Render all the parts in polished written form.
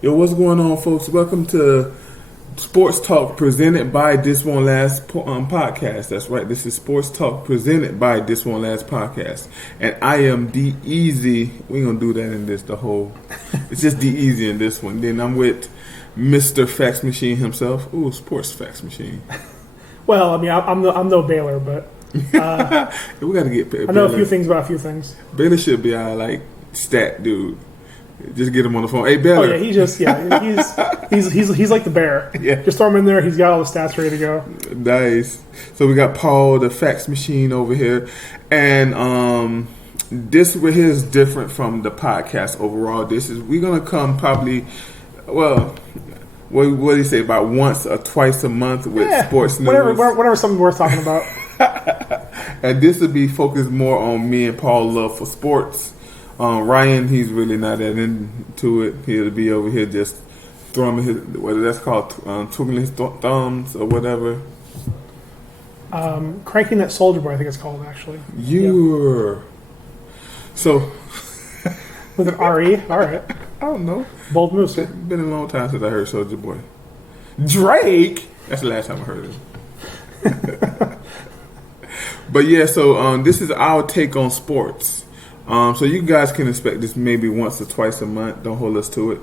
Yo, what's going on, folks? Welcome to Sports Talk presented by This Won't Last podcast. That's right. This is Sports Talk presented by This Won't Last podcast. And I am Deez. We're going to do that in this, it's just Deez in this one. Then I'm with Mr. Fax Machine himself. Ooh, Sports Fax Machine. Well, I mean, I'm no Baylor, but we got to get I know a few things about a few things. Baylor should be our, stat dude. Just get him on the phone. Hey, Baylor. Oh yeah, he's like the bear. Yeah. Just throw him in there. He's got all the stats ready to go. Nice. So we got Paul, the fax machine, over here, and this right here is different from the podcast overall. We're gonna come probably, what do you say, about once or twice a month with sports news. Whatever, something worth talking about. And this will be focused more on me and Paul's love for sports. Ryan, he's really not that into it. He'll be over here just throwing his, whether that's called twiddling his thumbs or whatever. Cranking that soldier boy, I think it's called, actually. So. With an R-E? All right. I don't know. Bold move, sir. It's been a long time since I heard Soldier Boy. Drake? That's the last time I heard it. But yeah, so this is our take on sports. So you guys can expect this maybe once or twice a month. Don't hold us to it.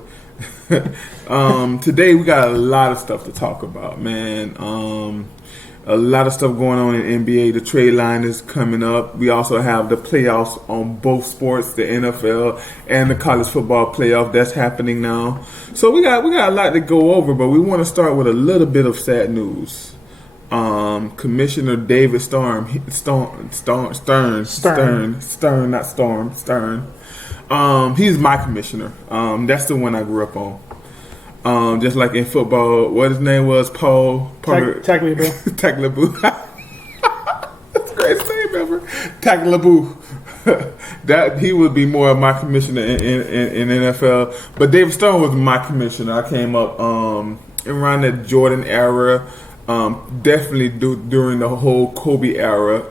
Today we got a lot of stuff to talk about, man. A lot of stuff going on in NBA. The trade line is coming up. We also have the playoffs on both sports, the NFL and the college football playoff that's happening now. So we got a lot to go over, but we want to start with a little bit of sad news. Commissioner David Stern. He's my commissioner. That's the one I grew up on. Just like in football, what his name was, Paul Tagliabue. Tagliabue. That's the greatest name ever. Tagliabue. That he would be more of my commissioner in NFL. But David Stern was my commissioner. I came up around the Jordan era. Definitely during the whole Kobe era.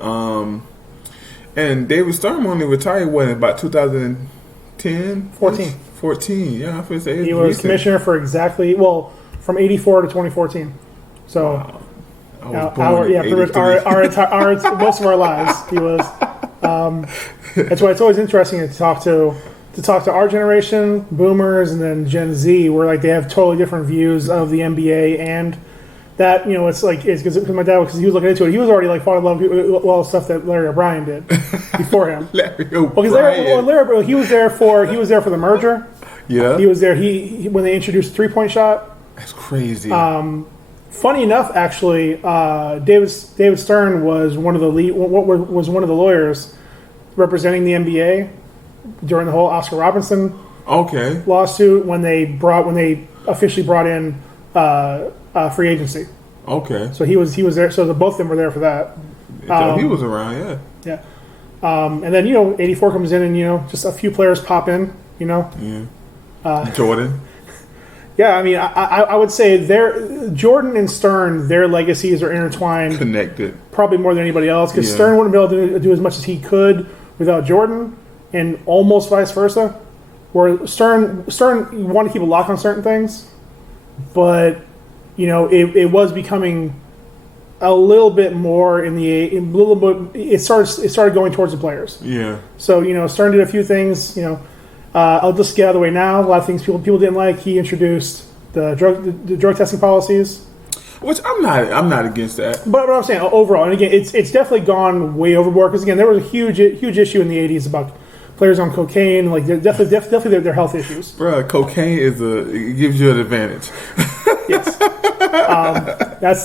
And David Stern only retired in about 2010? 14, yeah. I feel say he was commissioner for from 84 to 2014. So, wow. most of our lives he was. That's why it's always interesting to talk to our generation, boomers, and then Gen Z, where they have totally different views of the NBA and. That, it's because my dad, because he was looking into it, he was already falling in love with all the stuff that Larry O'Brien did before him. Larry O'Brien. Larry, he was there for the merger. Yeah, he was there. He when they introduced the 3-point shot. That's crazy. Funny enough, actually, David Stern was one of the lawyers representing the NBA during the whole Oscar Robertson lawsuit when they officially brought in. Free agency. Okay. So he was there. So both of them were there for that. He was around, yeah. Yeah. And then 84 comes in, and just a few players pop in. Yeah. Jordan. Yeah, I mean, I would say Jordan and Stern, their legacies are intertwined, connected, probably more than anybody else. Because Stern wouldn't be able to do as much as he could without Jordan, and almost vice versa. Where Stern wanted to keep a lock on certain things. But, it was becoming a little bit more it started going towards the players. Yeah. So, Stern did a few things, I'll just get out of the way now. A lot of things people didn't like. He introduced the drug testing policies. Which I'm not against that. But what I'm saying, overall, and again, it's definitely gone way overboard. Because again, there was a huge issue in the 80s about players on cocaine, definitely their health issues. Bro, cocaine it gives you an advantage. Yes,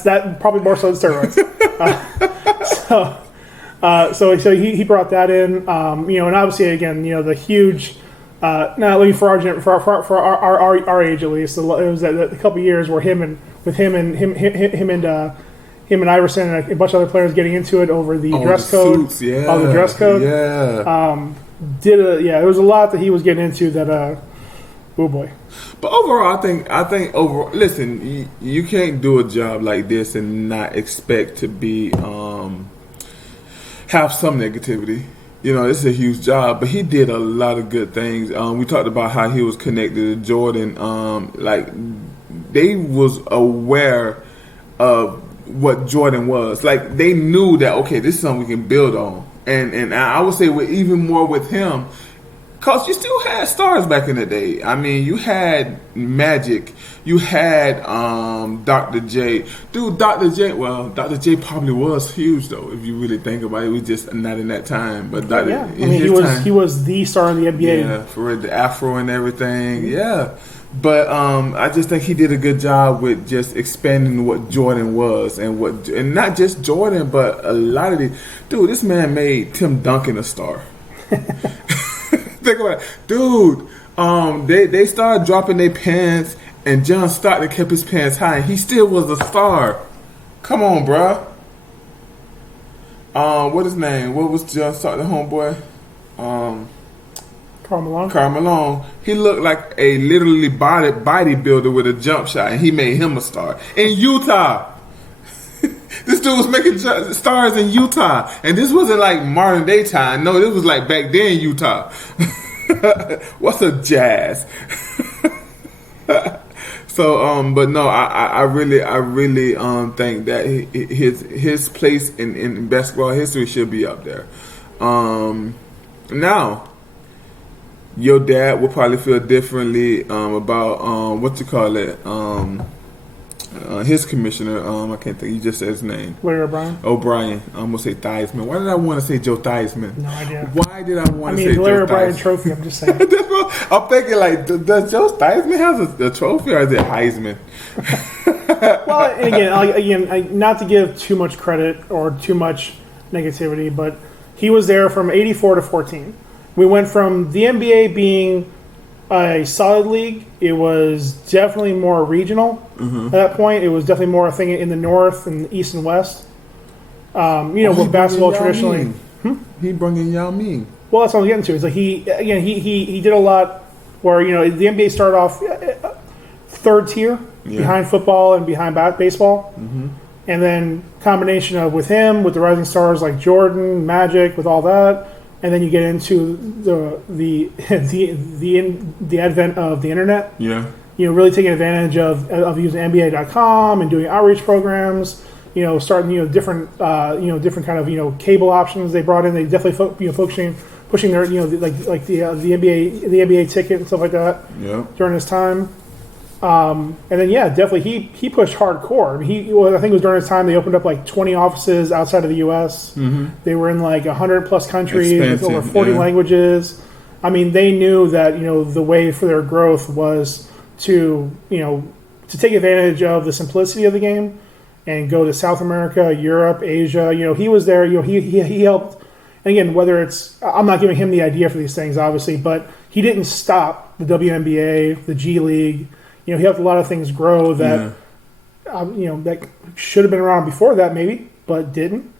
that's probably more so than steroids. So he brought that in, and obviously again, the huge. Now, for our age at least, it was a couple of years where him and Iverson and a bunch of other players getting into it over the dress code. Suits, yeah. The dress code. Yeah. There was a lot that he was getting into that. Oh boy. But overall, I think overall, listen, you can't do a job like this and not expect to be have some negativity. this is a huge job, but he did a lot of good things. We talked about how he was connected to Jordan. Like they was aware of what Jordan was. Like they knew that this is something we can build on. And I would say even more with him, because you still had stars back in the day. I mean, you had Magic, you had Dr. J. Dude, Dr. J probably was huge though, if you really think about it. It was just not in that time. But he was the star in the NBA. Yeah, for the Afro and everything. Yeah. But I just think he did a good job with just expanding what Jordan was and not just Jordan, but a lot of these. Dude, this man made Tim Duncan a star. Think about it. Dude, they started dropping their pants and John Stockton kept his pants high and he still was a star. Come on, bruh. What his name? What was John Stockton homeboy? Karl Malone. He looked like a literally bodybuilder with a jump shot, and he made him a star in Utah. This dude was making stars in Utah, and this wasn't like modern day time. No, this was like back then Utah. What's a Jazz? So, but no, I really think that his place in basketball history should be up there. Now. Your dad will probably feel differently about his commissioner. I can't think. You just said his name. Larry O'Brien. O'Brien. I'm gonna say Theismann. Why did I want to say Joe Theismann? No idea. Why did I want to say Joe Theismann? Larry O'Brien trophy. I'm just saying. I'm thinking like, does Joe Theismann have a trophy or is it Heisman? Well, and again, not to give too much credit or too much negativity, but he was there from '84 to '14. We went from the NBA being a solid league. It was definitely more regional at that point. It was definitely more a thing in the North and the East and West. With basketball traditionally. He brought in Yao Ming. Well, that's what I'm getting to. It's like he did a lot where, the NBA started off third tier behind football and behind baseball. Mm-hmm. And then combination of with him, with the rising stars like Jordan, Magic, with all that. And then you get into the advent of the internet. Yeah. Really taking advantage of using NBA.com and doing outreach programs. Starting different different kind of cable options they brought in. They definitely pushing their like the NBA ticket and stuff like that. Yeah. During this time. And then definitely he pushed hardcore. I mean, I think it was during his time they opened up like 20 offices outside of the U.S. Mm-hmm. They were in like 100 plus countries with over 40 languages. I mean, they knew that the way for their growth was to take advantage of the simplicity of the game and go to South America, Europe, Asia. He was there. He helped. And again, whether it's I'm not giving him the idea for these things, obviously, but he didn't stop the WNBA, the G League. He helped a lot of things grow that, that should have been around before that maybe, but didn't.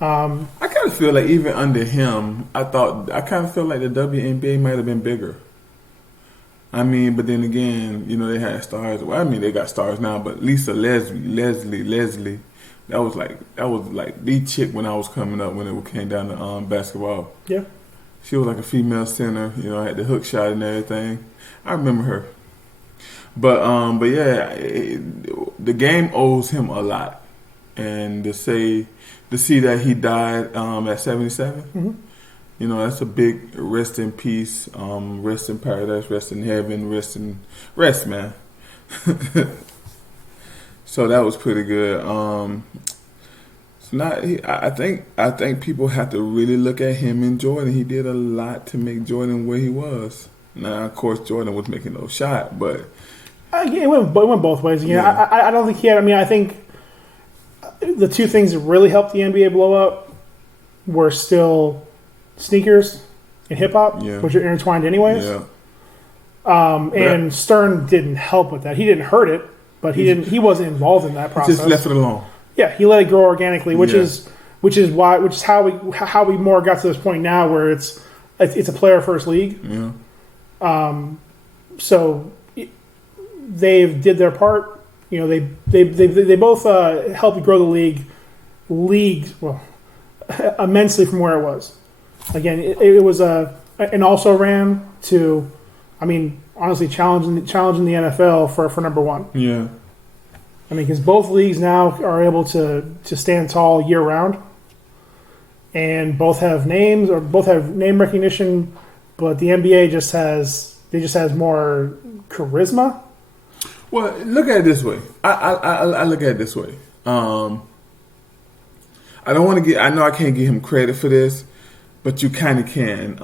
I kind of feel like even under him, I kind of feel like the WNBA might have been bigger. I mean, but then again, they had stars. Well, I mean, they got stars now, but Lisa Leslie, that was like the chick when I was coming up when it came down to basketball. Yeah. She was like a female center, had the hook shot and everything. I remember her. But yeah, the game owes him a lot, and to see that he died at 77, that's a big rest in peace, rest in paradise, rest in heaven, rest, man. So that was pretty good. I think people have to really look at him and Jordan. He did a lot to make Jordan where he was. Now, of course, Jordan was making no shot, but. It went both ways. I don't think he had. I mean, I think the two things that really helped the NBA blow up were still sneakers and hip hop, which are intertwined anyways. Yeah. And Stern didn't help with that. He didn't hurt it, but he wasn't involved in that process. Just left it alone. Yeah, he let it grow organically, which is how we more got to this point now where it's a player first league. Yeah. So. They did their part. They both helped grow the league immensely from where it was. Again, it was an also ran to, I mean, honestly, challenging the NFL for number one. Yeah. I mean, because both leagues now are able to stand tall year round, and both have names or both have name recognition, but the NBA just has more charisma. Well, look at it this way. I look at it this way. I don't want to get. I know I can't give him credit for this, but you kind of can.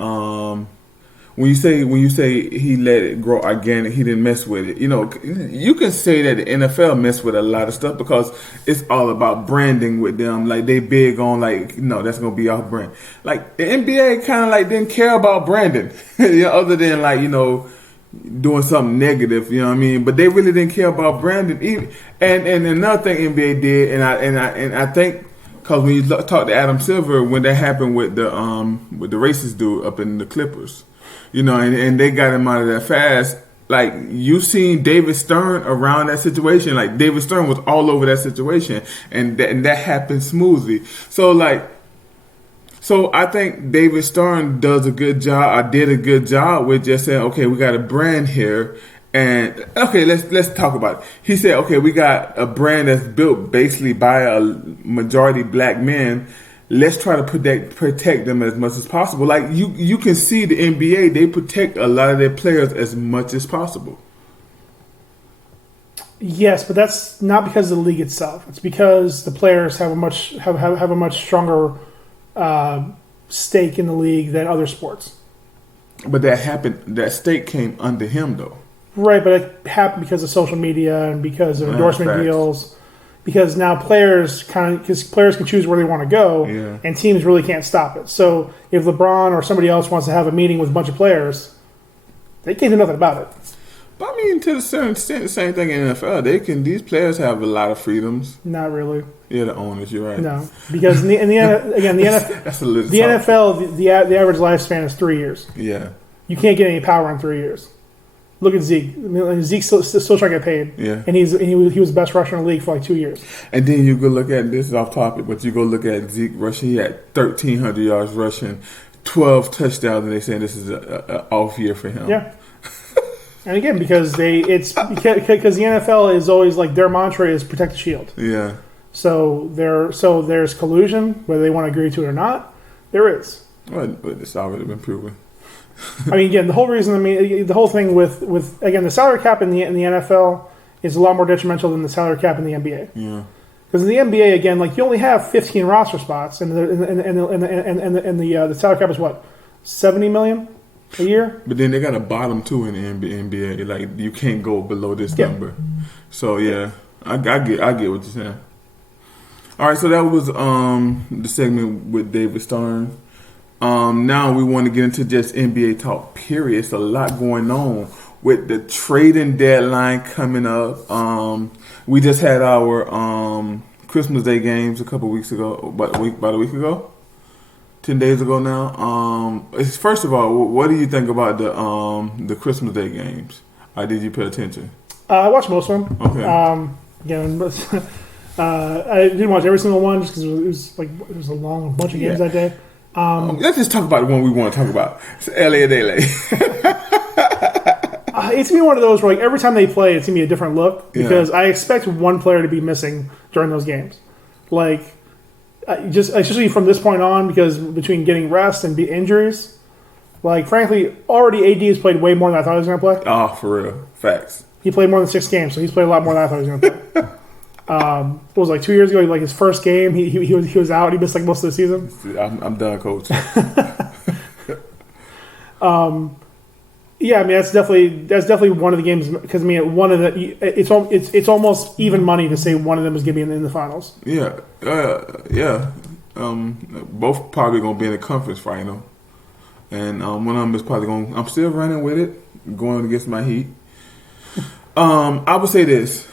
When you say he let it grow organic, he didn't mess with it. You know, you can say that the NFL messed with a lot of stuff because it's all about branding with them. Like they big on like, no, that's gonna be off brand. Like the NBA kind of like didn't care about branding, you know, other than like, you know, doing something negative. You know what I mean? But they really didn't care about branding. And another thing NBA did, and I think. Because when you talk to Adam Silver, when that happened with the racist dude up in the Clippers, you know, and they got him out of there fast. Like you seen David Stern around that situation. Like David Stern was all over that situation, and that happened smoothly. So I think David Stern does a good job. I did a good job with just saying, okay, we got a brand here. And okay, let's talk about it. He said, okay, we got a brand that's built basically by a majority black men. Let's try to protect them as much as possible. Like you can see the NBA, they protect a lot of their players as much as possible. Yes, but that's not because of the league itself. It's because the players have a much stronger stake in the league than other sports. But that happened. That stake came under him, though. Right, but it happened because of social media and because of endorsement deals. Because now players can choose where they want to go, and teams really can't stop it. So if LeBron or somebody else wants to have a meeting with a bunch of players, they can't do nothing about it. But I mean, to a certain extent, the same thing in the NFL. These players have a lot of freedoms. Not really. Yeah, the owners. You're right. No, because the NFL, the average lifespan is 3 years. Yeah. You can't get any power in 3 years. Look at Zeke. I mean, Zeke's still trying to get paid. Yeah. And he was the best rusher in the league for like 2 years. And then you go look at, this is off topic, but you go look at Zeke rushing. He had 1,300 yards rushing, 12 touchdowns, and they saying this is an off year for him. Yeah. And again, because the NFL is always like their mantra is protect the shield. Yeah. So there's collusion, whether they want to agree to it or not. There is. Well, but it's already been proven. I mean, again, the whole thing with again the salary cap in the NFL is a lot more detrimental than the salary cap in the NBA. Yeah. Because in the NBA, again, like you only have 15 roster spots, and the salary cap is what, $70 million a year. But then they got a bottom too in the NBA. Like you can't go below this number. So yeah, I get what you're saying. All right, so that was the segment with David Stern. Now we want to get into just NBA talk, period. It's a lot going on with the trading deadline coming up. We just had our Christmas Day games a couple weeks ago, about a week ago, 10 days ago now. First of all, what do you think about the Christmas Day games? Did you pay attention? I watched most of them. Okay. Again, I didn't watch every single one just because it was a long bunch of games that day. Let's just talk about the one we want to talk about. It's LA Dele. It's gonna be one of those where like every time they play, it's gonna be a different look because I expect one player to be missing during those games. Like, just especially from this point on, because between getting rest and injuries, like frankly, already AD has played way more than I thought he was gonna play. Oh, for real, facts. He played more than 6 games, so he's played a lot more than I thought he was gonna play. It was like 2 years ago, like his first game, he was out. He missed like most of the season. I'm done, coach. Yeah, I mean that's definitely one of the games because I mean it's almost even money to say one of them is going to be in the finals. Yeah, yeah. Both probably going to be in the conference final, and one of them is probably going. I'm still running with it, going against my Heat. I would say this.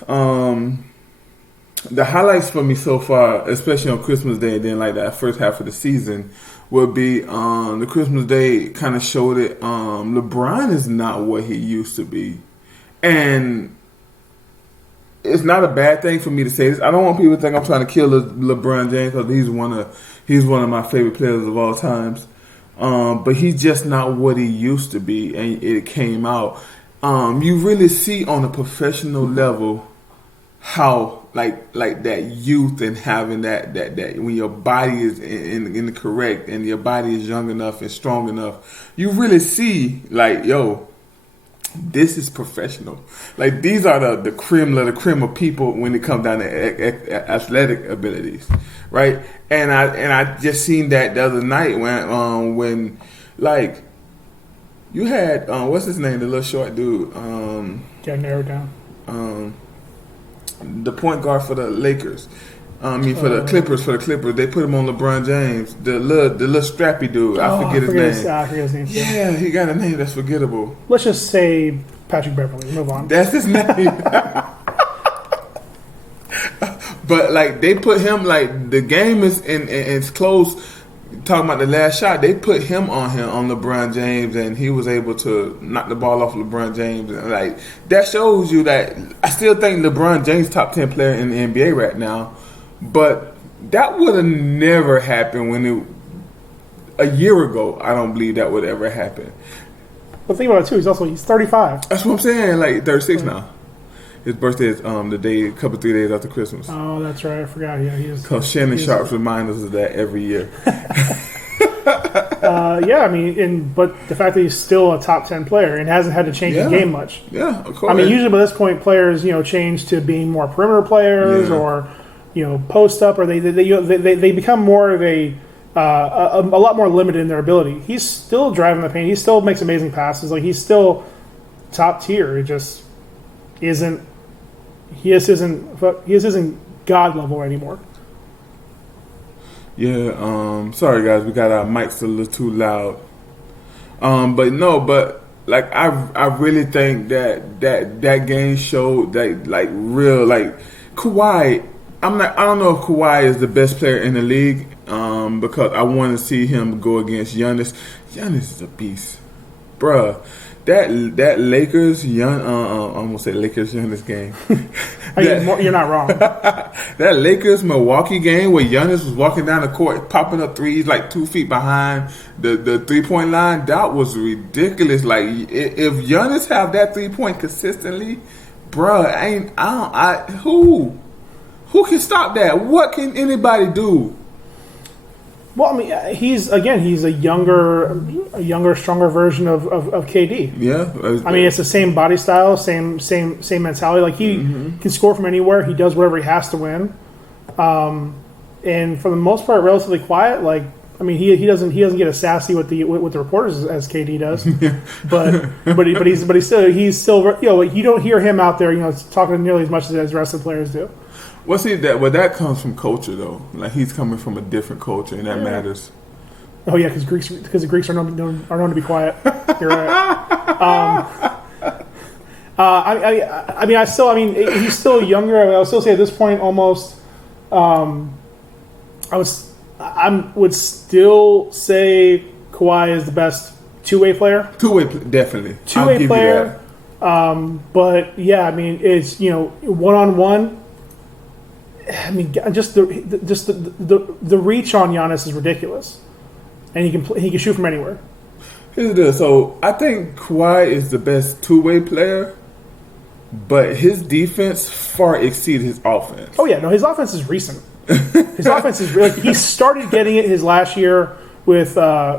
The highlights for me so far, especially on Christmas Day, and then like that first half of the season, would be the Christmas Day kind of showed it. LeBron is not what he used to be, and it's not a bad thing for me to say this. I don't want people to think I'm trying to kill LeBron James because he's one of my favorite players of all times. but he's just not what he used to be, and it came out. You really see on a professional level how like that youth and having that when your body is in the correct and your body is young enough and strong enough, you really see like, yo, this is professional. Like, these are the creme of the creme of people when it comes down to athletic abilities, right? And I just seen that the other night when like you had what's his name, the little short dude, Gotta narrow it down. The point guard for the Lakers. For the Clippers. They put him on LeBron James. The little strappy dude. I forget his name. I forget his name. Yeah, he got a name that's forgettable. Let's just say Patrick Beverly. Move on. That's his name. But like, they put him, like, the game is and it's close. Talking about the last shot, they put him on LeBron James, and he was able to knock the ball off LeBron James. And like, that shows you that I still think LeBron James top 10 player in the NBA right now, but that would have never happened a year ago. I don't believe that would ever happen. But think about it too. He's 35. That's what I'm saying. Like 36 now. His birthday is a couple 3 days after Christmas. Oh, that's right. I forgot. Yeah, he is. Because Shannon Sharp reminds us of that every year. Yeah, I mean, but the fact that he's still a top 10 player and hasn't had to change his game much. Yeah, of course. I mean, usually by this point, players change to being more perimeter players or post up, or they become more of a lot more limited in their ability. He's still driving the paint. He still makes amazing passes. Like, he's still top tier. It just isn't. He just isn't God level anymore. Yeah. Sorry guys, we got our mics a little too loud. But like, I really think that game showed that, like, real, like, Kawhi. I don't know if Kawhi is the best player in the league, because I want to see him go against Giannis. Giannis is a beast, bruh. That Lakers I almost said Lakers Giannis game. You're not wrong. That Lakers Milwaukee game where Giannis was walking down the court, popping up threes like 2 feet behind the 3-point line, that was ridiculous. Like, if Giannis have that 3-point consistently, bruh, who can stop that? What can anybody do? Well, I mean, he's a younger, stronger version of KD. Yeah, I mean, it's the same body style, same mentality. Like, he can score from anywhere. He does whatever he has to win, and for the most part, relatively quiet. Like, I mean, he doesn't get as sassy with the reporters as KD does, but he's still you don't hear him out there talking nearly as much as the rest of the players do. Well, see, that comes from culture, though. Like, he's coming from a different culture, and that matters. Oh yeah, because the Greeks are known to be quiet. You're right. He's still younger. I would still say at this point, almost. I would still say Kawhi is the best two-way player. Definitely. Two-way player. But yeah, I mean, it's one-on-one. I mean, just the reach on Giannis is ridiculous, and he can shoot from anywhere. Here's the deal. So I think Kawhi is the best two-way player, but his defense far exceeds his offense. Oh yeah, no, his offense is recent. His offense is really. He started getting it his last year with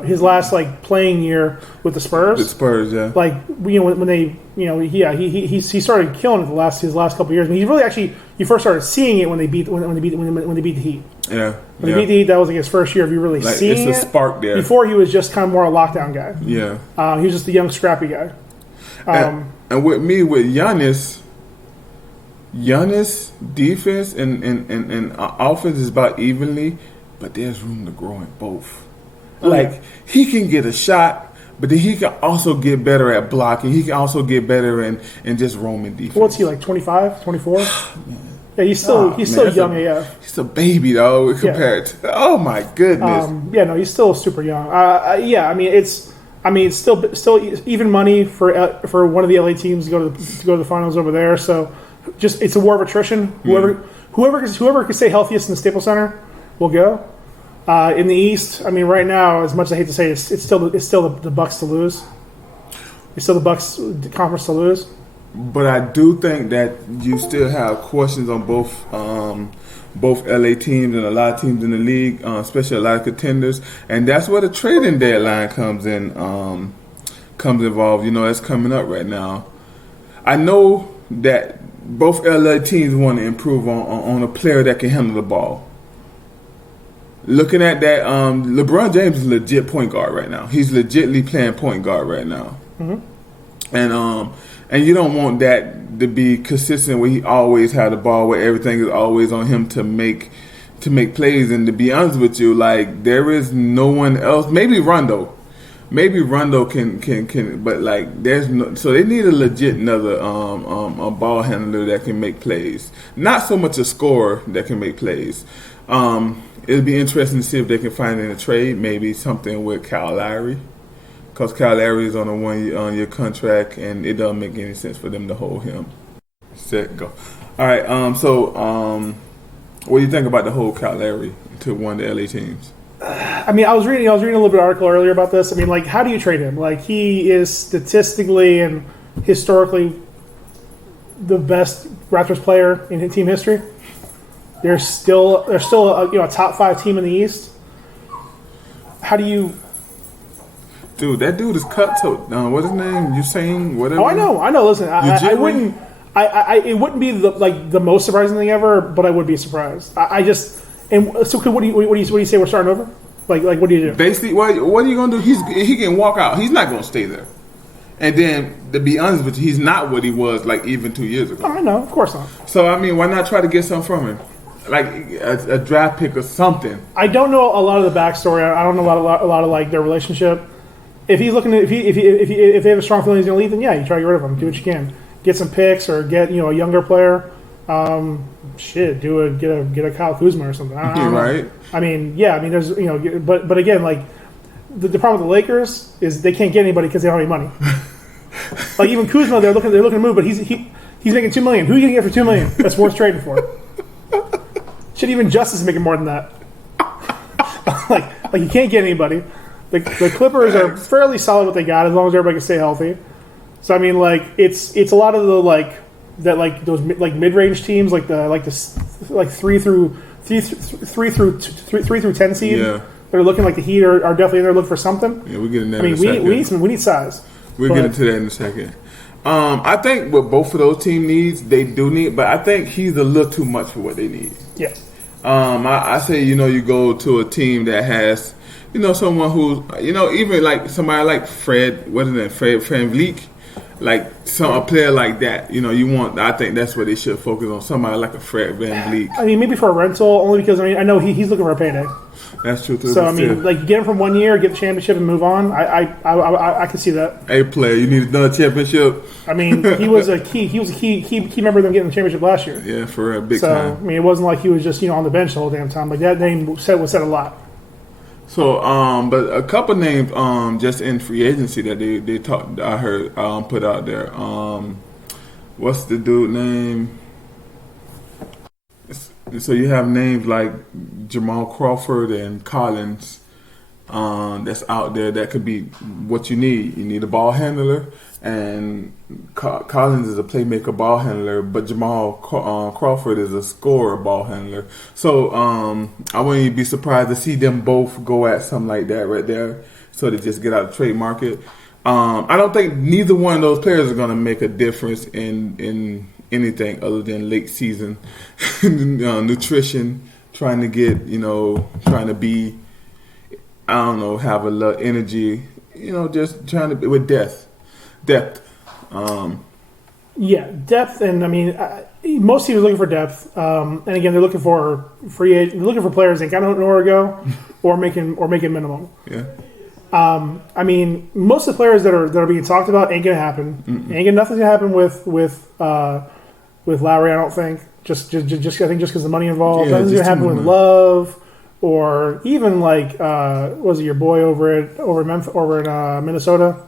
his last playing year with the Spurs. The Spurs, yeah. Like when they he started killing it his last couple of years. I mean, he really you first started seeing it when they beat the Heat. Yeah. When they beat the Heat, that was his first year of you really seeing it's a spark there. Before he was just kind of more a lockdown guy. Yeah. He was just a young scrappy guy. And with Giannis defense and offense is about evenly, but there's room to grow in both. Like, he can get a shot, but then he can also get better at blocking. He can also get better in just roaming defense. What's he, like 25, 24? Yeah, he's still young AF. He's a baby, though, compared to. Oh my goodness. He's still super young. I mean, it's still even money for one of the LA teams to go to the finals over there. So just it's a war of attrition. Whoever can stay healthiest in the Staples Center will go. In the East, I mean, right now, as much as I hate to say it, it's still the Bucks to lose. It's still the Bucks conference to lose. But I do think that you still have questions on both LA teams and a lot of teams in the league, especially a lot of contenders, and that's where the trading deadline comes involved. You know, that's coming up right now. I know that both LA teams want to improve on a player that can handle the ball. Looking at that, LeBron James is a legit point guard right now. He's legitimately playing point guard right now. Mm-hmm. And you don't want that to be consistent where he always had the ball, where everything is always on him to make plays. And to be honest with you, like, there is no one else. Maybe Rondo can, but like, there's no. So they need a legit another a ball handler that can make plays. Not so much a scorer that can make plays. It'll be interesting to see if they can find in a trade maybe something with Kyle Lowry. Because Kyle Lowry is on a 1 year contract, and it doesn't make any sense for them to hold him. Set, go. All right. What do you think about the whole Kyle Lowry to one of the LA teams? I mean, I was reading a little bit of article earlier about this. I mean, like, how do you trade him? Like, he is statistically and historically the best Raptors player in team history. They're still a top 5 team in the East. How do you? Dude, that dude is cut to what's his name? Usain, whatever. Oh, I know. Listen, I wouldn't. It wouldn't be the most surprising thing ever, but I would be surprised. I just and so what do you say? We're starting over? Like what do you do? Basically, what are you gonna do? He can walk out. He's not gonna stay there. And then, to be honest with you, he's not what he was like even 2 years ago. Oh, I know, of course not. So I mean, why not try to get something from him? Like a draft pick or something. I don't know a lot of the backstory. I don't know a lot of like their relationship. If he's looking, if they have a strong feeling he's going to leave, then yeah, you try to get rid of him. Do what you can. Get some picks or get a younger player. Get a Kyle Kuzma or something. I don't know. Right. I mean, yeah. I mean, there's but again, like the problem with the Lakers is they can't get anybody because they don't have any money. Like even Kuzma, they're looking to move, but he's making $2 million. Who are you going to get for $2 million? That's worth trading for. Shit, even Justice is making more than that. like you can't get anybody. The Clippers are fairly solid what they got as long as everybody can stay healthy. So I mean, like it's a lot of the those mid-range teams like 3 through 10 seed. Yeah. They're looking like the Heat are definitely in there looking for something. Yeah, we're getting that. I mean, we need size. We'll get into that in a second. I think what both of those team needs, they do need, but I think he's a little too much for what they need. Yeah. I say you go to a team that has someone who's even like somebody like Fred VanVleet, like a player like that. I think that's what they should focus on. Somebody like a Fred VanVleet. I mean, maybe for a rental, only because I know he's looking for a payday. That's true too. So I mean, like, get him from 1 year, get the championship, and move on. I can see that. Hey, player, you need another championship. I mean, he was a key member of them getting the championship last year. Yeah, for a big time. So I mean, it wasn't like he was just on the bench the whole damn time. Like that name was said a lot. So, but a couple names just in free agency that they talked. I heard put out there. What's the dude name? So you have names like Jamal Crawford and Collins that's out there that could be what you need. You need a ball handler, and Collins is a playmaker ball handler, but Jamal Crawford is a scorer ball handler. So I wouldn't even be surprised to see them both go at something like that right there, so they just get out of the trade market. I don't think neither one of those players are going to make a difference in anything other than late season nutrition, trying to get, trying to be, have a little energy, just trying to be with depth. Yeah, depth, and I mean, most teams are looking for depth, and again, they're looking for they're looking for players that kind of know where to go, or making minimum. Yeah. I mean, most of the players that are being talked about ain't gonna happen. Nothing's gonna happen with Lowry. I don't think. Just I think just because the money involved. Nothing's gonna happen with Love, or even like was it your boy over in Minnesota,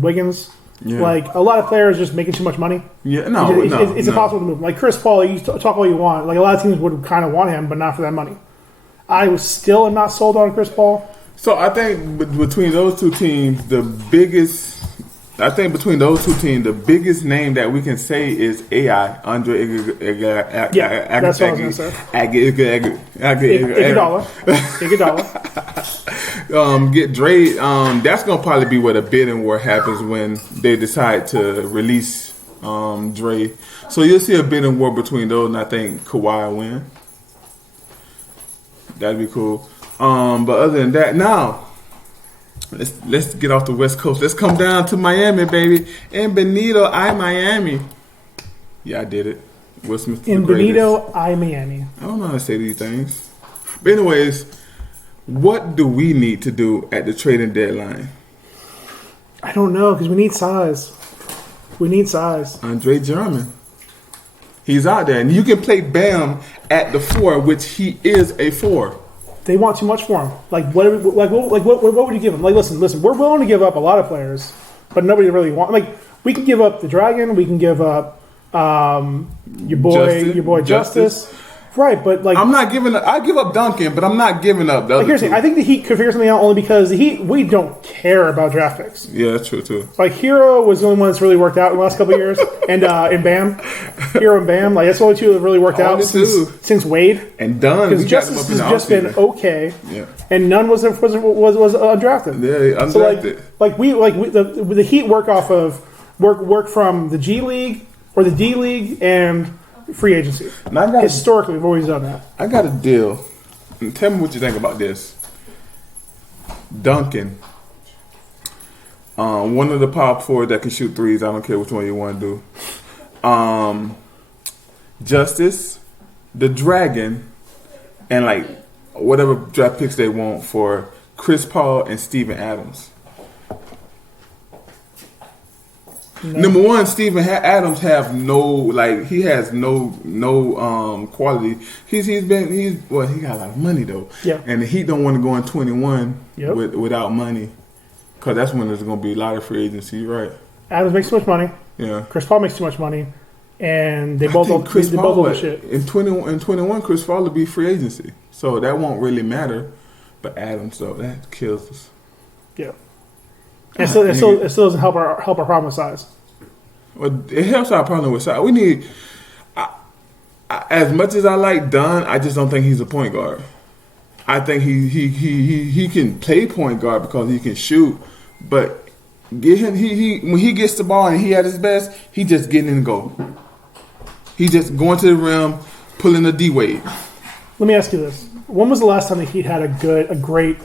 Wiggins. Yeah. Like a lot of players just making too much money. Yeah, it's impossible to move. Like Chris Paul, you talk all you want. Like a lot of teams would kind of want him, but not for that money. I was still am not sold on Chris Paul. So I think between those two teams, the biggest name that we can say is AI, Andre Yeah, that's what I was going to say. Iguodala. Get Dre. That's gonna probably be where the bidding war happens when they decide to release Dre. So you'll see a bidding war between those, and I think Kawhi will win. That'd be cool. But other than that, now let's get off the West Coast. Let's come down to Miami, baby. In Benito, Miami. Yeah, I did it. Will Smith In Benito, Miami. I don't know how to say these things. But anyways, what do we need to do at the trading deadline? I don't know, because we need size. Andre Drummond. He's out there. And you can play Bam at the 4, which he is a 4. They want too much for him. What would you give him? Like, listen. We're willing to give up a lot of players, but nobody really wants. Like, we can give up the Dragon. We can give up your boy Justice. Right, but like I'm not giving up. I give up Duncan, but I'm not giving up the other here's the thing. I think the Heat could figure something out only because the Heat, we don't care about draft picks. Yeah, that's true too. Like Hero was the only one that's really worked out in the last couple of years, and Bam, Hero and Bam, like that's the only two that really worked out since Wade and Dunn. Because Justice has just been okay. Yeah, and none was undrafted. Yeah, undrafted. So the Heat work off of work from the G League or the D League and free agency. Historically, we've always done that. I got a deal. And tell me what you think about this. Duncan, one of the power forward that can shoot threes. I don't care which one you want to do. Justice, the Dragon, and like whatever draft picks they want for Chris Paul and Steven Adams. No. Number one, Steven Adams has no quality. He got a lot of money though. Yeah. And the Heat don't want to go in 21 without money, because that's when there's going to be a lot of free agency, right? Adams makes too much money. Yeah. Chris Paul makes too much money, and they both own shit. In 21, Chris Paul will be free agency, so that won't really matter. But Adams though, that kills us. Yeah. It still doesn't help our problem with size. Well, it helps our problem with size. We need, as much as I like Dunn, I just don't think he's a point guard. I think he can play point guard because he can shoot, but get him when he gets the ball and he at his best, he just getting in the goal. He just going to the rim, pulling a D Wade. Let me ask you this: when was the last time the Heat had a great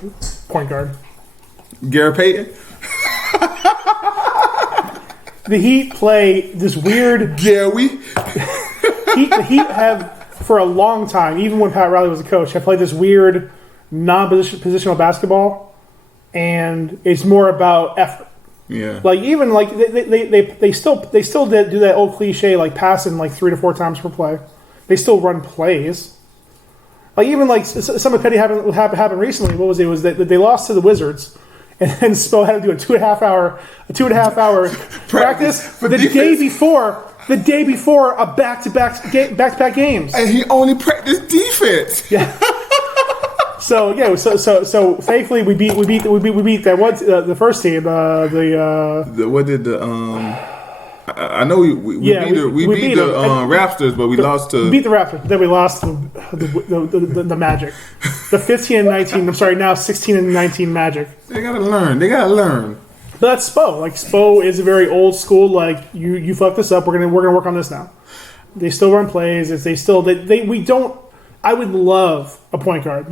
point guard? Gary Payton. The Heat play this weird. Gary. The Heat have for a long time, even when Pat Riley was a coach, have played this weird non-positional basketball, and it's more about effort. Yeah. Like even like they still do that old cliche like passing like 3 to 4 times per play. They still run plays. Like even like something petty happened recently. What was it? Was that they lost to the Wizards. And then Spo had to do a 2.5 hour practice the day before a back-to-back games. And he only practiced defense. Yeah. So faithfully we beat that the first team I know we beat the Raptors, but we lost to... We beat the Raptors, then we lost to the Magic. The 15-19, I'm sorry, now 16-19 Magic. They gotta learn. But that's Spo. Like, Spo is a very old school, like, you fucked this up, we're gonna work on this now. They still run plays, I would love a point guard.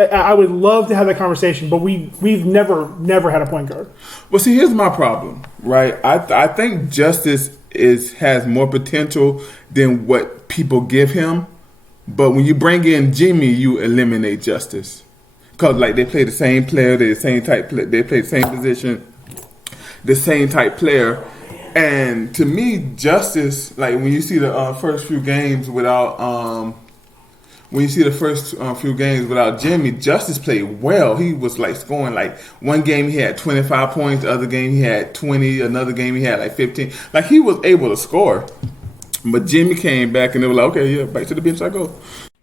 I would love to have that conversation, but we've never had a point guard. Well, see, here's my problem, right? I think Justice has more potential than what people give him, but when you bring in Jimmy, you eliminate Justice because like they play the same player, they play the same position, the same type player, and to me, Justice, like when you see the first few games without. When you see the first few games without Jimmy, Justice played well. He was like scoring like one game he had 25 points, the other game he had 20, another game he had like 15. Like he was able to score. But Jimmy came back and they were like, okay, yeah, back to the bench I go.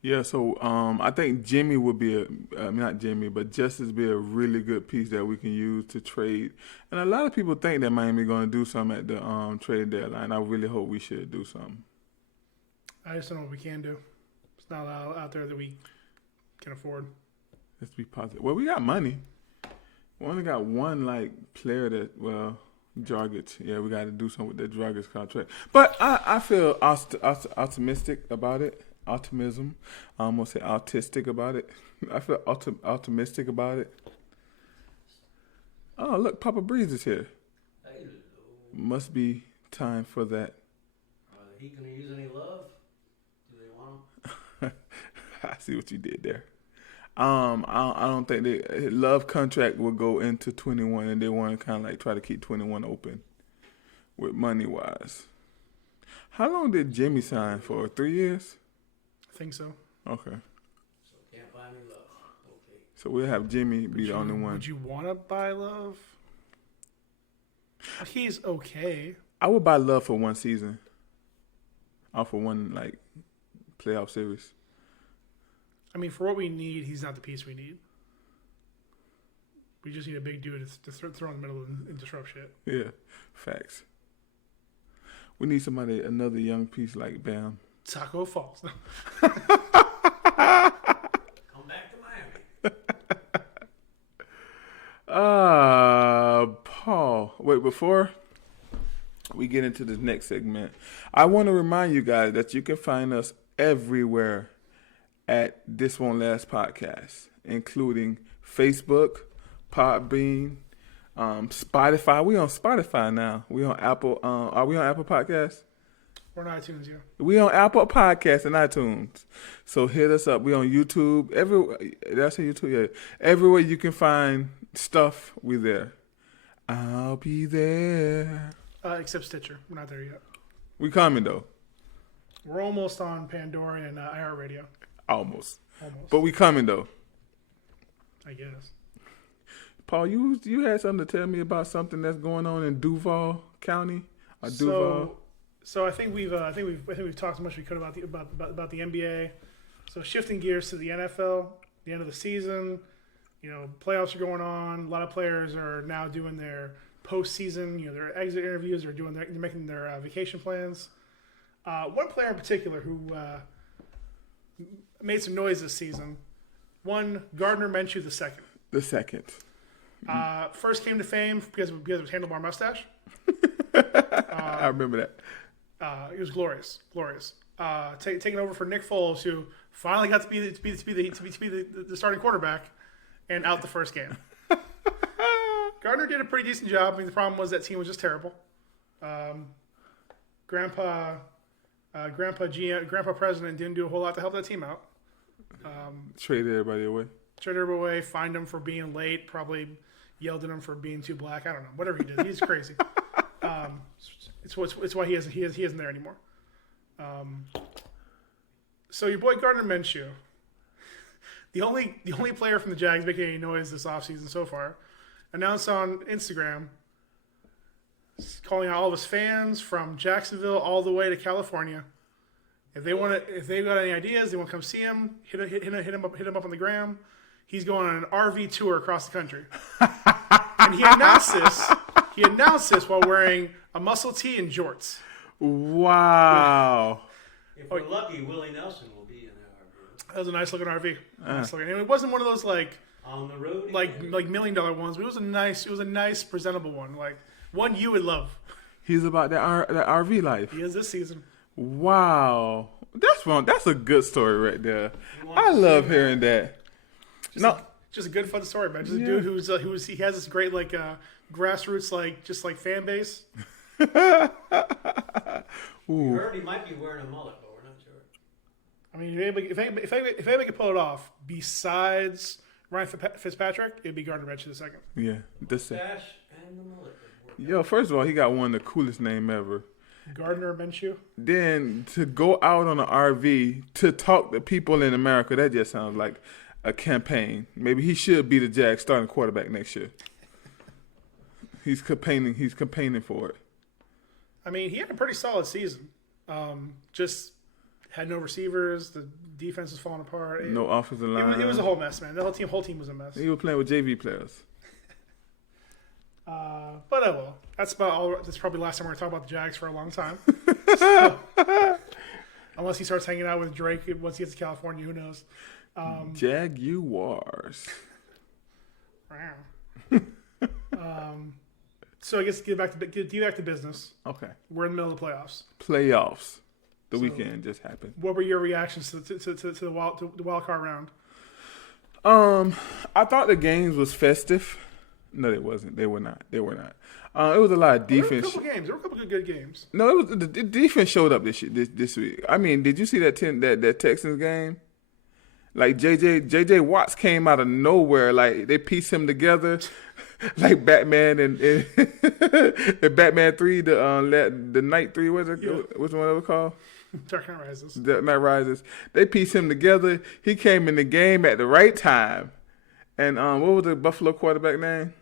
Yeah, so I think Jimmy would be not Jimmy, but Justice be a really good piece that we can use to trade. And a lot of people think that Miami going to do something at the trade deadline. I really hope we should do something. I just don't know what we can do. It's not out there that we can afford. Let's be positive. Well, we got money. We only got one player that Dragic. Yeah, we got to do something with that Dragic contract. But I feel optimistic about it. Optimism. I almost say autistic about it. I feel optimistic about it. Oh, look, Papa Breeze is here. Hello. Must be time for that. Are he going to use any love? Do they want him? I see what you did there. I don't think his love contract will go into 21, and they want to kind of try to keep 21 open with money wise. How long did Jimmy sign for? 3 years? I think so. Okay. So can't buy me love. Okay. So we'll have Jimmy be the only one. Would you want to buy Love? He's okay. I would buy Love for one season. Or for one playoff series. I mean, for what we need, he's not the piece we need. We just need a big dude to throw in the middle and disrupt shit. Yeah, facts. We need another young piece like Bam. Taco Falls. Come back to Miami. Paul. Wait, before we get into this next segment, I want to remind you guys that you can find us everywhere at This Won't Last Podcast, including Facebook, Podbean, Spotify. We on Spotify now. We on Apple. Are we on Apple Podcasts? We're on iTunes, yeah. We on Apple Podcasts and iTunes. So hit us up. We on YouTube. Everywhere. Did I say YouTube? Yeah. Everywhere you can find stuff, we there. I'll be there. Except Stitcher. We're not there yet. We coming though. We're almost on Pandora and iHeartRadio. Almost. Almost. But we coming though. I guess. Paul, you had something to tell me about something that's going on in Duval County or Duval. So I think we've talked as much as we could about the NBA. So shifting gears to the NFL, the end of the season, playoffs are going on. A lot of players are now doing their postseason, their exit interviews, they're making their vacation plans. One player in particular who made some noise this season, one Gardner Minshew II. The second. First came to fame because of his handlebar mustache. I remember that. It was glorious. Taking over for Nick Foles, who finally got to be the starting quarterback, and out the first game. Gardner did a pretty decent job. I mean, the problem was that team was just terrible. Grandpa President didn't do a whole lot to help that team out. Traded everybody away. Fined him for being late. Probably yelled at him for being too black. I don't know. Whatever he did, he's crazy. It's why he isn't there anymore. So your boy Gardner Minshew, the only player from the Jags making any noise this offseason so far, announced on Instagram, calling out all of his fans from Jacksonville all the way to California. If they've got any ideas, they want to come see him. Hit him up on the gram. He's going on an RV tour across the country, and he announced this while wearing a muscle tee and jorts. Wow! If we're lucky, Willie Nelson will be in that RV. That was a nice looking RV. And it wasn't one of those on the road, like $1 million ones. But it was a nice presentable one, like one you would love. He's about that RV life. He is this season. Wow, that's wrong. That's a good story right there. I love hearing that. Just a good fun story, man. Just a dude who's he has this great grassroots fan base. We heard he might be wearing a mullet, but we're not sure. I mean, if anybody could pull it off, besides Ryan Fitzpatrick, it'd be Gardner Minshew II. Yeah, the mustache and the mullet. Yo, first of all, he got one of the coolest name ever. Gardner Minshew. Then to go out on an RV to talk to people in America, that just sounds like a campaign. Maybe he should be the Jags starting quarterback next year. He's campaigning for it. I mean, he had a pretty solid season. Just Had no receivers. The defense was falling apart. No offensive line. It was a whole mess, man. The whole team was a mess. He was playing with JV players. But well, that's about all. That's probably the last time we're going to talk about the Jags for a long time. So, unless he starts hanging out with Drake once he gets to California, who knows? Jaguars. So I guess get back to business. Okay. We're in the middle of the playoffs. The weekend just happened. What were your reactions to the wild card round? I thought the games was festive. No, it wasn't. They were not. It was a lot of defense. There were a couple of good games. No, it was the defense showed up this week. I mean, did you see that Texans game? Like JJ Watts came out of nowhere. Like they pieced him together, like Batman and Batman 3, the Night 3. What's it? Yeah. Which one it was called? Dark Knight Rises. Dark Knight Rises. They pieced him together. He came in the game at the right time. And what was the Buffalo quarterback name?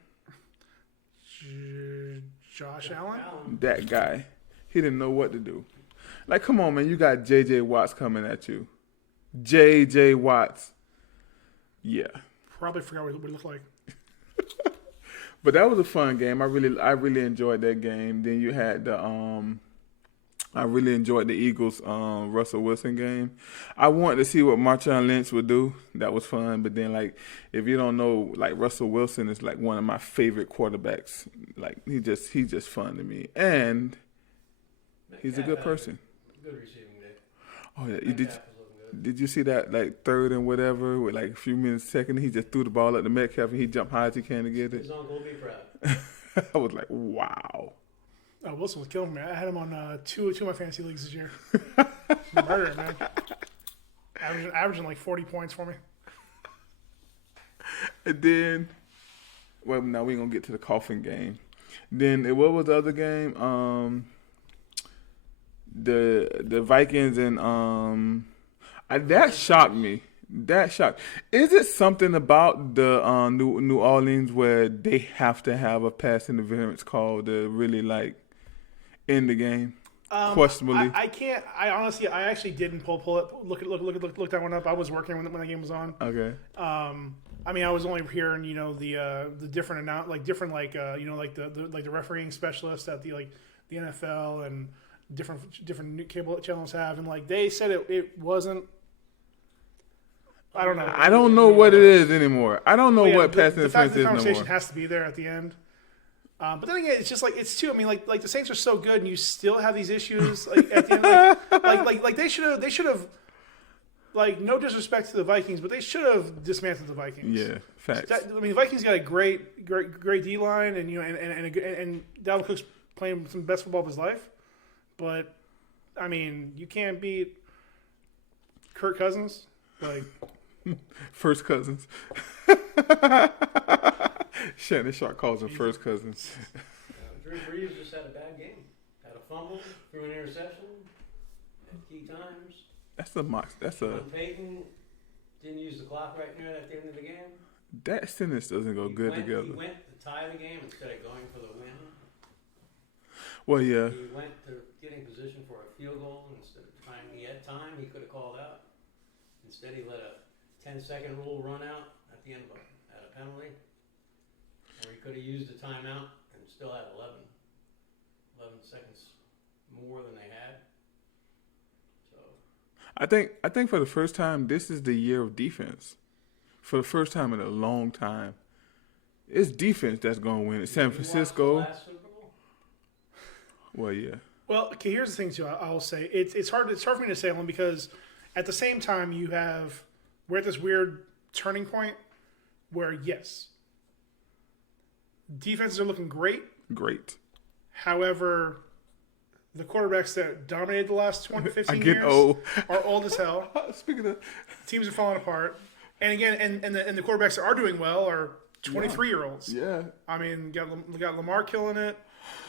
Josh Allen? That guy. He didn't know what to do. Like, come on, man. You got J.J. Watts coming at you. J.J. Watts. Yeah. Probably forgot what it looked like. But that was a fun game. I really enjoyed that game. Then you had I really enjoyed the Eagles Russell Wilson game. I wanted to see what Marshawn Lynch would do. That was fun. But then, like, if you don't know, like, Russell Wilson is like one of my favorite quarterbacks. Like, he's just fun to me, and he's a good person. Good receiving day. Oh yeah, did you see that, like, third and whatever with like a few minutes second? He just threw the ball at the Metcalf and he jumped high as he can to get it. His uncle will be proud. I was like, wow. Oh, Wilson was killing me. I had him on two of my fantasy leagues this year. Murder, man. Averaging like 40 points for me. And then, well, now we're going to get to the coffin game. Then, what was the other game? The Vikings and that shocked me. Is it something about the New Orleans where they have to have a pass interference call to really, like, end the game? Questionably. I can't. I honestly, I actually didn't pull it. Look that one up. I was working when the game was on. Okay. I mean, I was only hearing, the different the refereeing specialists at the NFL and different cable channels have, and like they said it wasn't. I don't know. I don't know what it is anymore. I don't know what pass interference is no more. The fact that the conversation has to be there at the end. But then again, it's just like it's too. I mean, like the Saints are so good, and you still have these issues. Like at the end, like they should have. Like, no disrespect to the Vikings, but they should have dismantled the Vikings. Yeah, facts. The Vikings got a great D line, and and Dalvin Cook's playing some best football of his life. But I mean, you can't beat Kirk Cousins. Like First Cousins. Shannon Sharp calls him First Cousins. Drew Brees just had a bad game. Had a fumble, threw an interception at key times. Peyton didn't use the clock right near at the end of the game. That sentence doesn't go good together. He went to tie the game instead of going for the win. Well, yeah. He went to get in position for a field goal instead of trying. He had time. He could have called out. Instead, he let a 10-second rule run out at the end of a penalty. Or he could have used a timeout and still had 11 seconds more than they had. So I think for the first time, this is the year of defense. For the first time in a long time, it's defense that's going to win it. San Francisco. Last Super Bowl? Well, yeah. Well, okay. Here's the thing too. I'll say it's hard for me to say only because at the same time we're at this weird turning point where yes, defenses are looking great. Great. However, the quarterbacks that dominated the last 20, 15 years are old as hell. Speaking of, teams are falling apart. And again, and the quarterbacks that are doing well are 23-year-olds. Yeah. I mean, got Lamar killing it.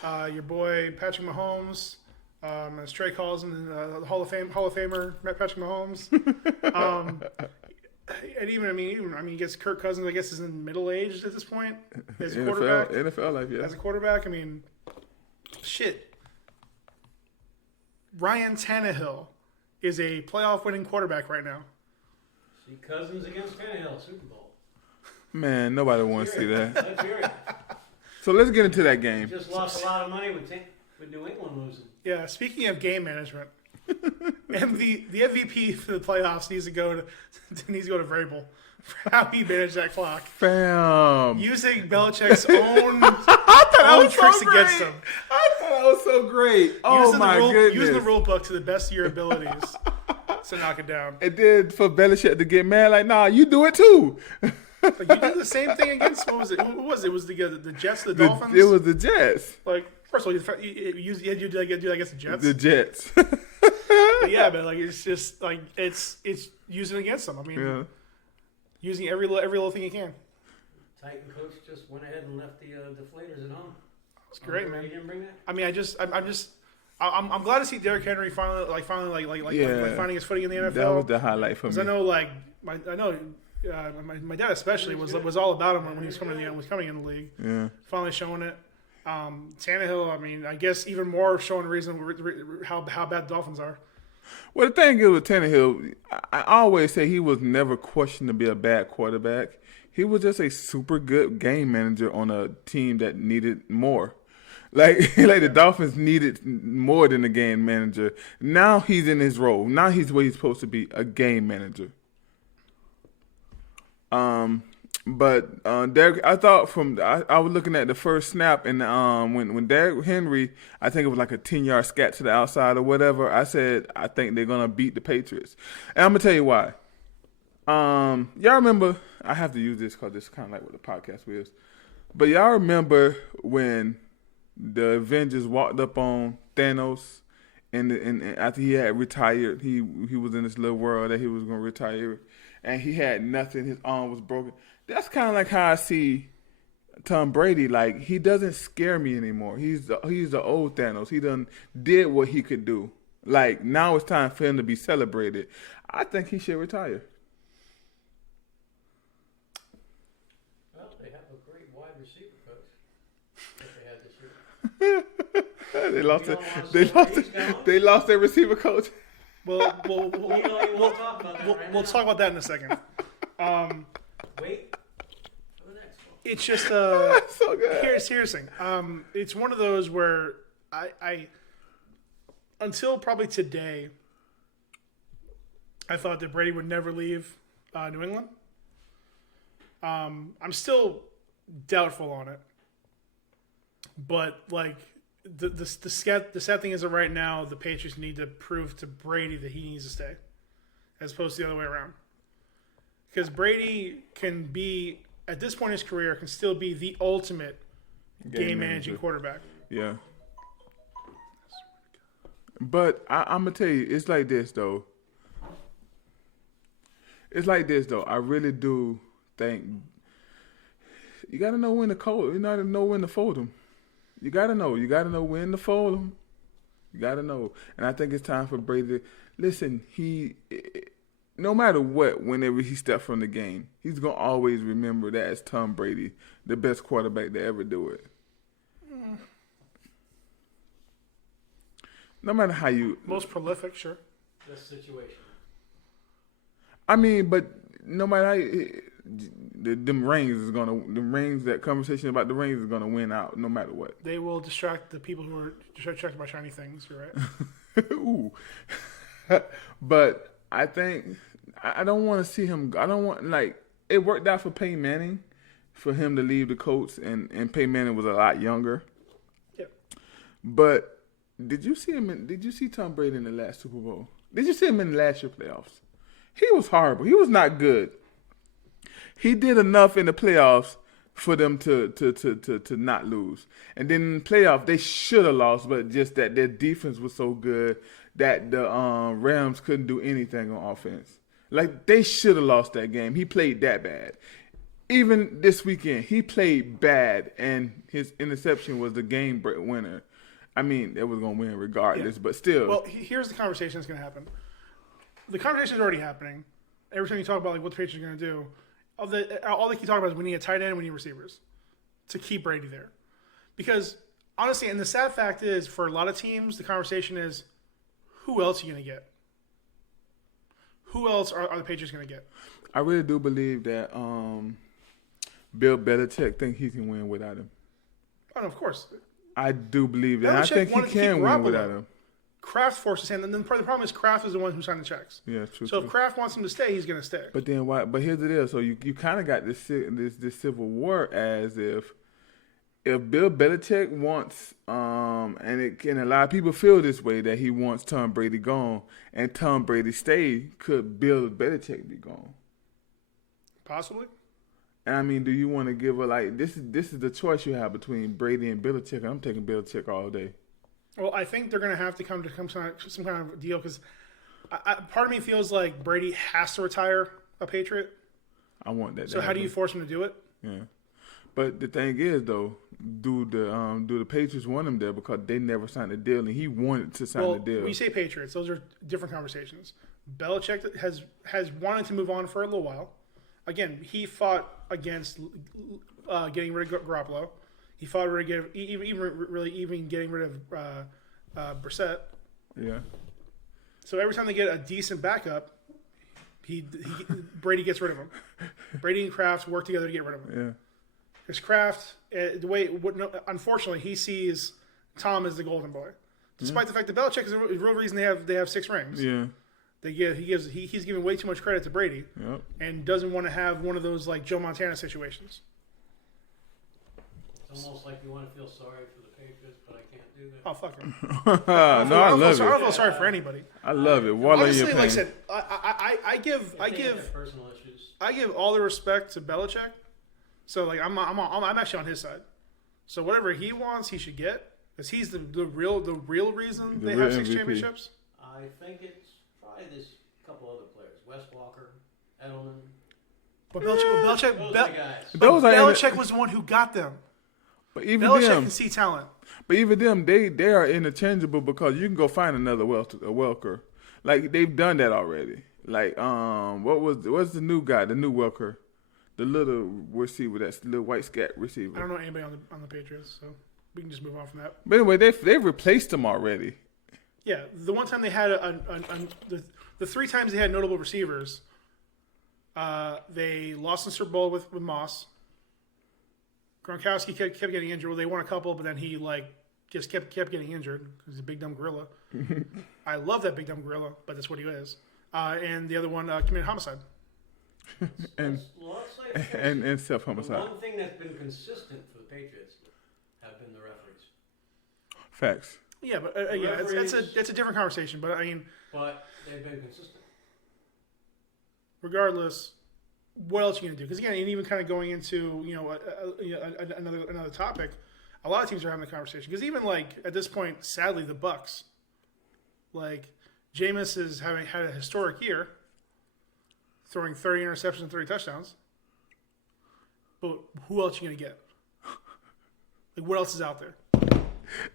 Your boy Patrick Mahomes, as Trey calls him, Hall of Famer Patrick Mahomes. And even he gets Kirk Cousins. I guess is in middle age at this point as a quarterback. NFL life, yeah. As a quarterback, I mean, shit. Ryan Tannehill is a playoff winning quarterback right now. See Cousins against Tannehill, Super Bowl. Man, nobody wants to see that. Let's hear it. So let's get into that game. Just lost a lot of money with New England losing. Yeah, speaking of game management, the MVP for the playoffs needs to go to Vrabel for how he managed that clock. Fam. Using Belichick's own, own tricks so against great. him. I thought that was so great. Oh my goodness. Using the rule book to the best of your abilities to knock it down. It did for Belichick to get mad. Like, nah, you do it too. Like, you did the same thing against, what was it? Who was it? It was the Jets, the Dolphins? It was the Jets. Like, first of all, you do that against the Jets. The Jets. But yeah, but like it's just like it's using against them. I mean, using every little thing you can. Titan coach just went ahead and left the deflators at home. It's great, man. You didn't bring that? I mean, I'm glad to see Derrick Henry finally finding his footing in the NFL. That was the highlight for me. Because I know my dad especially was all about him when he was coming in the league. Yeah. Finally showing it. Tannehill, I mean, I guess even more showing reason how bad the Dolphins are. Well, the thing is with Tannehill, I always say he was never questioned to be a bad quarterback. He was just a super good game manager on a team that needed more. Like the Dolphins needed more than a game manager. Now he's in his role. Now he's where he's supposed to be, a game manager. But Derrick, I thought I was looking at the first snap, and when Derrick Henry, I think it was like a 10-yard scat to the outside or whatever. I said I think they're gonna beat the Patriots, and I'm gonna tell you why. Y'all remember? I have to use this because it's kind of like what the podcast was. But y'all remember when the Avengers walked up on Thanos, and after he had retired, he was in this little world that he was gonna retire, and he had nothing. His arm was broken. That's kind of like how I see Tom Brady. Like, he doesn't scare me anymore. He's the old Thanos. He done did what he could do. Like, now it's time for him to be celebrated. I think he should retire. Well, they have a great wide receiver coach that they had this year. They lost their receiver coach. We'll talk about that we'll talk about that in a second. Wait for the next one. It's just so good. Here's the thing. It's one of those where I until probably today, I thought that Brady would never leave New England. I'm still doubtful on it, but like the sad thing is that right now the Patriots need to prove to Brady that he needs to stay, as opposed to the other way around. Because Brady can be, at this point in his career, can still be the ultimate game managing quarterback. Yeah. But I'm going to tell you, it's like this, though. I really do think you got to know when to fold. You got to know when to fold them. You got to know. You got to know when to fold them. You got to know. And I think it's time for Brady. Listen, no matter what, whenever he steps from the game, he's going to always remember that as Tom Brady, the best quarterback to ever do it. No matter how you... Most prolific, sure. Best situation. I mean, but no matter how that conversation about the rings is going to win out no matter what. They will distract the people who are distracted by shiny things, you're right. Ooh. But I think I don't want to see him. I don't want, like, it worked out for Peyton Manning for him to leave the Colts, and Peyton Manning was a lot younger. Yeah. But did you see Tom Brady in the last Super Bowl? Did you see him in the last year playoffs? He was horrible. He was not good. He did enough in the playoffs for them to not lose. And then in the playoffs, they should have lost, but just that their defense was so good that the Rams couldn't do anything on offense. Like, they should have lost that game. He played that bad. Even this weekend, he played bad, and his interception was the game winner. I mean, it was going to win regardless, but still. Well, here's the conversation that's going to happen. The conversation is already happening. Every time you talk about like what the Patriots are going to do, all they keep talking about is we need a tight end, we need receivers to keep Brady there. Because honestly, and the sad fact is, for a lot of teams, the conversation is, who else are you going to get? Who else are the Patriots going to get? I really do believe that Bill Belichick think he can win without him. Oh, no, of course. I do believe that. Belichick I think he wanted to keep can win Garoppolo. without him. Kraft forced his hand, and then the problem is Kraft is the one who signed the checks. Yeah, true. So if Kraft wants him to stay, he's going to stay. But then why? But here's the deal. So you kind of got this civil war as if Bill Belichick wants and a lot of people feel this way that he wants Tom Brady gone and Tom Brady stay, could Bill Belichick be gone? Possibly. And I mean, do you want to give a this is the choice you have between Brady and Belichick? I'm taking Belichick all day. Well, I think they're going to have to come to some kind of deal because part of me feels like Brady has to retire a Patriot. I want that. So how do you force him to do it? Yeah, but the thing is though, do the Patriots want him there because they never signed a deal and he wanted to sign the deal? When you say Patriots, those are different conversations. Belichick has wanted to move on for a little while. Again, he fought against getting rid of Garoppolo. He fought even getting rid of Brissett. Yeah. So every time they get a decent backup, Brady gets rid of him. Brady and Kraft work together to get rid of him. Yeah. Because Kraft, unfortunately, he sees Tom as the golden boy, despite the fact that Belichick is the real reason they have 6 rings. Yeah. He's giving way too much credit to Brady, Yep. and doesn't want to have one of those like Joe Montana situations. It's almost like you want to feel sorry for the Patriots, but I can't do that. Oh fuck him! No, I love I don't it. feel sorry for anybody. I love it. Wallow Honestly, your pain. like I said, I give Personal issues. I give all the respect to Belichick. So like I'm actually on his side. So whatever he wants, he should get, because he's the real reason they have 6 MVP. championships. I think it's probably this couple other players, Wes Walker, Edelman. But Those are the guys. Those are Belichick was the one who got them. But even Belichick them, can see talent. But even them, they are interchangeable because you can go find another Welker. Like they've done that already. Like what's the new guy, the new Welker, the little receiver, that's the little white scat receiver. I don't know anybody on the Patriots, so we can just move on from that. But anyway, they've replaced him already. Yeah, the one time they had the 3 times they had notable receivers, they lost the Super Bowl with Moss. Gronkowski kept getting injured. Well, they won a couple, but then he just kept getting injured because he's a big dumb gorilla. I love that big dumb gorilla, but that's what he is. And the other one committed homicide. and self The homicide. one thing that's been consistent for the Patriots have been the referees. Facts. Yeah, but that's a different conversation. But I mean, But they've been consistent. regardless, what else are you gonna do? Because again, and even kind of going into another topic, a lot of teams are having the conversation. Because even at this point, sadly, the Bucks, Jameis is having had a historic year, throwing 30 interceptions and 30 touchdowns. But who else are you gonna get? What else is out there?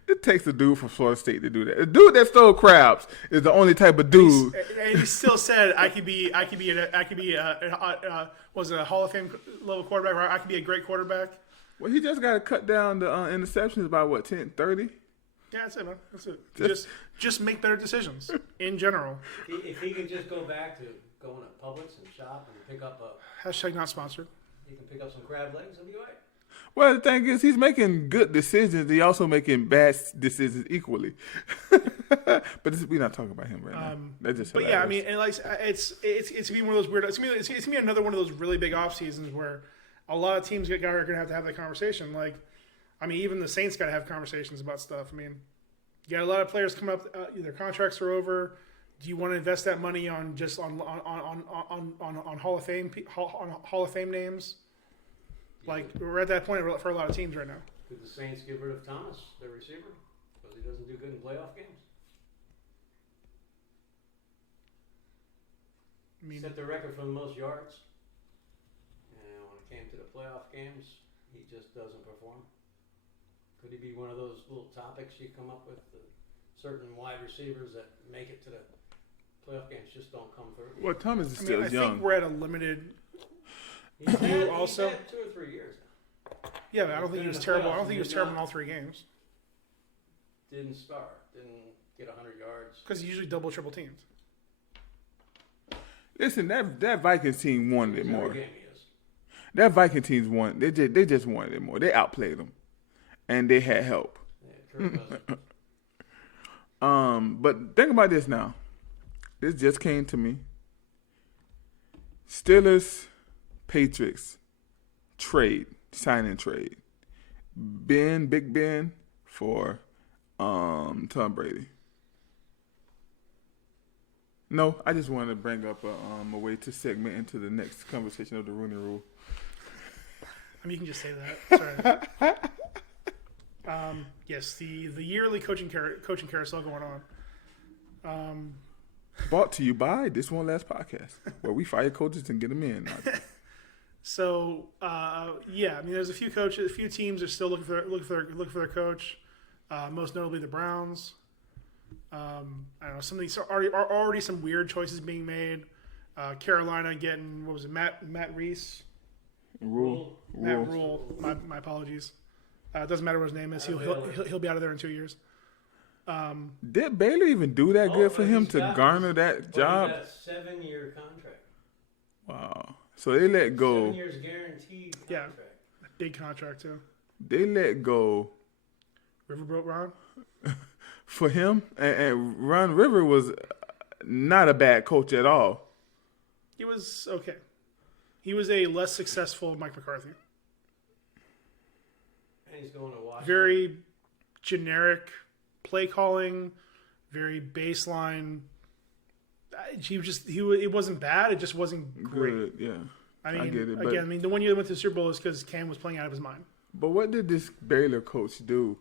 It takes a dude from Florida State to do that. A dude that stole crabs is the only type of dude. And he still said, "I could be a Hall of Fame level quarterback, or I could be a great quarterback." Well, he just got to cut down the interceptions by 30? Yeah, that's it, man. That's it. Just make better decisions in general. If he can just go back to going to Publix and shop and pick up Hashtag not sponsored. he can pick up some crab legs, he'll be all right. Well, the thing is, he's making good decisions. He's also making bad decisions equally. But we're not talking about him right now. That's just hilarious. Yeah, I mean, and it's gonna be one of those weird. It's gonna be another one of those really big off seasons where a lot of teams are gonna have to have that conversation. Even the Saints got to have conversations about stuff. I mean, you got a lot of players come up. Their contracts are over. Do you want to invest that money on Hall of Fame names? We're at that point for a lot of teams right now. Could the Saints get rid of Thomas, their receiver, because he doesn't do good in playoff games? He set the record for the most yards. And when it came to the playoff games, he just doesn't perform. Could he be one of those little topics you come up with? Certain wide receivers that make it to the playoff games just don't come through. Well, Thomas is still I young. think we're at a limited. He's had also 2 or 3 years now. Yeah, but I don't think he was terrible. I don't think he was terrible in all 3 games. Didn't start. Didn't get 100 yards. Because he usually double, triple teams. Listen, that Vikings team wanted it Every more. game he is. That Viking teams won. They just wanted it more. They outplayed them, and they had help. Yeah, Kirk Cousins. But think about this now. This just came to me. Steelers, Patriots, sign and trade. Big Ben for Tom Brady. No, I just wanted to bring up a way to segment into the next conversation of the Rooney Rule. I mean, you can just say that. Sorry. Yes, the yearly coaching carousel going on. Brought to you by This One Last Podcast, where we fire coaches and get them in. So yeah, I mean, there's a few teams are still looking for their coach. Most notably the Browns. I don't know. Some of these are already some weird choices being made. Carolina getting, what was it, Matt Reese? Rule. Matt Rule. My apologies. It doesn't matter what his name is. He'll be out of there in 2 years. Did Baylor even do that good for him to garner that job? He got a 7-year contract. Wow. So they let go. 7 years guaranteed contract. Yeah. Big contract too. They let go Riverboat Ron? for him, and Ron River was not a bad coach at all. He was okay. He was a less successful Mike McCarthy. And he's going to Washington. Very generic play calling, very baseline. It wasn't bad. It just wasn't great. Good, yeah. I mean, get it, again, the one year they went to the Super Bowl is because Cam was playing out of his mind. But what did this Baylor coach do,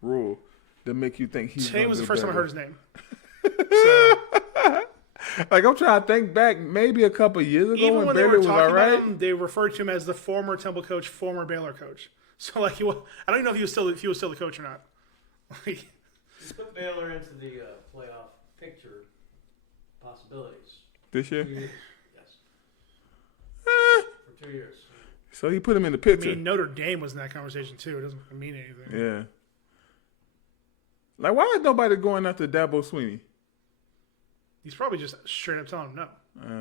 Rule, to make you think he's Today was the first time I heard his name. Like, I'm trying to think back maybe a couple years ago Even when they Baylor were was talking all right. about him, they referred to him as the former Temple coach, former Baylor coach. So like, I don't even know if he was still the coach or not. Like, He put Baylor into the playoff picture possibilities. This year? 2 years. Yes. For 2 years. So he put him in the I picture. mean, Notre Dame was in that conversation too. It doesn't mean anything. Yeah. Like, why is nobody going after Dabo Sweeney? He's probably just straight up telling him no.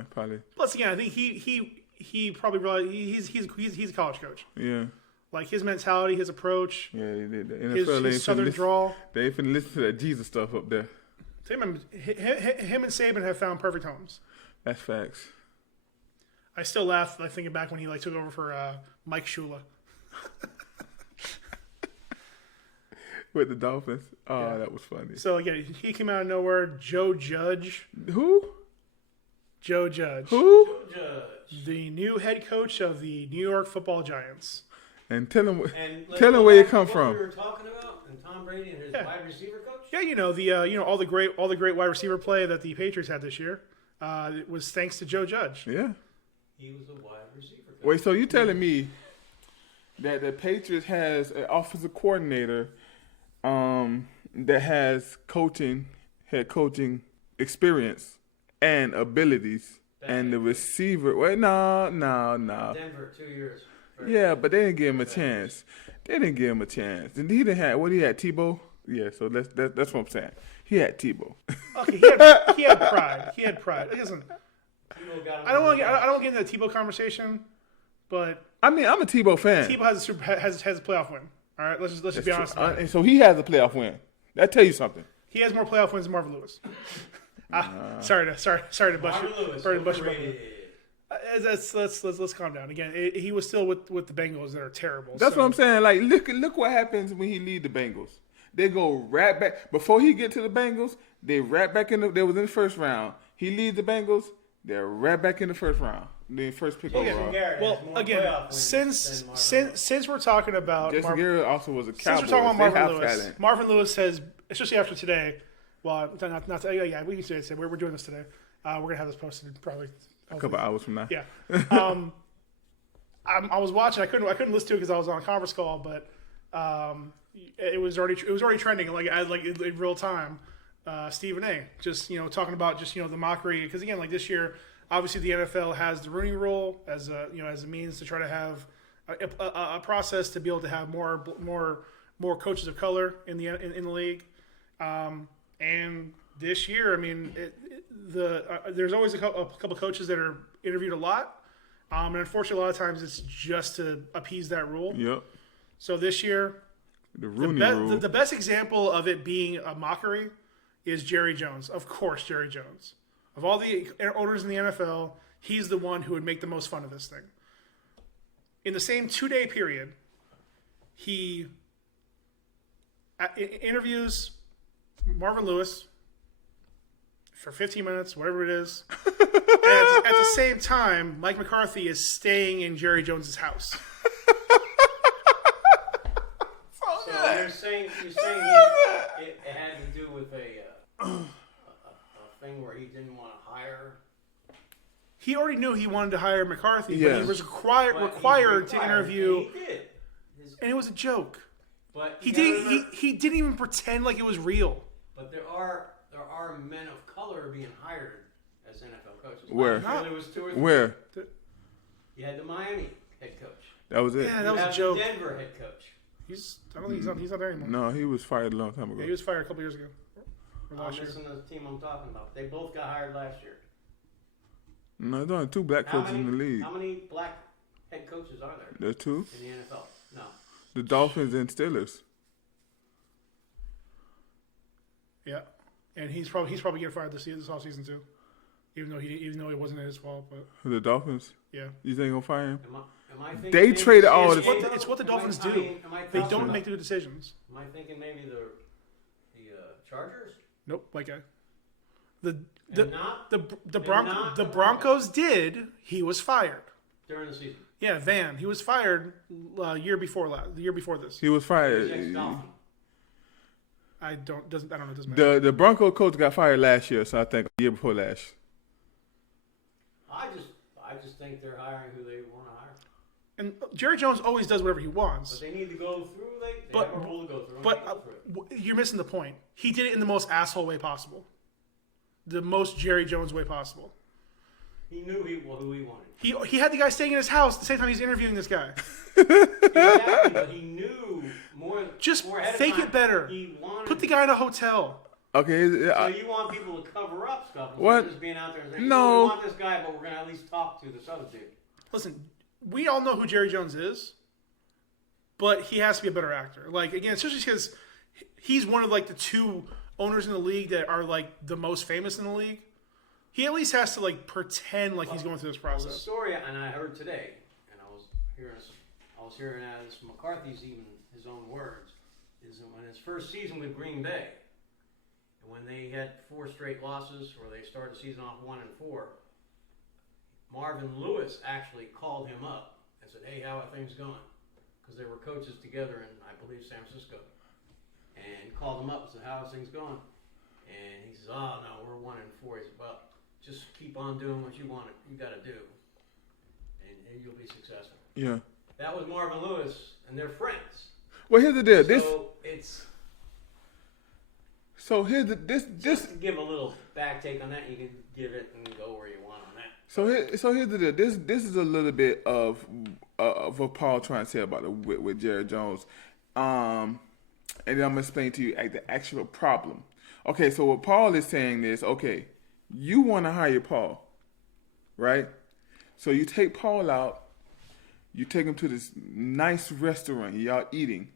Probably. Plus, again, I think he probably realized he's a college coach. Yeah. Like his mentality, his approach, Yeah, the NFL his southern drawl. They ain't finna listen to that Jesus stuff up there. Him and Saban have found perfect homes. That's facts. I still laugh like thinking back when he took over for Mike Shula. With the Dolphins. Oh, Yeah. that was funny. So again, he came out of nowhere. Joe Judge. Who? Joe Judge. Who? Judge. The new head coach of the New York Football Giants. And tell him And tell him where you come what from. we were talking about, and Tom Brady and his wide receiver coach. Yeah, all the great wide receiver play that the Patriots had this year. It was thanks to Joe Judge. Yeah. He was a wide receiver coach. Wait, so you telling me that the Patriots has an offensive coordinator that has head coaching experience and abilities, and the receiver? Wait, no. Denver, 2 years. Yeah, but they didn't give him a chance. And he didn't have he had Tebow. Yeah, so that's what I'm saying. He had Tebow. Okay, he had pride. He had pride. Listen, I don't want to get into the Tebow conversation, but I mean, I'm a Tebow fan. Tebow has a playoff win. All right, let's just be honest. About it. And so he has a playoff win. That tell you something. He has more playoff wins than Marvin Lewis. Sorry to bust you. Sorry to bust you. Let's calm down. Again, he was still with the Bengals that are terrible. That's what I'm saying. Like, look what happens when he lead the Bengals. They go right back before he get to the Bengals. They right back in. They was in the first round. He leads the Bengals. They're right back in the first round. The first pick overall. Well, again, since we're talking about Jason Garrett also was a Cowboy. Since we're talking about Marvin Lewis has, especially after today. Well, yeah, we can say it. We're doing this today. We're gonna have this posted probably a couple hours from now. Yeah. I was watching. I couldn't listen to it because I was on a conference call, but it was already trending in real time. Stephen A. just talking about the mockery, because again, like this year, obviously the NFL has the Rooney Rule as a means to try to have a process to be able to have more coaches of color in the league, and this year, I mean, there's always a couple coaches that are interviewed a lot, and unfortunately, a lot of times it's just to appease that rule. Yep. So this year, The Rooney rule. the best example of it being a mockery is Jerry Jones. Of course, Jerry Jones. Of all the owners in the NFL, he's the one who would make the most fun of this thing. In the same 2-day period, he interviews Marvin Lewis for 15 minutes, whatever it is. And at the same time, Mike McCarthy is staying in Jerry Jones's house. So you're saying it had to do with a thing where he didn't want to hire. He already knew he wanted to hire McCarthy, but Yes. he was required to interview, And he did. and it was a joke. But He didn't even pretend like it was real. But there are men of color being hired as NFL coaches. Where? I'm sure there was 2 or 3. Where? You had the Miami head coach. That was it. Yeah, that You was a have joke. the Denver head coach. I don't think he's not there anymore. No, he was fired a long time ago. Yeah, he was fired a couple years ago. Or I'm last year. missing the team I'm talking about. They both got hired last year. No, there's only 2 black coaches in the league. How many black head coaches are there There's 2. in the NFL? No. The Dolphins and Steelers. Yeah, and he's probably getting fired this offseason too, even though it wasn't his fault. But The Dolphins. yeah, You think gonna fire him? Am I thinking They maybe traded all San the- Diego? it's what the Dolphins Am I- do. I mean, am I They thinking- don't make the good decisions. Am I thinking maybe the Chargers? Nope, like the And not Broncos did. He was fired. during the season. Yeah, Van. He was fired the year before this. He was He's fired. ex-Dolphin. I don't know. It doesn't matter. The Bronco coach got fired last year, so I think the year before last. I just think they're hiring who they want to hire. And Jerry Jones always does whatever he But wants. they need to go through. They But- have a rule to go through. and But they go through it. you're missing the point. He did it in the most asshole way possible. The most Jerry Jones way possible. He knew who he wanted. He had the guy staying in his house at the same time he's interviewing this guy. Exactly, but he knew more. Just more ahead of fake time. it better. He wanted. Put the guy in a hotel. Okay. So you want people to cover up stuff instead What? of just being out there and saying, No. we want this guy, but we're going to at least talk to this other dude. Listen, we all know who Jerry Jones is, but he has to be a better actor. Like, again, especially because he's one of like the 2 owners in the league that are like the most famous in the league. He at least has to like pretend like he's going through this Well, the process. story, and I heard today, and I was hearing out of this McCarthy's even his own words, is that when his first season with Green Bay, and when they had 4 straight losses, or they started the season off 1-4, Marvin Lewis actually called him up and said, "Hey, how are things going?" Because they were coaches together in, I believe, San Francisco, and called him up and said, "How are things going?" And he says, "Oh no, we're 1-4." He said, "Well, just keep on doing what you got to do, and you'll be successful." Yeah. That was Marvin Lewis, and they're friends. Well, here's the deal. So it's Here's the just to give a little back take on that. You can give it and go where you want on that. So here's the deal. This is a little bit of what Paul trying to say about it with Jerry Jones, and then I'm gonna explain to you the actual problem. Okay, so what Paul is saying is, okay, you want to hire Paul, right? So you take Paul out, you take him to this nice restaurant, y'all eating.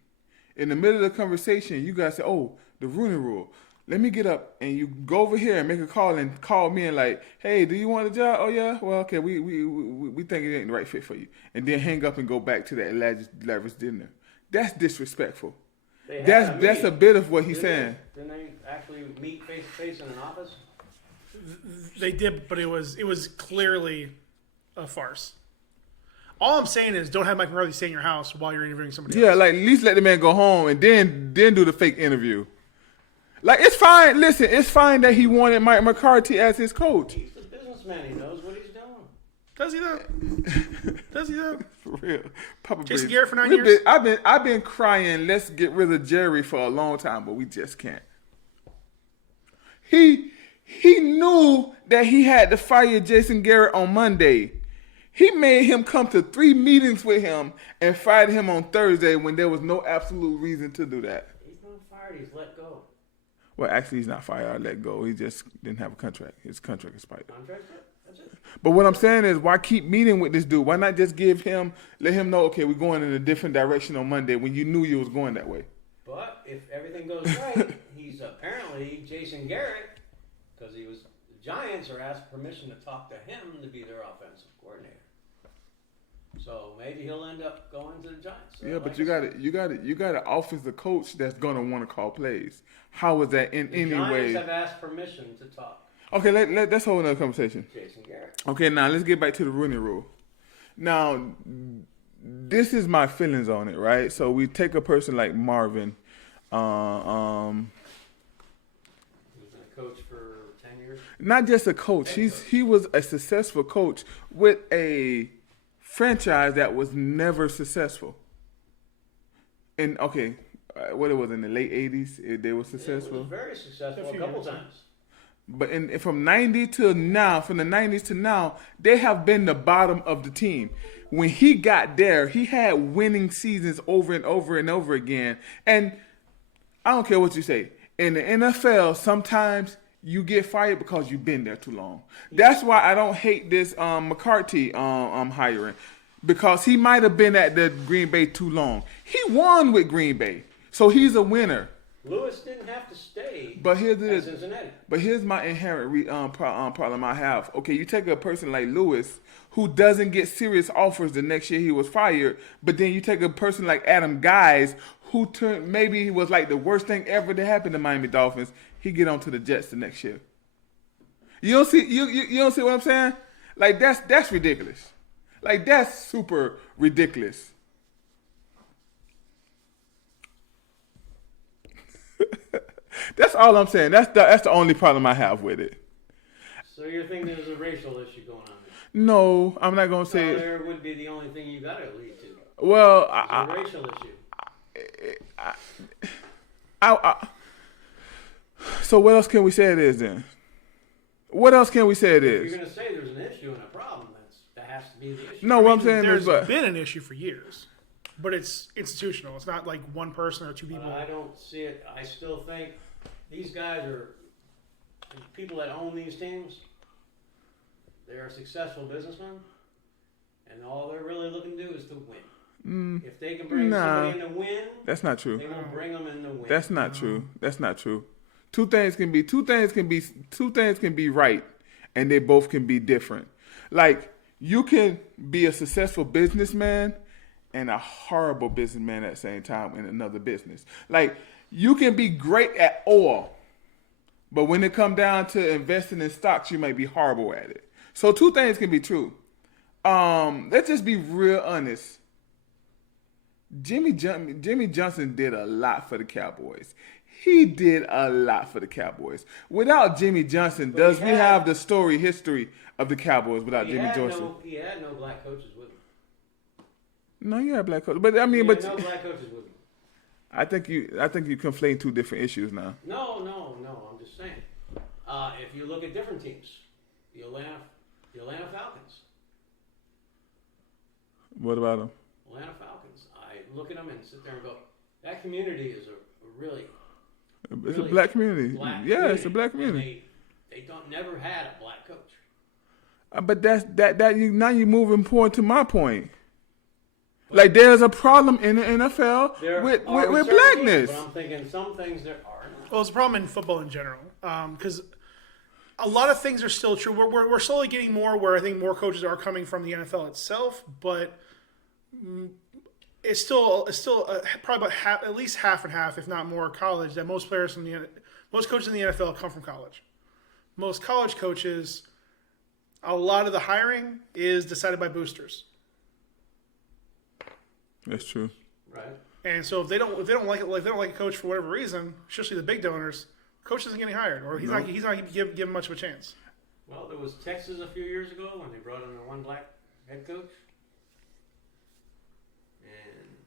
In the middle of the conversation, you guys say, "Oh, the Rooney Rule. Let me get up," and you go over here and make a call and call me and like, "Hey, do you want a job?" "Oh yeah, well okay, we think it ain't the right fit for you," and then hang up and go back to that lavish dinner. That's disrespectful. That's a bit of what he's saying. Didn't they actually meet face to face in an office? They did, but it was clearly a farce. All I'm saying is, don't have Mike McCarthy stay in your house while you're interviewing somebody else. Yeah, like at least let the man go home and then do the fake interview. Like it's fine. Listen, it's fine that he wanted Mike McCarthy as his coach. He's the businessman. He knows what he's doing. Does he though? Does he though? For real, Papa Jason Brady. Garrett for 9 years? I've been crying. Let's get rid of Jerry for a long time, but we just can't. He knew that he had to fire Jason Garrett on Monday. He made him come to 3 meetings with him and fired him on Thursday when there was no absolute reason to do that. He's not fired. He's let go. Well, actually, he's not fired. I let go. He just didn't have a contract. His contract expired. Contract? That's it. But what I'm saying is, why keep meeting with this dude? Why not just let him know, okay, we're going in a different direction on Monday when you knew you was going that way? But if everything goes right, he's apparently Jason Garrett, because the Giants are asked permission to talk to him to be their offensive coordinator. So maybe he'll end up going to the Giants. So Yeah, but you got an offensive coach that's gonna want to call plays. How is that in any Giants way? have asked permission to talk. Okay, let's hold another conversation. Jason Garrett. Okay, now let's get back to the Rooney Rule. Now, this is my feelings on it, right? So we take a person like Marvin. He was a coach for 10 years. Not just a coach. He was a successful coach with a franchise that was never successful. And okay, what it was in the late '80s, they were successful. It was very successful a couple times. But from '90 to now, from the '90s to now, they have been the bottom of the team. When he got there, he had winning seasons over and over and over again. And I don't care what you say. In the NFL, sometimes you get fired because you've been there too long. That's why I don't hate this McCarthy hiring, because he might have been at the Green Bay too long. He won with Green Bay, so he's a winner. Lewis didn't have to stay But at Cincinnati. But here's my inherent problem I have. Okay, you take a person like Lewis who doesn't get serious offers the next year he was fired, but then you take a person like Adam Guys who maybe he was like the worst thing ever to happen to Miami Dolphins. He get on to the Jets the next year. You don't see you don't see what I'm saying? Like that's ridiculous. Like that's super ridiculous. That's all I'm saying. That's the only problem I have with it. So you're thinking there's a racial issue going on there? No, I'm not gonna say. Well, there would be the only thing you got to lead to. Well, a racial issue. So what else can we say it is then? What else can we say it If is? you're going to say there's an issue and a problem, that has to be the issue. No, what I'm saying There's is, but been an issue for years, but it's institutional. It's not like one person or two people. I don't see it. I still think these guys are people that own these teams. They're successful businessmen, and all they're really looking to do is to win. If they can bring somebody in to win, that's not true. They will bring them in to win. That's not true. That's not true. Two things can be right, and they both can be different. Like you can be a successful businessman and a horrible businessman at the same time in another business. Like you can be great at oil, but when it comes down to investing in stocks, you might be horrible at it. So two things can be true. Let's just be real honest. Jimmy Johnson did a lot for the Cowboys. He did a lot for the Cowboys. Without Jimmy Johnson, we have the history of the Cowboys without Jimmy Johnson? He had no black coaches with him. No, you had black coaches, but I mean, no black coaches with him. I think you conflating two different issues now. No. I'm just saying. If you look at different teams, the Atlanta Falcons. What about them? Atlanta Falcons. I look at them and sit there and go, that community is a really. It's a black community. It's a black community. They never had a black coach. But now you're moving point to my point. Like there's a problem in the NFL with blackness. But I'm thinking some things there are not. Well, it's a problem in football in general because a lot of things are still true. We're slowly getting more where I think more coaches are coming from the NFL itself, but it's still probably about at least half and half, if not more, college. That most coaches in the NFL come from college. Most college coaches, a lot of the hiring is decided by boosters. That's true. Right. And so if they don't like a coach for whatever reason, especially the big donors, coach isn't getting hired, or he's not given much of a chance. Well, there was Texas a few years ago when they brought in the one black head coach, and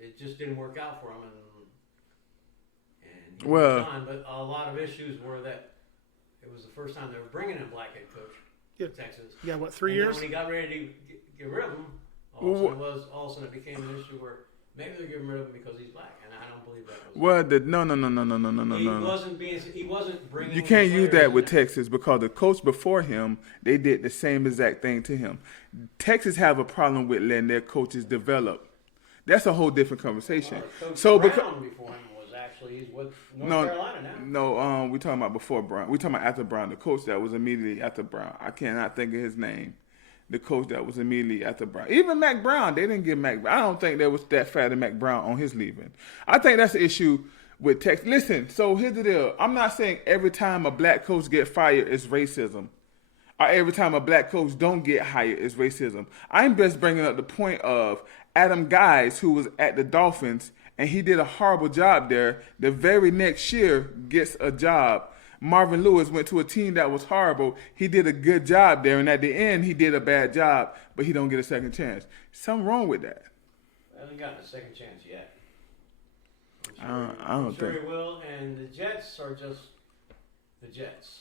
it just didn't work out for him. And he moved on. But a lot of issues were that it was the first time they were bringing in a black head coach. Yeah. Texas. Yeah, what, 3 years? When he got ready to get rid of him, all of a sudden it became an issue where Maybe they're getting rid of him because he's black, and I don't believe that. Well, no. He wasn't bringing. You can't use players that with in there. Texas because the coach before him, they did the same exact thing to him. Texas have a problem with letting their coaches develop. That's a whole different conversation. Coach So Brown before him was actually he's with North Carolina now. we talking about before Brown. We talking about after Brown. The coach that was immediately after Brown. I cannot think of his name. The coach that was immediately after Brown. Even Mac Brown, they didn't give Mac. I don't think there was that fat of Mac Brown on his leaving. I think that's the issue with Texas. Listen, so here's the deal. I'm not saying every time a black coach get fired it's racism, or every time a black coach don't get hired it's racism. I'm just bringing up the point of Adam Guys, who was at the Dolphins, and he did a horrible job there. The very next year gets a job. Marvin Lewis went to a team that was horrible. He did a good job there, and at the end, he did a bad job, but he don't get a second chance. Something wrong with that. He hasn't gotten a second chance yet. I don't I'm sure think. he will, and the Jets are just the Jets.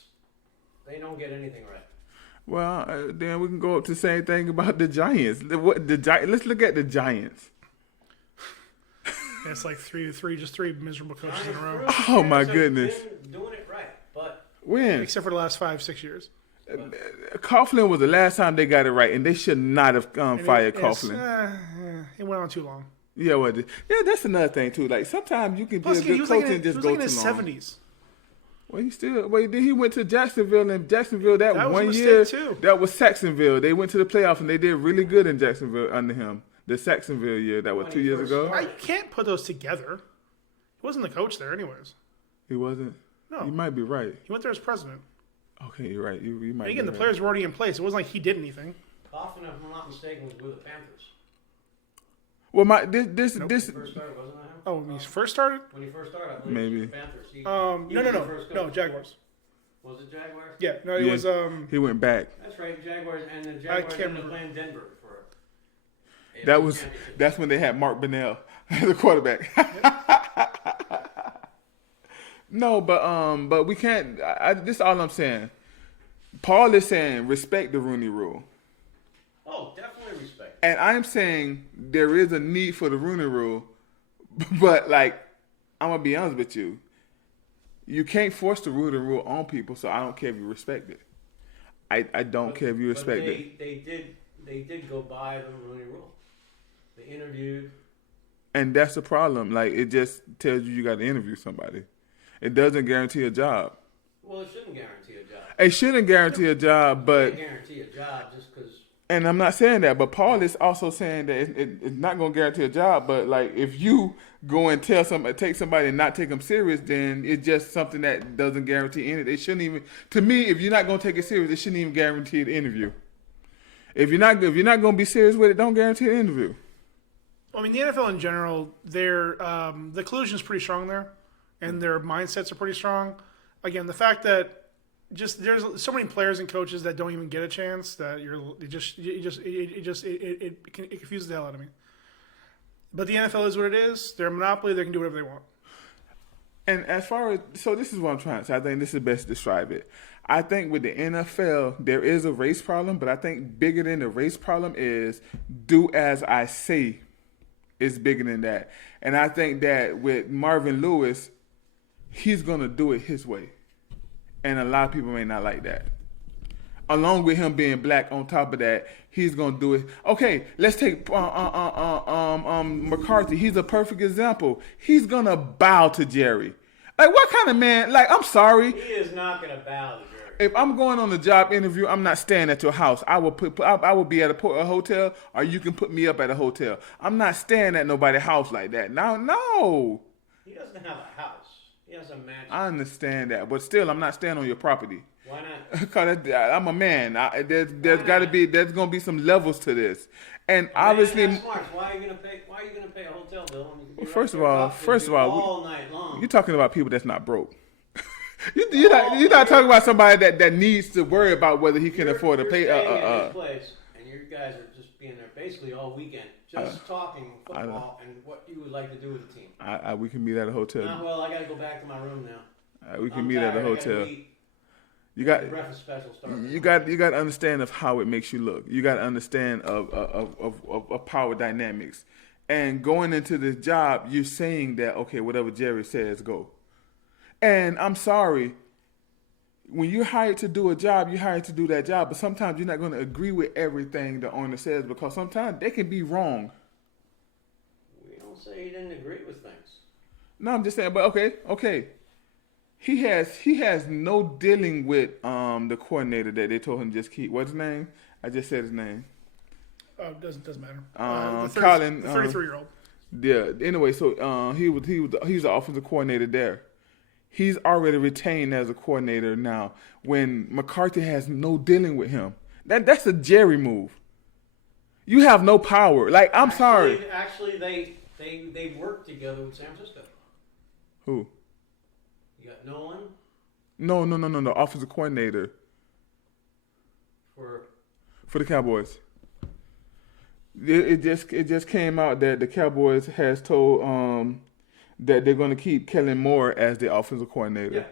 They don't get anything right. Well, then we can go up to the same thing about the Giants. Let's look at the Giants. It's like three miserable coaches in a row. Oh, my Giants have goodness. been doing it right, but When? Except for the last 5-6 years. Coughlin was the last time they got it right, and they should not have fired Coughlin. It went on too long. Yeah, that's another thing too. Like sometimes you can be Plus, a he good was coach like in, and just he was go like in too his long. 70s. Well, then he went to Jacksonville, and Jacksonville that That was a one mistake, year too. that was Saxonville. They went to the playoff and they did really good in Jacksonville under him. The Saxonville year that was When 2 he years first ago. started. You can't put those together. He wasn't the coach there, anyways. He wasn't. No. You might be right. He went there as president. Okay, you're right. You might. And again, be the right. players were already in place. It wasn't like he did anything. Coughlin, if I'm not mistaken, was with the Panthers. Well, Nope. When he first started, wasn't that him? Oh, when he first started? When he first started, I believe Maybe. it was the Panthers. He No, was the first coach. Jaguars. Was it Jaguars? Yeah, no, it Yeah, was. he went back. That's right, Jaguars, and the can't Jaguars ended up remember. playing Denver for. That's when they had Mark Bennell, the quarterback. No, but we can't. This is all I'm saying. Paul is saying respect the Rooney Rule, Oh, definitely respect. and I'm saying there is a need for the Rooney Rule, but like I'm gonna be honest with you, you can't force the Rooney Rule on people. So I don't care if you respect it. I don't care if you respect it. They did go by the Rooney Rule. They interviewed. And that's the problem. Like it just tells you got to interview somebody. It doesn't guarantee a job. Well, it shouldn't guarantee a job. It shouldn't guarantee a job, It but can't guarantee a job just because. and I'm not saying that, but Paul is also saying that it's not going to guarantee a job. But like if you go and take somebody and not take them serious, then it's just something that doesn't guarantee anything. It shouldn't even. To me, if you're not going to take it serious, it shouldn't even guarantee the interview. If you're not going to be serious with it, don't guarantee the interview. I mean, the NFL in general, the collusion is pretty strong there, and their mindsets are pretty strong. Again, the fact that just there's so many players and coaches that don't even get a chance that it confuses the hell out of me. But the NFL is what it is. They're a monopoly. They can do whatever they want. And as far as this is what I'm trying to say. I think this is best to describe it. I think with the NFL there is a race problem, but I think bigger than the race problem is do as I say. Is bigger than that. And I think that with Marvin Lewis, he's going to do it his way. And a lot of people may not like that. Along with him being black on top of that, he's going to do it. Okay, let's take McCarthy. He's a perfect example. He's going to bow to Jerry. Like, what kind of man? Like, I'm sorry. He is not going to bow to Jerry. If I'm going on a job interview, I'm not staying at your house. I will be at a hotel, or you can put me up at a hotel. I'm not staying at nobody's house like that. No. He doesn't have a house. He has a mansion. I understand that, but still, I'm not staying on your property. Why not? Because I'm a man. There's gonna be some levels to this, and obviously, Man, that's smart. Why are you gonna pay a hotel bill? When you can be first of right all, there all night long. you're talking about people that's not broke. You're not talking about somebody that needs to worry about whether he can afford to pay. Staying at his place, and you guys are just being there basically all weekend, just talking football and what you would like to do with the team. We can meet at a hotel. Well, I got to go back to my room now. We can I'm meet at a tired. I gotta hotel. eat. You got Breakfast special starting. you got to understand of how it makes you look. You got to understand of power dynamics. And going into this job, you're saying that, okay, whatever Jerry says, go. And I'm sorry, when you're hired to do a job, you're hired to do that job. But sometimes you're not going to agree with everything the owner says because sometimes they can be wrong. We don't say he didn't agree with things. No, I'm just saying, but okay. He has no dealing with the coordinator that they told him just keep. What's his name? I just said his name. Doesn't matter. Colin, the 33-year-old. Yeah. Anyway, so he's the offensive coordinator there. He's already retained as a coordinator now. When McCarthy has no dealing with him, that's a Jerry move. You have no power. Like I'm sorry. Actually, they worked together with San Francisco. Who? You got Nolan. No. Offensive coordinator For the Cowboys. It just came out that the Cowboys has told that they're going to keep Kellen Moore as the offensive coordinator. Yeah.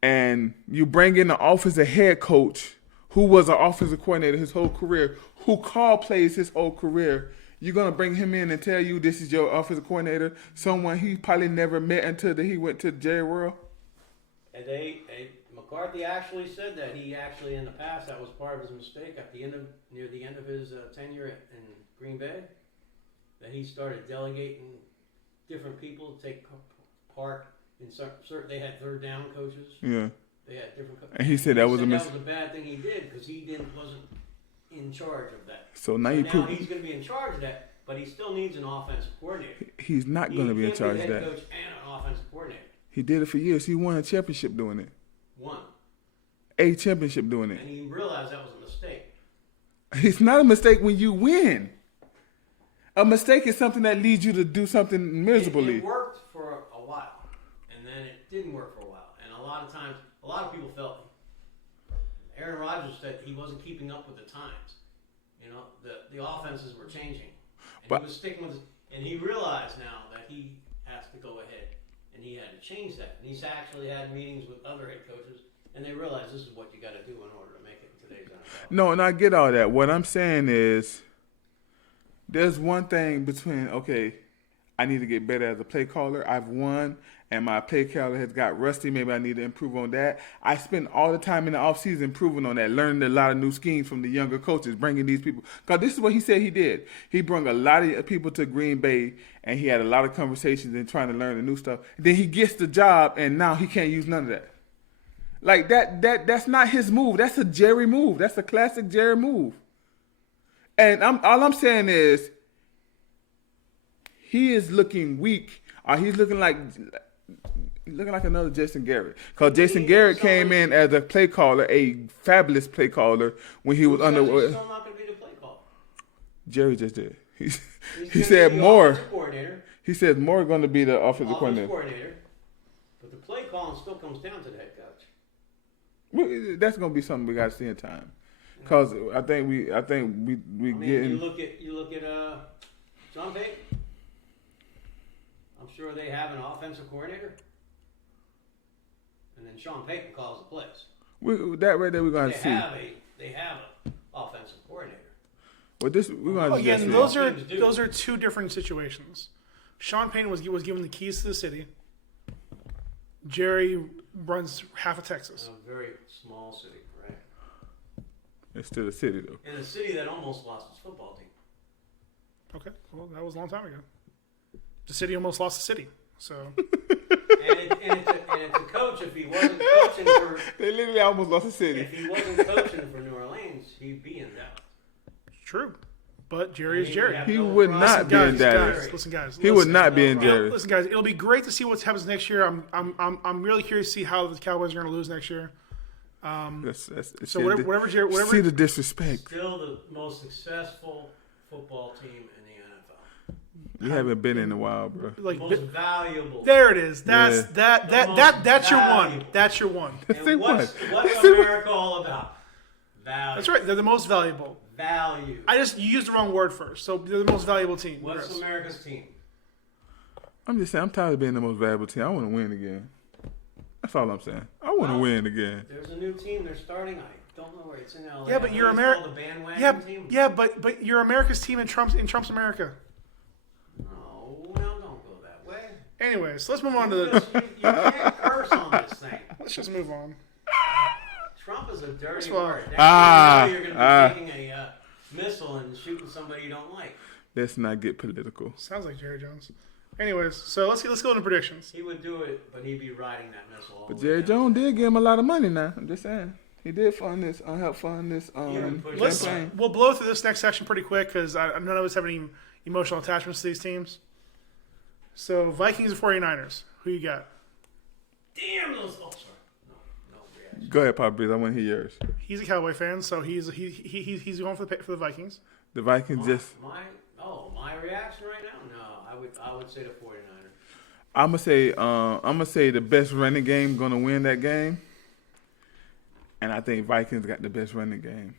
And you bring in the offensive head coach who was an offensive coordinator his whole career, who called plays his whole career. You're going to bring him in and tell you this is your offensive coordinator, someone he probably never met until he went to Jerry World? And McCarthy actually said that he actually in the past that was part of his mistake at near the end of his tenure in Green Bay, that he started delegating different people to take part in certain. They had third down coaches. Yeah. They had different. And he said that was a that was a bad thing he did because he wasn't in charge of that. So now he's going to be in charge of that, but he still needs an offensive coordinator. He's not going to be in charge of that. Head coach and an offensive coordinator. He did it for years. He won a championship doing it. A championship doing it. And he realized that was a mistake. It's not a mistake when you win. A mistake is something that leads you to do something miserably. It worked for a while, and then it didn't work for a while. And a lot of times, a lot of people felt Aaron Rodgers said he wasn't keeping up with the times. You know, the offenses were changing, and he was sticking with it. And he realized now that he has to go ahead, and he had to change that. And he's actually had meetings with other head coaches, and they realized this is what you got to do in order to make it in today's NFL. No, and I get all that. What I'm saying is, there's one thing between, okay, I need to get better as a play caller. I've won, and my play caller has got rusty. Maybe I need to improve on that. I spend all the time in the offseason improving on that, learning a lot of new schemes from the younger coaches, bringing these people. Because this is what he said he did. He brought a lot of people to Green Bay, and he had a lot of conversations and trying to learn the new stuff. Then he gets the job, and now he can't use none of that. Like, that's not his move. That's a Jerry move. That's a classic Jerry move. And all I'm saying is, he is looking weak, or he's looking like another Jason Garrett. Because Jason Garrett came in as a play caller, a fabulous play caller when he was under. He's still not going to be the play caller. Jerry just did. He said more. He said more going to be the offensive coordinator. But the play calling still comes down to the head coach. Well, that's going to be something we got to see in time. Because I think we getting. You look at Sean Payton. I'm sure they have an offensive coordinator, and then Sean Payton calls the plays. That right there we're going to see. They have an offensive coordinator. Well, we're going to again. Those are two different situations. Sean Payton was given the keys to the city. Jerry runs half of Texas. A very small city, right? It's still a city, though. In a city that almost lost its football team. Okay, well, that was a long time ago. The city almost lost the city, so. and it's a coach. If he wasn't coaching for, they literally almost lost the city. If he wasn't coaching for New Orleans, he'd be in Dallas. True, but Jerry is Jerry. He would not be in Dallas. Listen, guys. He would not be in Dallas. Listen, guys. It'll be great to see what happens next year. I'm really curious to see how the Cowboys are going to lose next year. So whatever see the disrespect. Still the most successful football team in the NFL. You haven't been in a while, bro. Like most valuable. There it is. That's your one. That's your one. And what's America all about? Value. That's right. They're the most valuable. Value. You used the wrong word first. So they're the most valuable team. What's America's team? I'm just saying, I'm tired of being the most valuable team. I want to win again. That's all I'm saying. I want to win again. There's a new team they're starting. I don't know where it's in LA. Yeah, but you're America. The bandwagon team. Yeah, but you're America's team in Trump's America. Anyways, let's move on to You the. can't curse on this thing. Let's just move on. Trump is a dirty well. word. Next thing you know, you're going to be taking a missile and shooting somebody you don't like. Let's not get political. Sounds like Jerry Jones. Anyways, so let's go into predictions. He would do it, but he'd be riding that missile all But the way Jerry down. Jones did give him a lot of money now. I'm just saying. He did fund this, help fund this campaign. We'll blow through this next section pretty quick because none of us have any emotional attachments to these teams. So Vikings and 49ers. Who you got? Damn those! Oh, sorry. No reaction. Go ahead, Papa Breeze. I want to hear yours. He's a Cowboy fan, so he's going for the Vikings. The Vikings just... My reaction right now? No, I would say the 49ers. I'm gonna say the best running game gonna win that game. And I think Vikings got the best running game.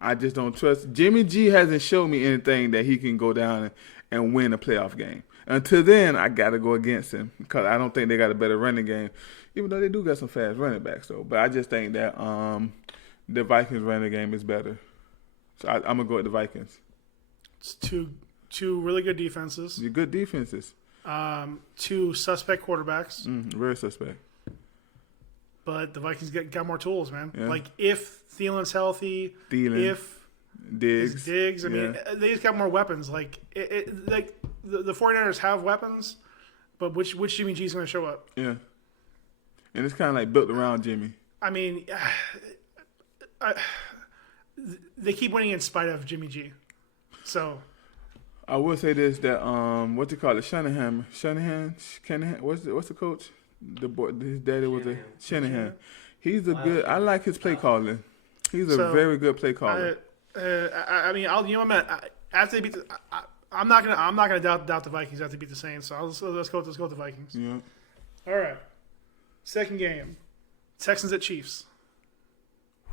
I just don't trust. Jimmy G hasn't shown me anything that he can go down and win a playoff game. Until then, I got to go against him because I don't think they got a better running game, even though they do got some fast running backs, though. But I just think that the Vikings running game is better. So I'm going to go with the Vikings. It's two really good defenses. The good defenses. Two suspect quarterbacks. Very suspect. But the Vikings got more tools, man. Yeah. Like, if Thielen's healthy, if Diggs. I mean, they just got more weapons. Like, like the 49ers have weapons, but which Jimmy G is going to show up? Yeah. And it's kind of like built around Jimmy. I mean, they keep winning in spite of Jimmy G. So I will say this, that what you call it, Shanahan, what's the coach? The boy, his daddy was a Shanahan. He's a good. I like his play calling. He's a very good play caller. I mean, after they beat, I'm not gonna doubt the Vikings after they beat the Saints. So let's go with the Vikings. Yeah. All right. Second game, Texans at Chiefs.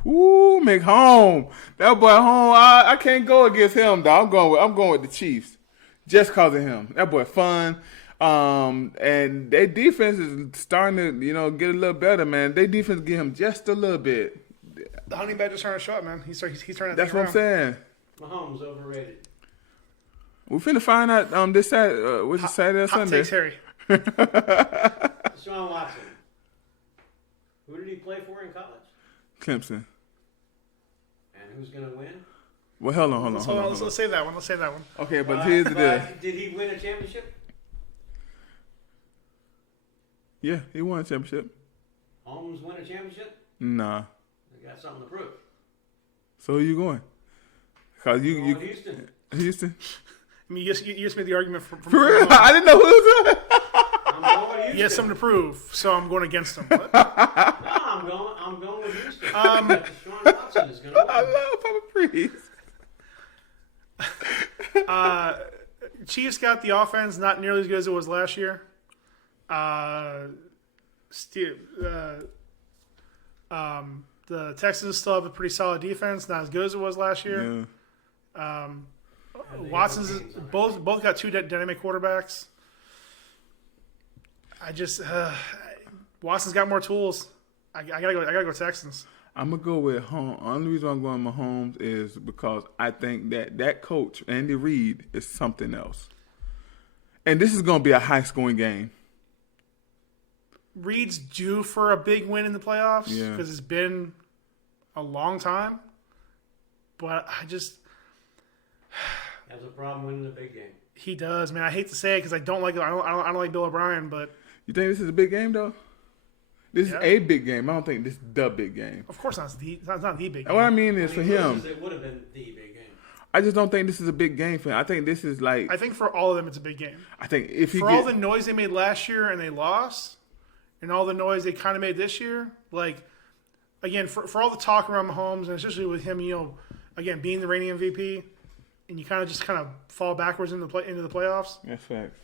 Ooh, McHome. That boy home. I can't go against him, though. I'm going with the Chiefs. Just cause of him. That boy fun. And their defense is starting to, get a little better, man. Their defense give him just a little bit. The Honey Badger's trying to show up, man. He's turning. That's what I'm saying. Mahomes overrated. We finna find out this Saturday. Which is Saturday or Sunday? Takes Harry. Deshaun Watson. Who did he play for in college? Clemson. And who's gonna win? Well, hold on. Let's save that one. Okay, but here's the deal. Did he win a championship? Yeah, he won a championship. Holmes win a championship? Nah. They got something to prove. So who you going? Cause you Houston. Houston. I mean, you just made the argument from For real? I didn't know who was it. I'm going with Houston. He has something to prove, so I'm going against him. No, I'm going with Houston. Deshaun Watson is gonna win. I love Papa Priest. Chiefs got the offense not nearly as good as it was last year. The Texans still have a pretty solid defense, not as good as it was last year. Yeah. Watson's both got two dynamic quarterbacks. Watson's got more tools. I gotta go Texans. I'm gonna go with home. Only reason I'm going with Mahomes is because I think that coach Andy Reid is something else, and this is gonna be a high scoring game. Reed's due for a big win in the playoffs because Yeah. it's been a long time. But I just Has a problem winning a big game. he does, man. I hate to say it because I don't like I don't like Bill O'Brien, but You think this is a big game though? This Yeah. is a big game. I don't think this is the big game. of course not it's not the big And what I game. mean is for him, It would have been the big game. I just don't think this is a big game for him. I think this is like I think for all of them it's a big game. I think if he For get, all the noise they made last year and they lost, and all the noise they kind of made this year, like again for all the talk around Mahomes and especially with him, again being the reigning MVP, and you kind of fall backwards into the playoffs. that's facts.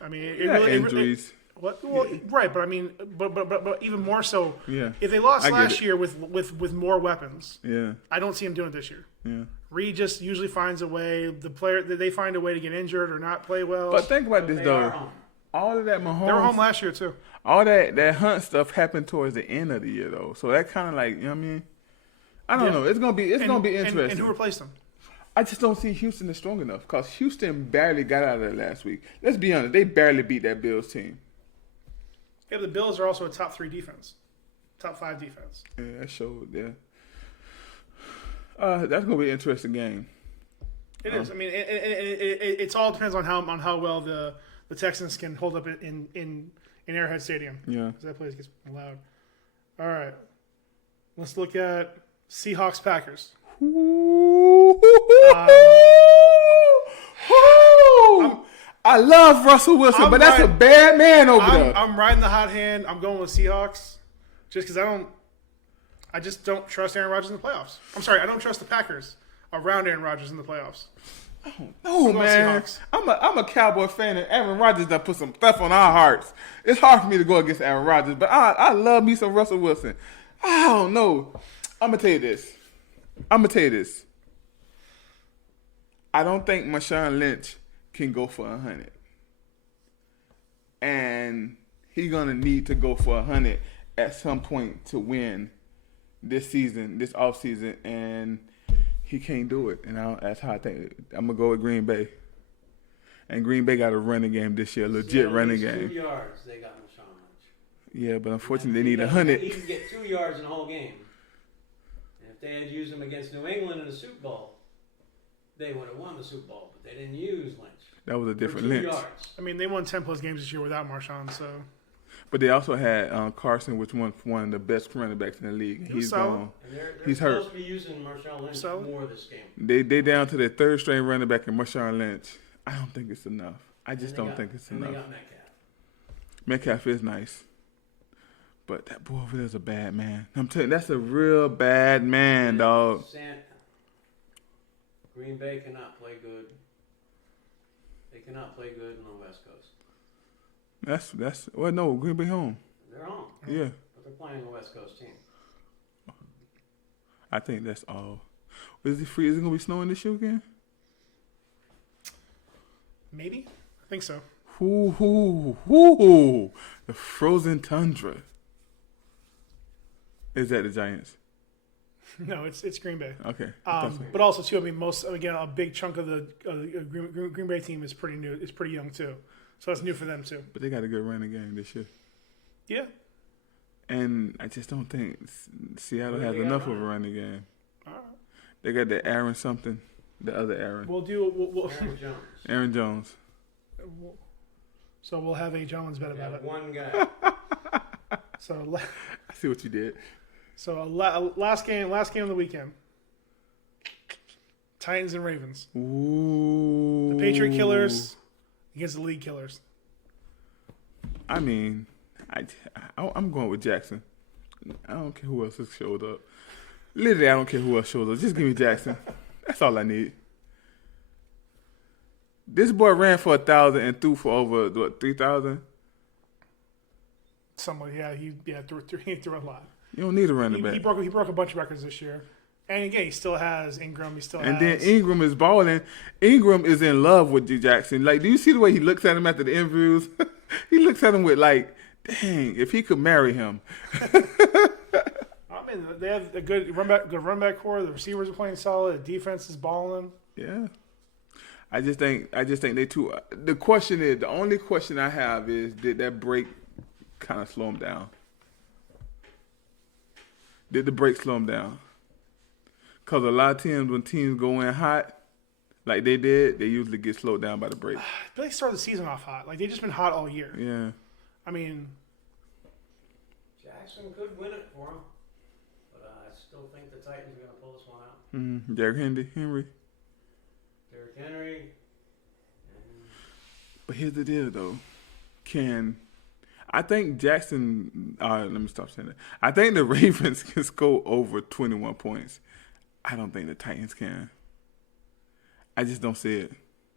I mean, it Yeah, really injuries. What? Well, right, but I mean, but even more so. Yeah. If they lost I get last it. year with more weapons, Yeah, I don't see him doing it this year. yeah. Reed just usually finds a way. The player they find a way to get injured or not play well. But think about this They are though. home. All of that Mahomes, they were home last year too. all that Hunt stuff happened towards the end of the year though. So that kind of like, you know what I mean? I don't Yeah. know. It's gonna be interesting. And who replaced him? I just don't see Houston is strong enough because Houston barely got out of there last week. Let's be honest, they barely beat that Bills team. Yeah, the Bills are also a top 3 defense, top 5 defense. Yeah, that showed. Yeah. That's gonna be an interesting game. It is. I mean, it all depends on how well the Texans can hold up in Arrowhead Stadium. Yeah. Because that place gets loud. All right. Let's look at Seahawks Packers. I love Russell Wilson, but that's a bad man over there. I'm riding the hot hand. I'm going with Seahawks, just because I just don't trust Aaron Rodgers in the playoffs. I'm sorry, I don't trust the Packers around Aaron Rodgers in the playoffs. No, man. I'm a Cowboy fan, and Aaron Rodgers done put some stuff on our hearts. It's hard for me to go against Aaron Rodgers, but I love me some Russell Wilson. I don't know. I'm going to tell you this. I don't think Marshawn Lynch can go for 100. And he's going to need to go for 100 at some point to win this season, this offseason, and he can't do it. And that's how I think. I'm going to go with Green Bay. And Green Bay got a running game this year, legit running game. 2 yards they got Marshawn Lynch. Yeah, but unfortunately they need 100. He can get 2 yards in the whole game. And if they had used him against New England in the Super Bowl, they would have won the Super Bowl. But they didn't use Lynch. That was a different For 2 Lynch. yards. I mean, they won 10-plus games this year without Marshawn, so. But they also had Carson, which one of the best running backs in the league. He's gone. And they're He's supposed hurt. to be using Marshawn Lynch more this game. They down to their third string running back in Marshawn Lynch. I don't think it's enough. I just don't think it's enough. They got Metcalf. Metcalf is nice. But that boy over there's a bad man. I'm telling you, that's a real bad man, dog. Green Bay cannot play good. They cannot play good on the West Coast. No, Green Bay home. They're home. Yeah. But they're playing a West Coast team. I think that's all. Is it free? Is it gonna be snowing this year again? Maybe? I think so. The frozen tundra. Is that the Giants? No, it's Green Bay. Okay. But also too, I mean, a big chunk of the Green Bay team is pretty new. It's pretty young too, so that's new for them too. But they got a good running game this year. Yeah. And I just don't think Seattle has enough of a running game. All right. They got the Aaron something, the other Aaron. We'll Aaron Jones. Aaron Jones. So we'll have a Jones bet about it. One guy. So I see what you did. So last game of the weekend. Titans and Ravens. Ooh. The Patriot Killers against the League Killers. I mean, I'm going with Jackson. I don't care who else has showed up. Literally, I don't care who else shows up. Just give me Jackson. That's all I need. This boy ran for 1,000 and threw for over 3,000. Somebody, he threw a lot. You don't need a running back. He broke a bunch of records this year. And again, he still has Ingram. Then Ingram is balling. Ingram is in love with D. Jackson. Like, do you see the way he looks at him after the interviews? He looks at him with like, dang, if he could marry him. I mean, they have a good run back core. The receivers are playing solid. The defense is balling them. Yeah. I just think they too. The only question I have is, did that break kind of slow him down? Did the break slow him down? Because a lot of times when teams go in hot, like they did, they usually get slowed down by the break. They started the season off hot. Like, they've just been hot all year. Yeah. I mean, Jackson could win it for him. But I still think the Titans are going to pull this one out. Mm-hmm. Derrick Henry. Derrick Henry. But here's the deal, though. I think Jackson, let me stop saying that. I think the Ravens can score over 21 points. I don't think the Titans can. I just don't see it.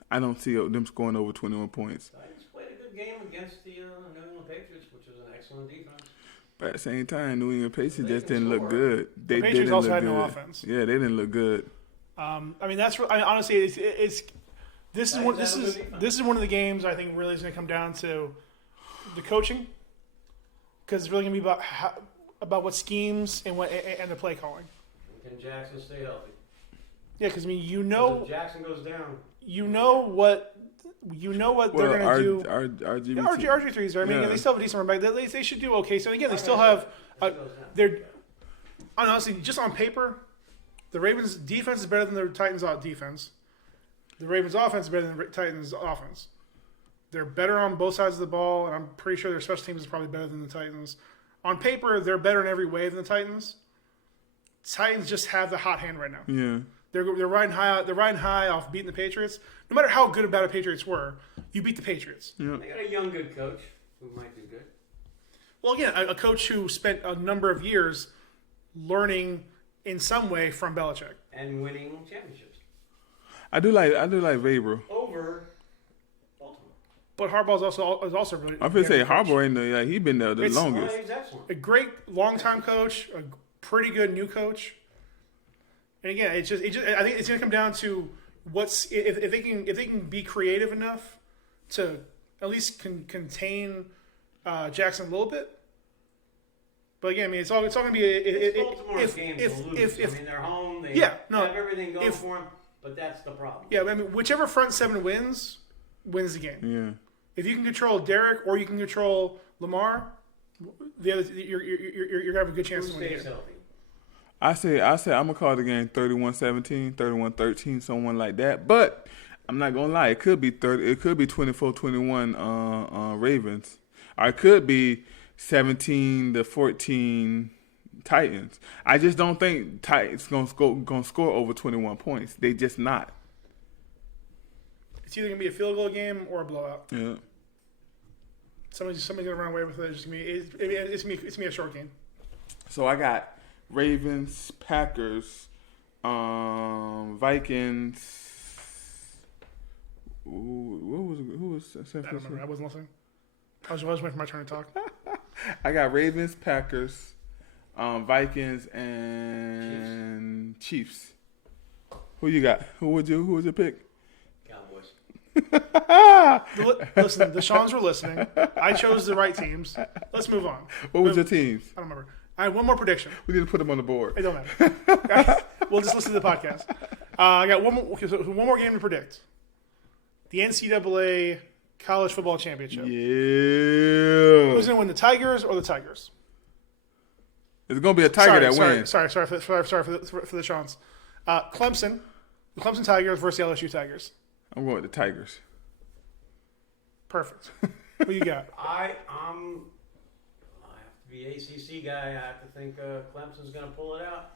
I don't see them scoring over 21 points. Titans played a good game against the New England Patriots, which was an excellent defense. But at the same time, New England Patriots just didn't look good. The Patriots also had no offense. Yeah, they didn't look good. I mean, honestly, this is one of the games I think really is going to come down to the coaching, because it's really going to be about what schemes and the play calling. Can Jackson stay healthy? Yeah, because I mean, If Jackson goes down, you know what they're going to do. RGB. RG3s there. I mean, Yeah. they still have a decent run back. They should do okay. So again, they still Like I have. said, if he goes down. They're honestly just on paper, the Ravens' defense is better than the Titans' defense. The Ravens' offense is better than the Titans' offense. They're better on both sides of the ball, and I'm pretty sure their special teams is probably better than the Titans. On paper, they're better in every way than the Titans. Titans just have the hot hand right now. Yeah. They're riding high. They're riding high off beating the Patriots. No matter how good or bad the Patriots were, you beat the Patriots. Yeah. They got a young, good coach who might do good. Well, again, a coach who spent a number of years learning in some way from Belichick. And winning championships. I do like Vabra. Over Baltimore. But Harbaugh's also really. I'm gonna say Harbaugh ain't there. Like, he been there the It's- longest. Well, he's excellent. A great longtime coach, a pretty good new coach. And again, I think it's going to come down to if they can be creative enough to at least contain Jackson a little bit. But again, I mean, it's all going to be It's Baltimore's game to lose. I mean, they're home. They have everything going for them. But that's the problem. Yeah, I mean, whichever front seven wins the game. Yeah. If you can control Derek or you can control Lamar, the other you're gonna have a good chance Who to win the stays game. healthy? I say I'm gonna call the game 31-17, 31-13, someone like that. But I'm not gonna lie, it could be 24-21 Ravens. Or it could be 17-14 Titans. I just don't think Titans gonna score over 21 points. They just not. It's either gonna be a field goal game or a blowout. Yeah. Somebody's gonna run away with it. It's gonna be a short game. So I got Ravens, Packers, Vikings. Who was San I Francisco? don't remember. I wasn't listening. I was waiting for my turn to talk. I got Ravens, Packers, Vikings, and Chiefs. Who you got? Who was your pick? Cowboys. Listen, the Shawns were listening. I chose the right teams. Let's move on. What was your teams? I don't remember. I have one more prediction. We need to put them on the board. It don't matter. We'll just listen to the podcast. I got one more game to predict. The NCAA College Football Championship. Yeah. Who's going to win, the Tigers or the Tigers? It's going to be a Tiger that wins. Sorry for the Shawns. Clemson. The Clemson Tigers versus the LSU Tigers. I'm going with the Tigers. Perfect. Who you got? I have to be ACC guy. I have to think Clemson's going to pull it out.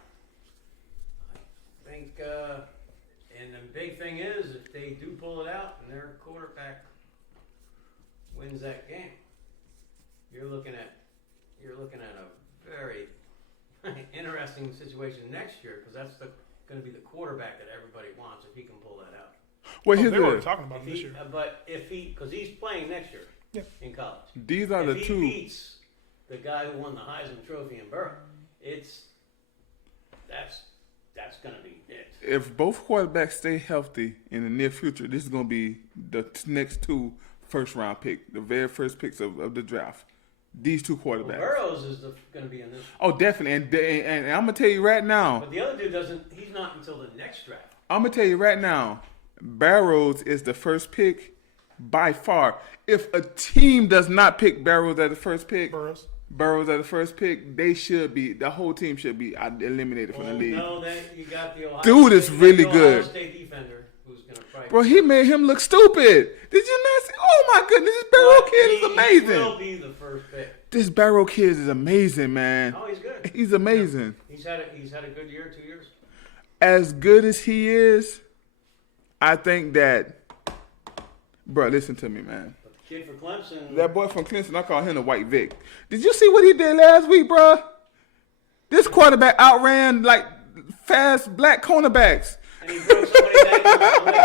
I think, and the big thing is, if they do pull it out and their quarterback wins that game, you're looking at a very interesting situation next year, because that's going to be the quarterback that everybody wants if he can pull that out. Well, They here's were already the, talking about this year. But because he's playing next year in college. these are the If he two. beats the guy who won the Heisman Trophy in Burrow, that's going to be it. If both quarterbacks stay healthy in the near future, this is going to be the next two first-round picks, the very first picks of the draft. These two quarterbacks. Burrows is going to be in this. Oh, definitely. And I'm going to tell you right now. But the other dude he's not until the next draft. I'm going to tell you right now. Barrows is the first pick by far. If a team does not pick Barrows at the first pick, Burrows at the first pick, the whole team should be eliminated from the league. No, then you got the Ohio Dude State, is really good. Ohio State defender who's going to fight. Bro, he made him look stupid. Did you not see? Oh my goodness, this Barrow kid is He amazing. will be the first pick. This Barrow kid is amazing, man. Oh, he's good. He's amazing. He's had a good year, 2 years. As good as he is, I think that, bro, listen to me, man. But the kid for Clemson. That boy from Clemson, I call him the White Vic. Did you see what he did last week, bro? This quarterback outran like fast black cornerbacks. And he broke somebody's ankle on the way.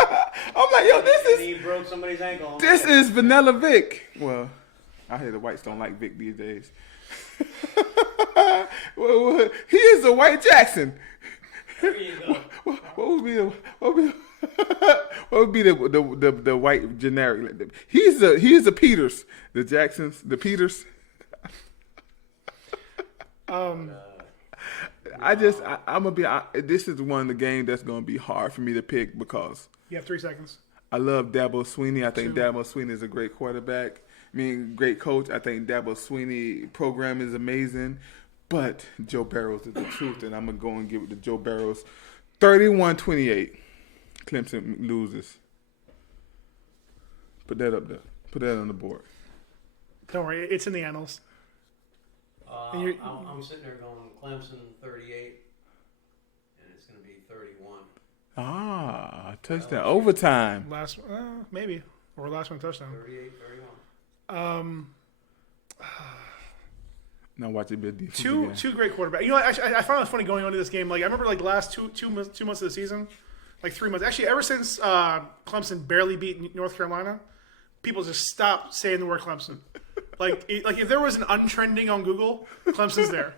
I'm like, yo, He broke somebody's ankle on the this way. is Vanilla Vic. Well, I hear the whites don't like Vic these days. well, he is a White Jackson. There you go. What would be the white generic? He's a Peters. The Jacksons, the Peters. I'm gonna be. This is one of the games that's gonna be hard for me to pick because You have 3 seconds. I love Dabo Swinney. I think 2. Dabo Swinney is a great quarterback. I mean, great coach. I think Dabo Swinney program is amazing. But Joe Barrows is the truth, and I'm going to go and give it to Joe Barrows. 31-28. Clemson loses. Put that up there. Put that on the board. Don't worry, it's in the annals. I'm sitting there going Clemson 38, and it's going to be 31. Touchdown. Overtime. Last, maybe. Or last one touchdown. 38-31. Now watch it be a defense Two again. great quarterbacks. You know, I found it funny going into this game. Like I remember, like the last two months of the season, like 3 months. Actually, ever since Clemson barely beat North Carolina, people just stopped saying the word Clemson. Like if there was an untrending on Google, Clemson's there.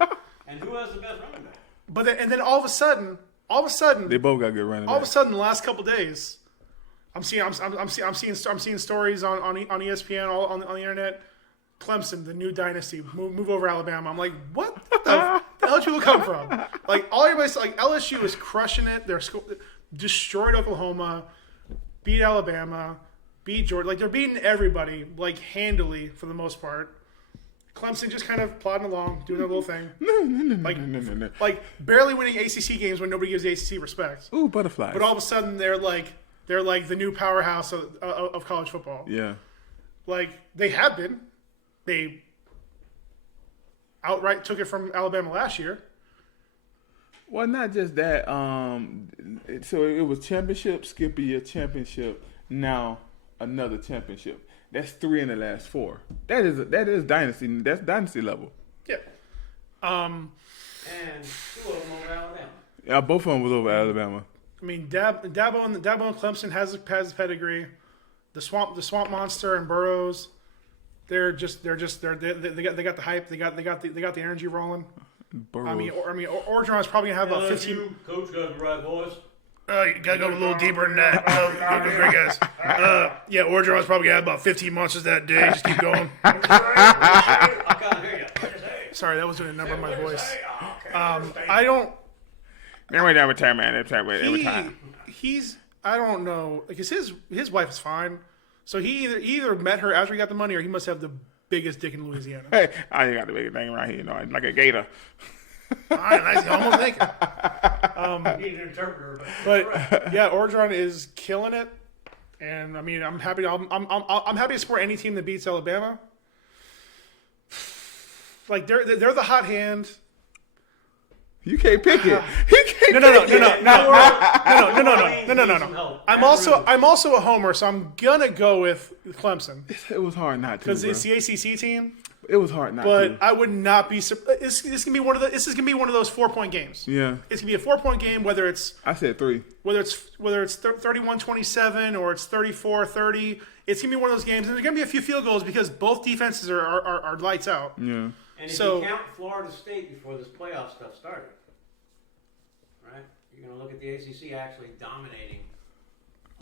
And who has the best running back? But then all of a sudden, they both got good running. All of a sudden, the last couple days, I'm seeing stories on ESPN, all on the internet. Clemson, the new dynasty, move over Alabama. I'm like, what the hell did people come from? Like all everybody's like LSU is crushing it. They're destroyed Oklahoma, beat Alabama, beat Georgia. Like they're beating everybody like handily for the most part. Clemson just kind of plodding along, doing their little thing. No. Like barely winning ACC games when nobody gives the ACC respect. Ooh, butterflies. But all of a sudden they're like the new powerhouse of college football. Yeah. Like they have been. They outright took it from Alabama last year. Well, not just that. So it was championship, skip a year championship. Now another championship. That's 3 in the last 4. That is dynasty. That's dynasty level. Yeah. And 2 of them over Alabama. Yeah, both of them was over Alabama. I mean, Dabo and Clemson has pedigree. The swamp monster and Burrows. They got the hype. They got the energy rolling. Burrows. I mean, Orgeron's probably gonna have about 15. Coach got the right voice. You gotta go a little deeper than that. Great guys. Yeah, Orgeron's probably gonna have about 15 monsters that day. Just keep going. I can't hear you. Sorry, that was doing a number on my voice. I don't. Every time, man. Every time. He's. I don't know. Because his wife is fine. So he either met her after he got the money, or he must have the biggest dick in Louisiana. Hey, I got the biggest thing right here, like a gator. All right, nice, almost naked. Need an interpreter, but yeah, Orgeron is killing it, and I mean, I'm happy to support any team that beats Alabama. Like they're the hot hand. You can't pick it. He can't No. I'm also a homer, so I'm gonna go with Clemson. It was hard not to because it's the ACC team. It was hard not to. But I would not be. This is gonna be one of those 4-point games. Yeah, it's gonna be a 4-point game. Whether it's I said 3. Whether it's 31-27 or it's 34-30, it's gonna be one of those games, and there's gonna be a few field goals because both defenses are lights out. Yeah. And if you count Florida State before this playoff stuff started, right? You're going to look at the ACC actually dominating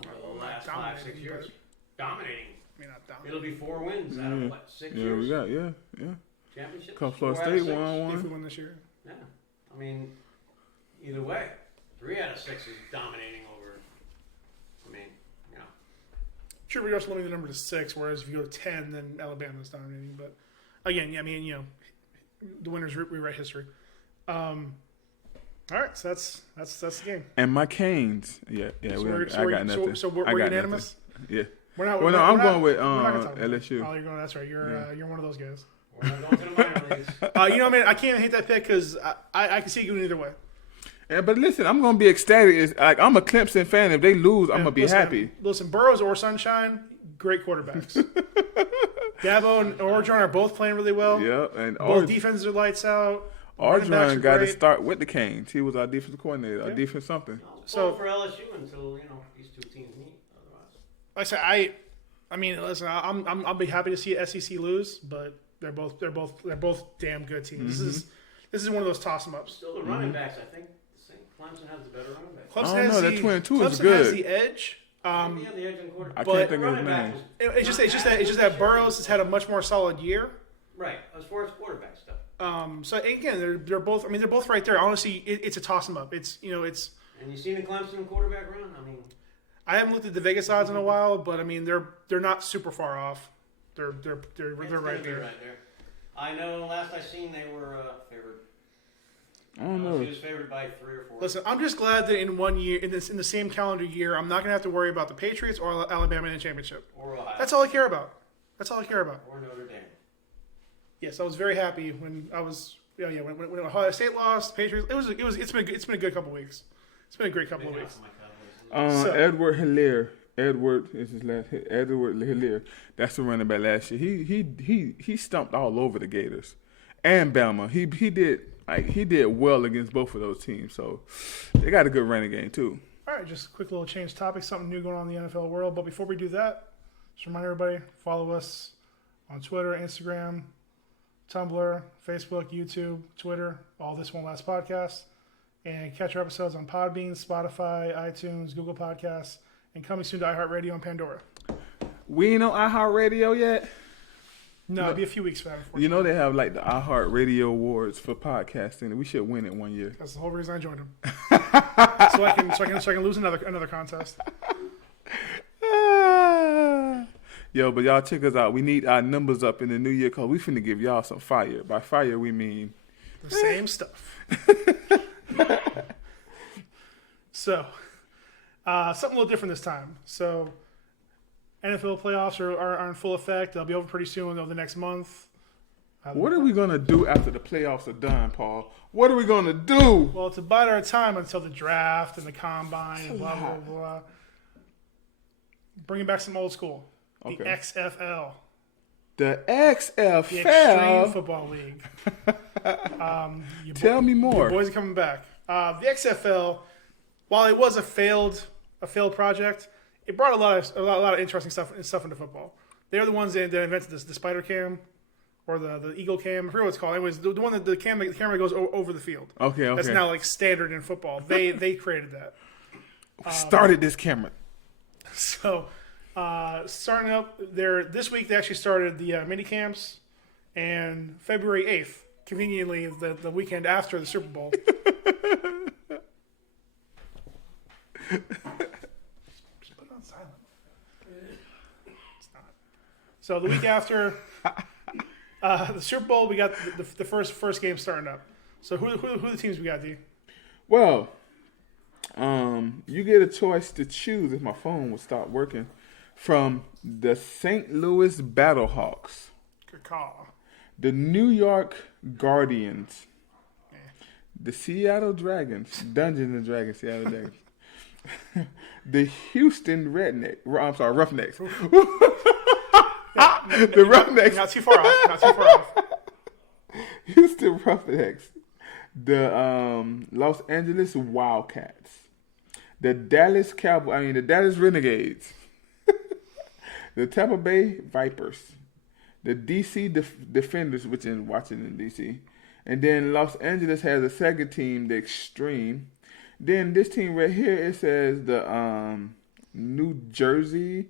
over the last 5-6 years. Dominating. I mean, not dominating. It'll be 4 wins out of what, 6 years? years? Yeah, we got, Championship? Florida State 1-1. If we win this year. Yeah. I mean, either way, 3 out of 6 is dominating over. I mean, you know. Sure, we're just limiting the number to 6, whereas if you go to 10, then Alabama's dominating. But again, yeah, I mean, you know, the winners rewrite history. All right, so that's the game. And my Canes, I got nothing. So we're unanimous. Nothing. Yeah. We're not. I'm going with LSU. Oh, you're going. That's right. You're one of those guys. We're not going to the minor leagues. You know, man, I can't hate that pick because I can see it going either way. Yeah, but listen, I'm gonna be ecstatic. It's like I'm a Clemson fan. If they lose, I'm gonna be happy. Listen, Burrows or Sunshine, great quarterbacks. Dabo and Orgeron are both playing really well. Yeah, and both defenses are lights out. Orgeron got to start with the Canes. He was our defensive coordinator, our defense something. So for LSU until these 2 teams meet. Otherwise, like I said, I mean, listen, I'll be happy to see SEC lose, but they're both damn good teams. Mm-hmm. This is one of those toss 'em ups. Still the running backs, I think. Clemson has the better running backs. Clemson has that 22 is good. Clemson has the edge. The edge and quarterback. I can't think of his name. It's just that Burrows has had a much more solid year. Right, as far as quarterback stuff. So again, they're both. I mean, they're both right there. Honestly, it's a toss 'em up. It's And you seen the Clemson quarterback run? I mean, I haven't looked at the Vegas odds in a while, but I mean they're not super far off. They're it's right gonna be there. right there. I know. Last I seen, they were favored. I don't know. He was favored by 3 or 4. Listen, I'm just glad that in 1 year, in the same calendar year, I'm not gonna have to worry about the Patriots or Alabama in the championship. Or Ohio. That's all I care about. That's all I care about. Or Notre Dame. Yes, I was very happy when I was. When Ohio State lost, Patriots. It's been a good couple weeks. It's been a great couple of weeks. Edward Hilaire. Edward is his last. Edward Hilaire. That's the running back last year. He stumped all over the Gators and Bama. He did well against both of those teams. So they got a good running game too. All right, just a quick little change topic. Something new going on in the NFL world. But before we do that, just remind everybody, follow us on Twitter, Instagram, Tumblr, Facebook, YouTube, Twitter, all this one last podcast. And catch our episodes on Podbean, Spotify, iTunes, Google Podcasts, and coming soon to iHeartRadio and Pandora. We ain't on iHeartRadio yet. No, it'll be a few weeks for that. You know they have like the iHeartRadio Awards for podcasting. We should win it one year. That's the whole reason I joined them. so I can lose another contest. Yo, but y'all check us out. We need our numbers up in the new year because we finna give y'all some fire. By fire, we mean the same stuff. So, something a little different this time. So, NFL playoffs are in full effect. They'll be over pretty soon, over the next month. What are we going to do after the playoffs are done, Paul? What are we going to do? Well, to bide our time until the draft and the combine and blah, blah, blah. Bringing back some old school. The Okay. XFL. The XFL? The Extreme Football League. Tell me more. Your boys are coming back. The XFL, while it was a failed project, it brought a lot of interesting stuff into football. They're the ones that invented this, the spider cam or the eagle cam. I forget what it's called. Anyways, the one that the camera goes over the field. Okay. That's now like standard in football. They created that. Started this camera. So, starting up there this week, they actually started the mini camps, and February 8th, conveniently the weekend after the Super Bowl. Just put it on silent. It's not. So the week after the Super Bowl, we got the first game starting up. So who are the teams we got, D? Well, you get a choice to choose if my phone would stop working from the St. Louis Battlehawks, Good call. the New York Guardians, the Seattle Dragons, Dungeons and Dragons, Seattle Dragons, the Houston Roughnecks. The Roughnecks. Not too far off. Houston Roughnecks, the Los Angeles Wildcats, the Dallas Renegades, the Tampa Bay Vipers, the DC Defenders, which is Washington DC, and then Los Angeles has a second team, the Extreme. Then this team right here, it says the New Jersey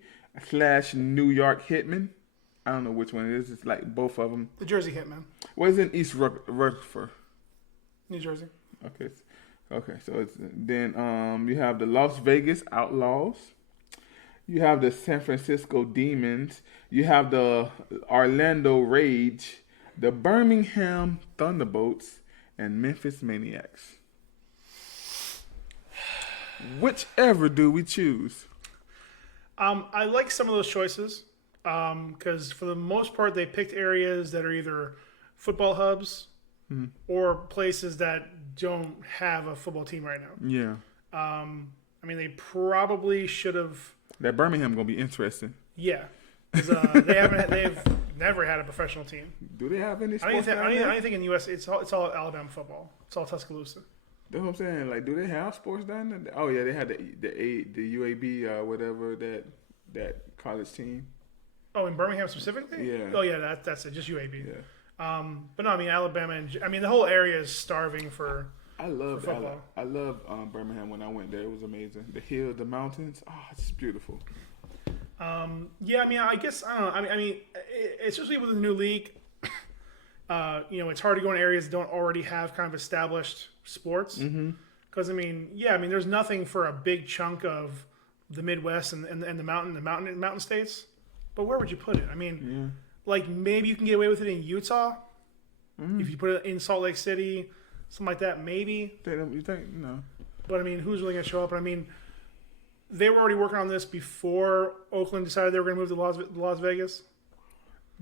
/ New York Hitmen. I don't know which one it is. It's like both of them. The Jersey Hitmen. What is in East Rutherford? New Jersey. Okay. So it's then you have the Las Vegas Outlaws. You have the San Francisco Demons. You have the Orlando Rage, the Birmingham Thunderbolts, and Memphis Maniacs. Whichever do we choose? I like some of those choices because for the most part they picked areas that are either football hubs or places that don't have a football team right now. Yeah. I mean, they probably should have. That Birmingham gonna be interesting. Yeah, 'cause, they've never had a professional team. Do they have any I sports don't down there? even think in the U.S. it's all Alabama football. It's all Tuscaloosa. That's what I'm saying. Like, do they have sports down there? Oh yeah, they had the UAB whatever that college team. Oh, in Birmingham specifically? Yeah. Oh yeah, that's it. Just UAB. Yeah. But no, I mean Alabama. The whole area is starving for. I love football. I love Birmingham when I went there. It was amazing. The hills, the mountains. It's beautiful. Yeah, I mean, I guess I don't know. I mean, especially with the new league, it's hard to go in areas that don't already have kind of established sports. Because there's nothing for a big chunk of the Midwest and the mountain states. But where would you put it? Like maybe you can get away with it in Utah if you put it in Salt Lake City, something like that. Maybe. You think no? But who's really going to show up? They were already working on this before Oakland decided they were going to move to Las Vegas.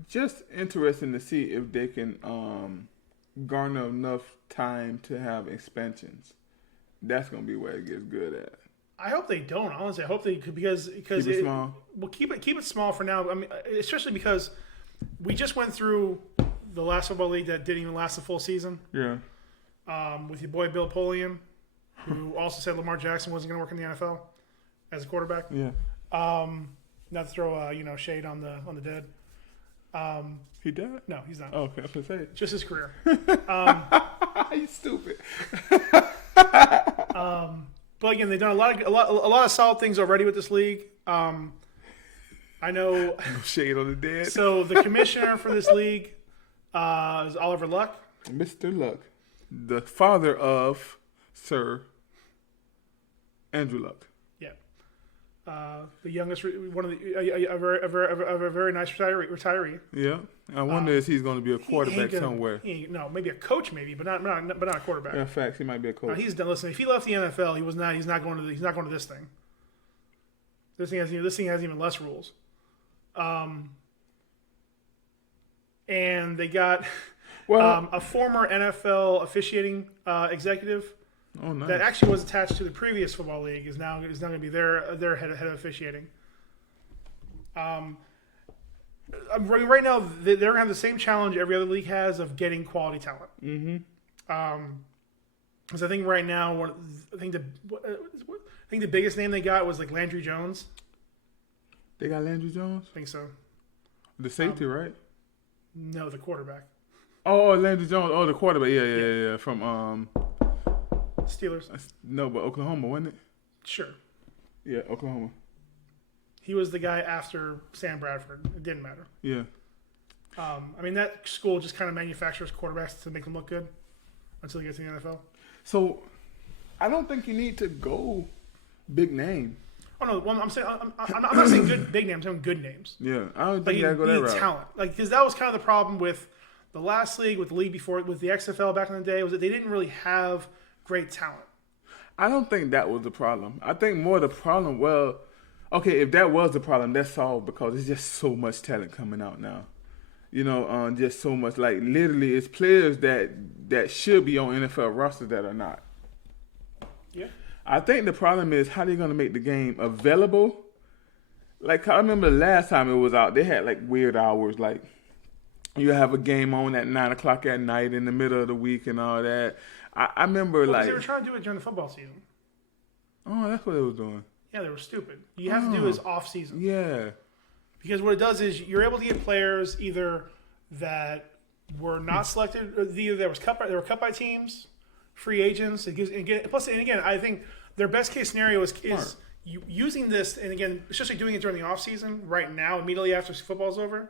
Just interesting to see if they can garner enough time to have expansions. That's going to be where it gets good at. I hope they don't. Honestly, I hope they could because keep it small. Well, keep it small for now. Especially because we just went through the last football league that didn't even last the full season. Yeah. With your boy Bill Polian, who also said Lamar Jackson wasn't going to work in the NFL as a quarterback. Yeah. Not to throw shade on the dead. He died? No, he's not. Oh, okay, I was gonna say it. Just his career. You stupid. But again, they've done a lot of solid things already with this league. I know. No shade on the dead. So the commissioner for this league is Oliver Luck. Mr. Luck, the father of Sir Andrew Luck. Yeah. The youngest, one of a very nice retiree. Yeah. I wonder if he's going to be a quarterback somewhere. No, maybe a coach, but not a quarterback. Yeah, facts. He might be a coach. No, he's done. Listen, if he left the NFL, he's not going to this thing. This thing has even less rules. And they got a former NFL officiating executive. Oh, nice. That actually was attached to the previous football league is now going to be their head of officiating. Right now they're going to have the same challenge every other league has of getting quality talent. Mm-hmm. Because I think right now I think the biggest name they got was like Landry Jones. They got Landry Jones? I think so. The safety, right? No, the quarterback. Oh, Landry Jones. Oh, the quarterback. Yeah. From Steelers. No, but Oklahoma, wasn't it? Sure. Yeah, Oklahoma. He was the guy after Sam Bradford. It didn't matter. Yeah. That school just kind of manufactures quarterbacks to make them look good until they get to the NFL. So, I don't think you need to go big name. Oh no, I'm saying I'm not saying good big names. I'm saying good names. Yeah, I don't think you gotta go that route. Talent, because that was kind of the problem with the last league, with the league before, with the XFL back in the day, was that they didn't really have great talent. I don't think that was the problem. I think more the problem, if that was the problem, that's solved because there's just so much talent coming out now. Just so much. Like, literally, it's players that should be on NFL rosters that are not. Yeah. I think the problem is how they're going to make the game available. Like, I remember the last time it was out, they had, like, weird hours. Like, you have a game on at 9 o'clock at night in the middle of the week and all that. I remember, they were trying to do it during the football season. Oh, that's what they was doing. Yeah, they were stupid. You have to do it off season. Yeah. Because what it does is you're able to get players either that were not selected, or either they were cut by teams, free agents. I think their best case scenario is using this, and again, especially doing it during the off season right now, immediately after football's over,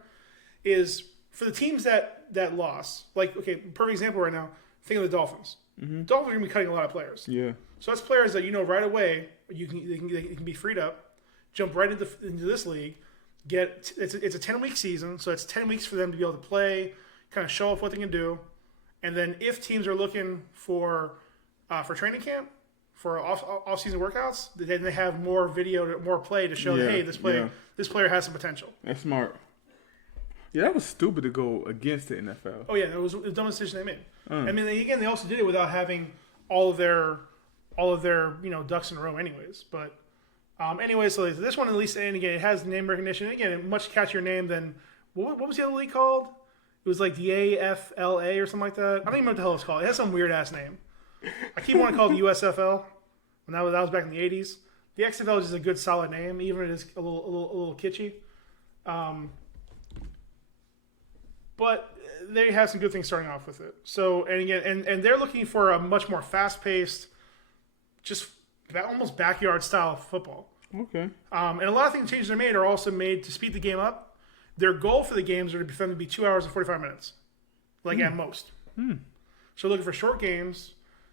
is for the teams that lost. Like, okay, perfect example right now. Think of the Dolphins. Mm-hmm. Dolphins are going to be cutting a lot of players. Yeah. So that's players that right away they can be freed up, jump right into this league. It's a 10-week season, so it's 10 weeks for them to be able to play, kind of show off what they can do, and then if teams are looking for training camp, for off-season workouts, then they have more video, more play to show that, hey, this player has some potential. That's smart. Yeah, that was stupid to go against the NFL. Oh yeah, it was the dumbest decision they made. They also did it without having all of their ducks in a row, anyways. But so this one at least, and again, it has name recognition. Again, much catchier name than what was the other league called? It was like the AFLA or something like that. I don't even remember what the hell it's called. It has some weird ass name. I keep wanting to call it the USFL. When that was back in the '80s. The XFL is just a good, solid name, even if it is a little kitschy. But they have some good things starting off with it. So, and again, and they're looking for a much more fast-paced, just almost backyard style football. Okay. And a lot of things changes are made are also made to speed the game up. Their goal for the games are for them to be 2 hours and 45 minutes. at most. So looking for short games,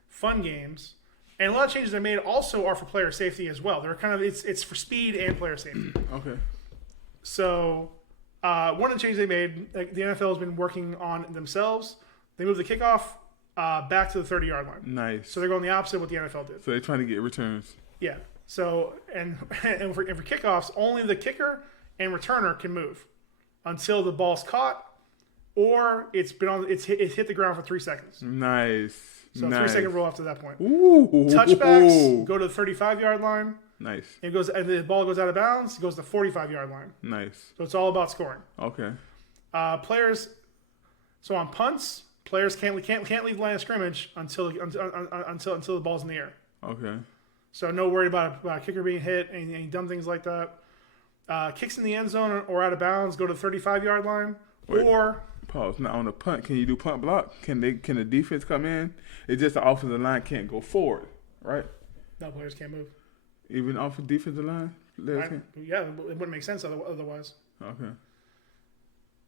fun games, and a lot of changes they made also are for player safety as well. They're kind of it's for speed and player safety. Okay. So one of the changes they made, like the NFL has been working on themselves. They moved the kickoff back to the 30-yard line. Nice. So they're going the opposite of what the NFL did. So they're trying to get returns. Yeah. So and for kickoffs, only the kicker and returner can move until the ball's caught or it's hit the ground for 3 seconds. Nice. So nice. 3-second rule after that point. Ooh. Touchbacks go to the 35-yard line. Nice. And the ball goes out of bounds. It goes to the 45-yard line. Nice. So it's all about scoring. Okay. Players. So on punts, players can't leave the line of scrimmage until the ball's in the air. Okay. So no worry about a kicker being hit, any dumb things like that. Kicks in the end zone or out of bounds go to the 35-yard line. Wait. Or pause. Now on the punt, can you do punt block? Can the defense come in? It's just the offensive line can't go forward, right? no, players can't move. Even off the defensive line? Right? Yeah, it wouldn't make sense otherwise. Okay.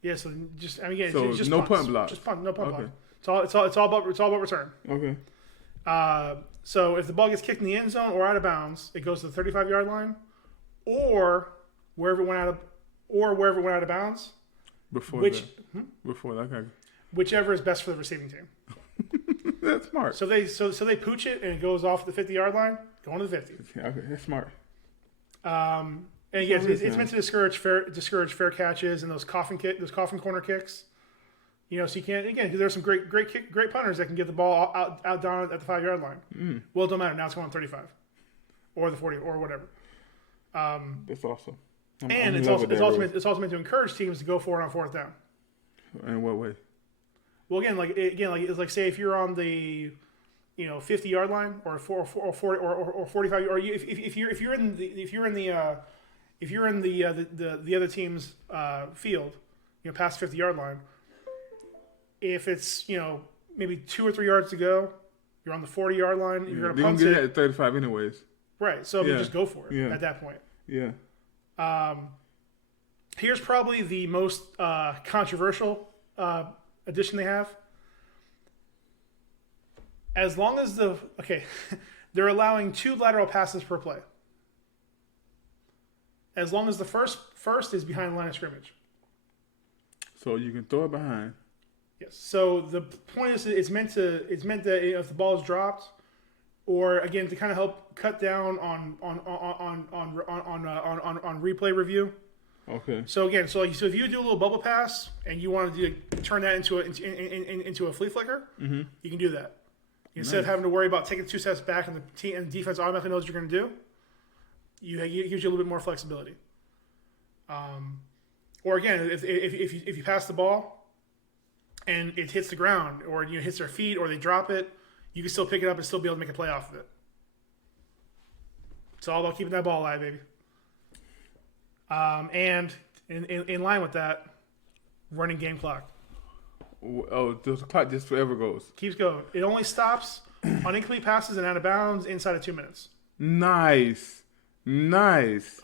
Yeah, so just again, So it's just no punts. punt block. Just punt, no punt Okay. block. It's all about return. Okay. So if the ball gets kicked in the end zone or out of bounds, it goes to the 35-yard line, or wherever it went out of bounds, Before which that, okay. whichever is best for the receiving team. That's smart. So they pooch it and it goes off the 50-yard line, going to the 50. Okay, that's smart. And again, it's meant to discourage fair catches and those coffin corner kicks. You know, so you can't again because there's some great punters that can get the ball out down at the 5-yard line. Well, it don't matter now; it's going on 35 or the 40 or whatever. That's awesome. And it's also meant to encourage teams to go for it on fourth down. In what way? Well, it's like say if you're on the 50-yard line or 40 or 45, or if you're in the other team's field, past 50-yard line. If it's maybe 2 or 3 yards to go, you're on the 40-yard line. You're going to punt get it it at 35 anyways. Right. So you just go for it Yeah. at that point. Yeah. Here's probably the most controversial addition they have. As long as they're allowing 2 lateral passes per play. As long as the first is behind the line of scrimmage. So you can throw it behind. Yes. So the point is, it's meant that if the ball is dropped, or again to kind of help cut down on replay review. Okay. So again, so if you do a little bubble pass and you want to turn that into a flea flicker, you can do that. Instead of having to worry about taking 2 steps back and the defense automatically knows what you're going to do, it gives you a little bit more flexibility. Or again, if you pass the ball and it hits the ground, or hits their feet, or they drop it, you can still pick it up and still be able to make a play off of it. It's all about keeping that ball alive, baby. And in line with that, running game clock. Oh, the clock just forever goes. Keeps going. It only stops on incomplete passes and out of bounds inside of 2 minutes. Nice.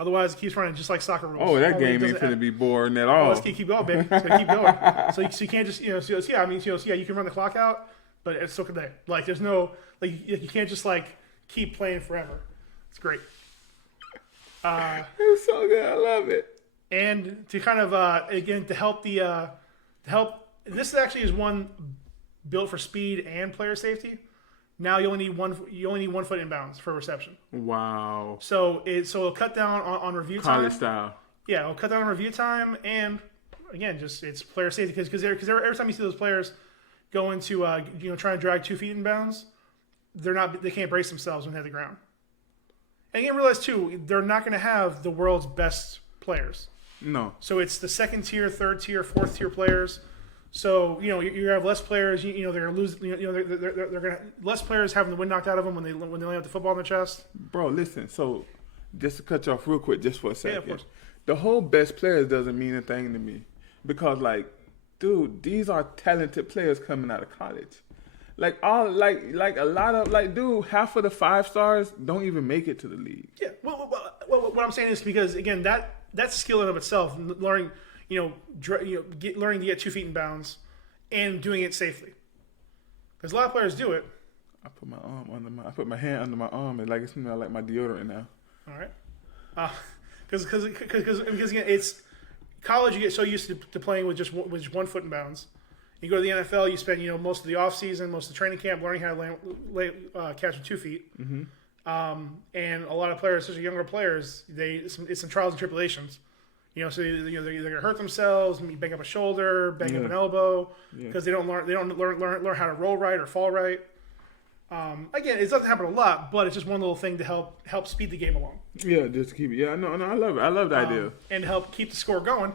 Otherwise, it keeps running just like soccer rules. Oh, that game ain't finna be boring at all. Let's keep going, baby. So keep going. So you can't just you can run the clock out, but it's still there. Like there's no you can't just keep playing forever. It's great. It's so good. I love it. And to kind of again to help this actually is one built for speed and player safety. Now you only need 1 foot inbounds for reception. Wow. So it'll cut down on review time. College style. Yeah, it'll cut down on review time, and again, just it's player safety because every time you see those players go into trying to drag 2 feet inbounds, they can't brace themselves when they hit the ground. And you realize too, they're not going to have the world's best players. No. So it's the 2nd tier, 3rd tier, 4th tier players. So you have less players. They're going to lose. They're going to less players having the wind knocked out of them when they land the football in their chest. Bro, listen. So just to cut you off real quick, just for a second. Yeah, of course. The whole best players doesn't mean a thing to me because, dude, these are talented players coming out of college. Half of the 5 stars don't even make it to the league. Yeah. Well, what I'm saying is because again that's skill in of itself. Learning, learning to get 2 feet in bounds, and doing it safely. Because a lot of players do it. I put my hand under my arm and like it smells like my deodorant now. All right. Because again, it's college. You get so used to playing with just 1 foot in bounds. You go to the NFL, you spend most of the off season, most of the training camp learning how to catch with 2 feet. Mm-hmm. And a lot of players, especially younger players, it's some trials and tribulations. So they're gonna hurt themselves, bang up a shoulder, bang up an elbow, because they don't learn how to roll right or fall right. Again, it doesn't happen a lot, but it's just one little thing to help speed the game along. Yeah, just keep it. Yeah, no, I love it. I love the idea. And to help keep the score going.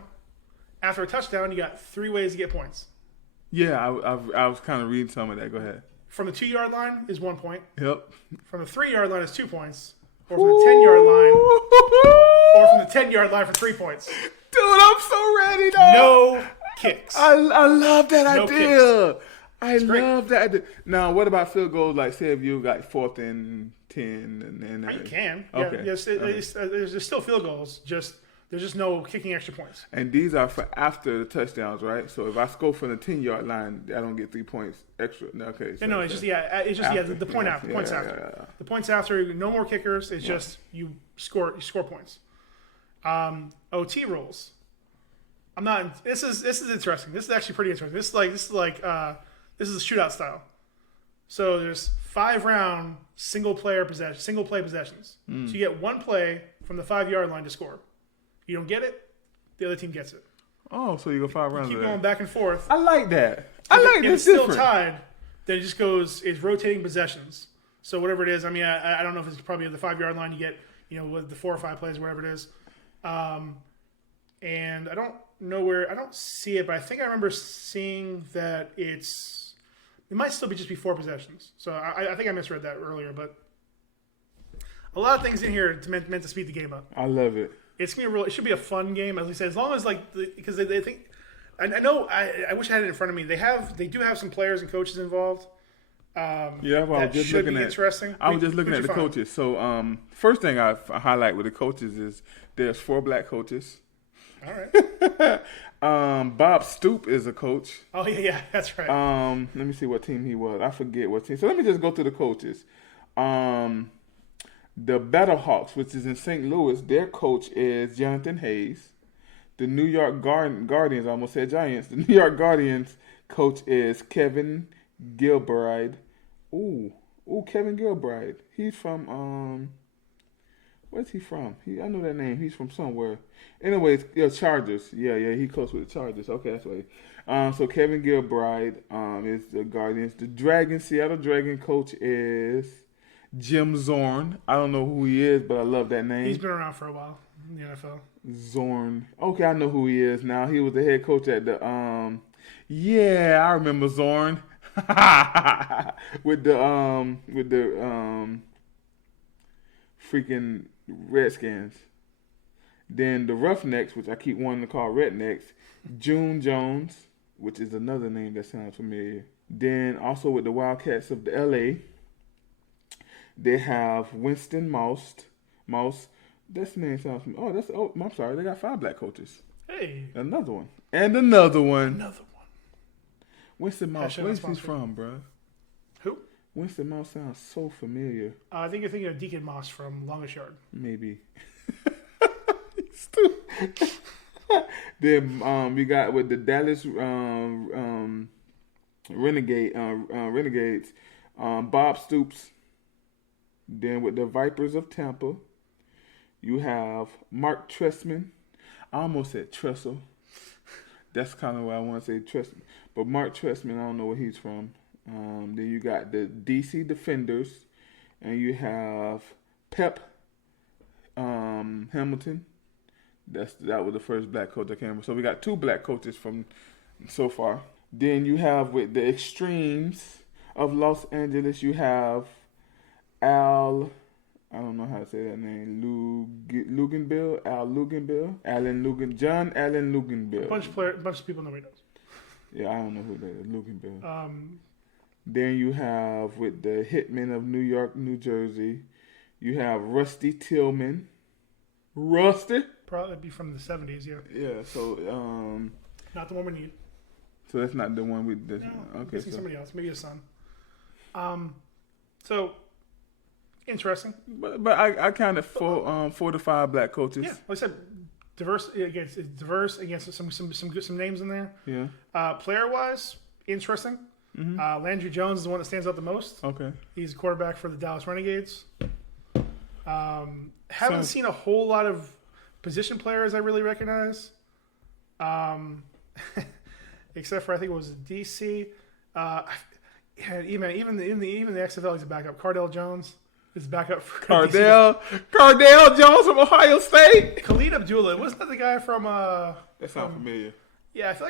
After a touchdown, you got 3 ways to get points. Yeah, I was kind of reading some of that. Go ahead. From the 2-yard line is 1 point. Yep. From the 3-yard line is 2 points. Or from the 10-yard line. Or from the 10-yard line for 3 points. Dude, I'm so ready, dog. No kicks. I love that No idea. kicks. I love that idea. Now, what about field goals? Like, say if you got 4th and 10, and you can. Okay. Yeah, yes, there's still field goals. There's just no kicking extra points. And these are for after the touchdowns, right? So if I score from the 10-yard line, I don't get 3 points extra. No, okay. So it's just after. The point after. Points after. Yeah. The points after. No more kickers. It's just you score points. OT rules. I'm not. This is interesting. This is actually pretty interesting. This is a shootout style. So there's 5-round single play possessions. So you get 1 play from the 5-yard line to score. You don't get it, the other team gets it. Oh, so you go 5 rounds. Keep going back and forth. I like that. If it's still tied, then it just goes. It's rotating possessions. So whatever it is, I mean, I don't know if it's probably the 5-yard line. You get with the 4 or 5 plays, whatever it is. And I don't know where. I don't see it, but I think I remember seeing that it might still be 4 possessions. So I think I misread that earlier, but a lot of things in here meant to speed the game up. I love it. It's gonna be it should be a fun game, as we said. As long as because they think, I know. I wish I had it in front of me. They do have some players and coaches involved. I was just looking at. Interesting. I was just looking at the coaches. So first thing I highlight with the coaches is there's 4 black coaches. All right. Bob Stoop is a coach. Oh yeah, that's right. Let me see what team he was. I forget what team. So let me just go through the coaches. The Battlehawks, which is in St. Louis, their coach is Jonathan Hayes. The New York Guardians, I almost said Giants. The New York Guardians coach is Kevin Gilbride. Ooh, Kevin Gilbride. He's from where's he from? I know that name. He's from somewhere. Anyways, Chargers. Yeah, he coached with the Chargers. Okay, that's right. So Kevin Gilbride is the Guardians. The Seattle Dragon coach is Jim Zorn. I don't know who he is, but I love that name. He's been around for a while in the NFL. Zorn. Okay, I know who he is now. He was the head coach at the I remember Zorn. with the freaking Redskins. Then the Roughnecks, which I keep wanting to call Rednecks, June Jones, which is another name that sounds familiar. Then also with the Wildcats of the LA, they have Winston Mouse. That's the name sounds familiar. I'm sorry, they got 5 black coaches. Hey. Another one. And another one. Another one. Winston Mouse, where's he from, bro? Who? Winston Mouse sounds so familiar. I think you're thinking of Deacon Moss from Longest Yard. Maybe. Stupid. Then we got with the Dallas Renegades, Bob Stoops. Then with the Vipers of Tampa, you have Mark Trestman. I almost said Tressel. That's kind of what I want to say, Trestman. But Mark Trestman, I don't know where he's from. Then you got the DC Defenders, and you have Pep Hamilton. That was the first black coach that came. So we got 2 black coaches from so far. Then you have with the Extremes of Los Angeles, you have Al. I don't know how to say that name. Luganbill, John Allen Luganbill. A bunch of people nobody knows. Yeah, I don't know who that is. Luganbill. Then you have with the Hitmen of New York, New Jersey, you have Rusty Tillman. Rusty? Probably be from the 70s, yeah. Yeah, so not the one we need. So that's not the one we did. No, Okay, missing so. somebody else, maybe his son. So interesting. But I counted 4 to 5 black coaches. Yeah, like I said, diverse against some names in there. Yeah. Player wise, interesting. Landry Jones is the one that stands out the most. Okay. He's a quarterback for the Dallas Renegades. Haven't seen a whole lot of position players I really recognize. Except for I think it was DC. Even the XFL, he's a backup. Cardell Jones is backup for Cardell Jones from Ohio State. Khalid Abdullah, wasn't that the guy from? That sounds familiar. Yeah, I feel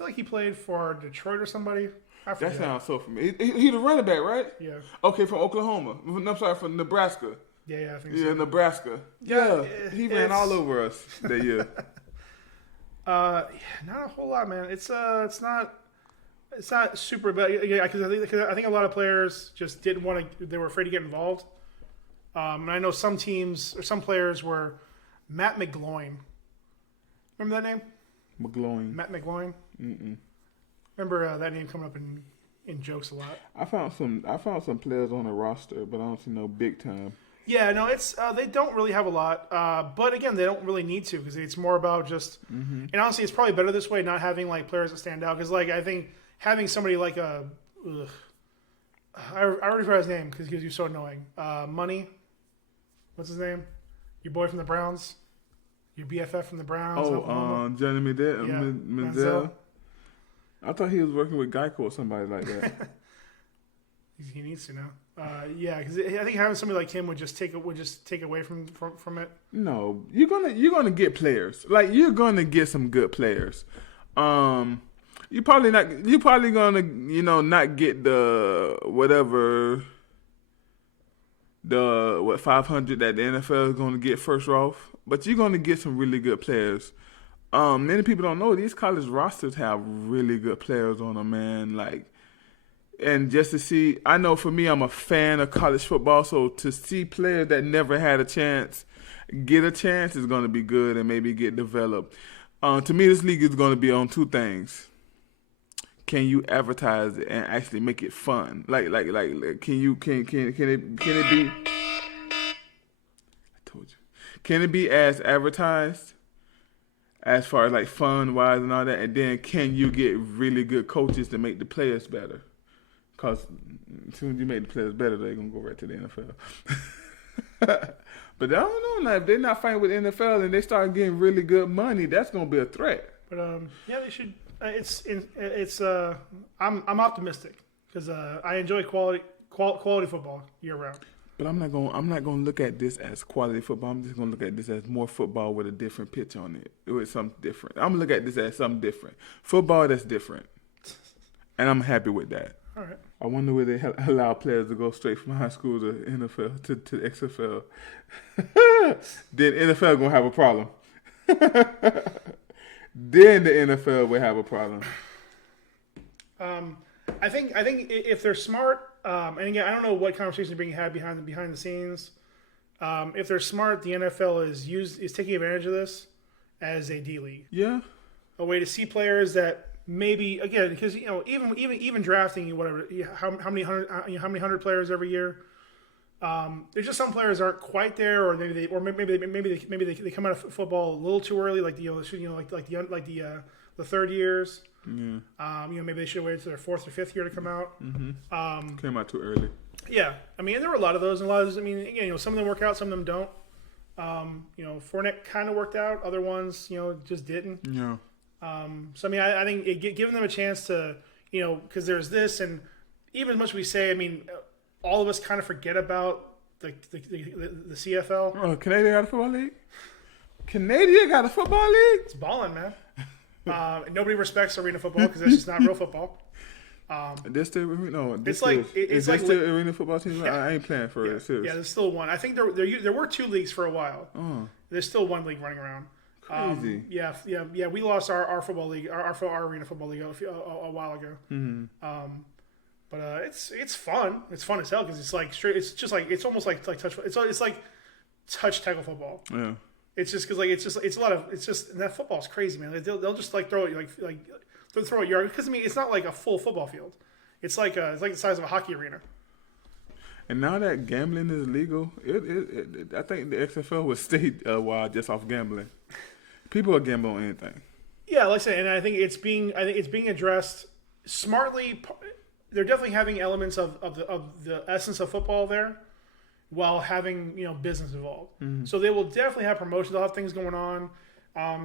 like he played for Detroit or somebody. That sounds so familiar. He the running back, right? Yeah. Okay, from Oklahoma. I'm sorry, from Nebraska. Yeah, I think so. Yeah, Nebraska. Yeah, he ran all over us that year. Not a whole lot, man. It's not super, but yeah, because I think a lot of players just didn't want to. They were afraid to get involved. And I know some teams or some players were Matt McGloin. Remember that name? McGloin. Matt McGloin. Remember that name coming up in jokes a lot. I found some players on the roster, but I don't see no big time. Yeah, no, it's they don't really have a lot, but again, they don't really need to because it's more about just. And honestly, it's probably better this way, not having like players that stand out. Because like I think having somebody like I already forgot his name because he was so annoying. Money, what's his name? Your boy from the Browns, your BFF from the Browns. Johnny Manziel. I thought he was working with Geico or somebody like that. He needs to now. Yeah, because I think having somebody like him would just take away from it. No, you're gonna get players. Like you're gonna get some good players. You're probably gonna not get the 500 that the NFL is gonna get first off, but you're gonna get some really good players. Many people don't know these college rosters have really good players on them, man. Like, and just to see, I know for me, I'm a fan of college football, so to see players that never had a chance get a chance is going to be good and maybe get developed. To me, this league is going to be on 2 things. Can you advertise it and actually make it fun? Like can it be? I told you. Can it be as advertised? As far as like fun wise and all that, and then can you get really good coaches to make the players better? Because as soon as you make the players better, they're gonna go right to the NFL. But I don't know, if they're not fighting with the NFL and they start getting really good money, that's gonna be a threat. But yeah, they should. I'm optimistic because I enjoy quality football year round. But I'm not gonna look at this as quality football. I'm just gonna look at this as more football with a different pitch on it. With something different. I'm gonna look at this as something different. Football that's different, and I'm happy with that. All right. I wonder where they allow players to go straight from high school to NFL to XFL. Then NFL gonna have a problem. Then the NFL will have a problem. I think if they're smart. And again, I don't know what conversations are being had behind the scenes. If they're smart, the NFL is taking advantage of this as a D league. Yeah, a way to see players that maybe again because even drafting whatever how many hundred players every year. There's just some players aren't quite there, or maybe they come out of football a little too early, like the third years. Yeah. Maybe they should have waited to their 4th or 5th year to come out. Mm-hmm. Came out too early. Yeah, I mean, there were a lot of those, and a lot of those. I mean, again, some of them work out, some of them don't. Fournette kind of worked out. Other ones, just didn't. Yeah. So I mean, I think giving them a chance to, because there's this, and even as much as we say, I mean, all of us kind of forget about the CFL. Oh, Canada got a football league. Canada got a football league. It's balling, man. Nobody respects arena football because that's just not real football. There's still it's like still arena football team. Yeah. I ain't playing for it. Seriously. Yeah, there's still one. I think there were 2 leagues for a while. Oh. There's still 1 league running around. Crazy. Yeah. We lost our football league, our arena football league a while ago. Mm-hmm. But it's fun. It's fun as hell because it's like straight. It's just like it's almost like touch. It's like touch tackle football. Yeah. It's just because it's a lot of and that football's crazy, man. They'll just like throw it throw a yard because it's not like a full football field. It's like the size of a hockey arena. And now that gambling is legal, I think the XFL would stay a while just off gambling. People are gambling on anything. Yeah, like I said, and I think it's being addressed smartly. They're definitely having elements of the essence of football there, while having business involved. Mm-hmm. So they will definitely have promotions. They'll have things going on. I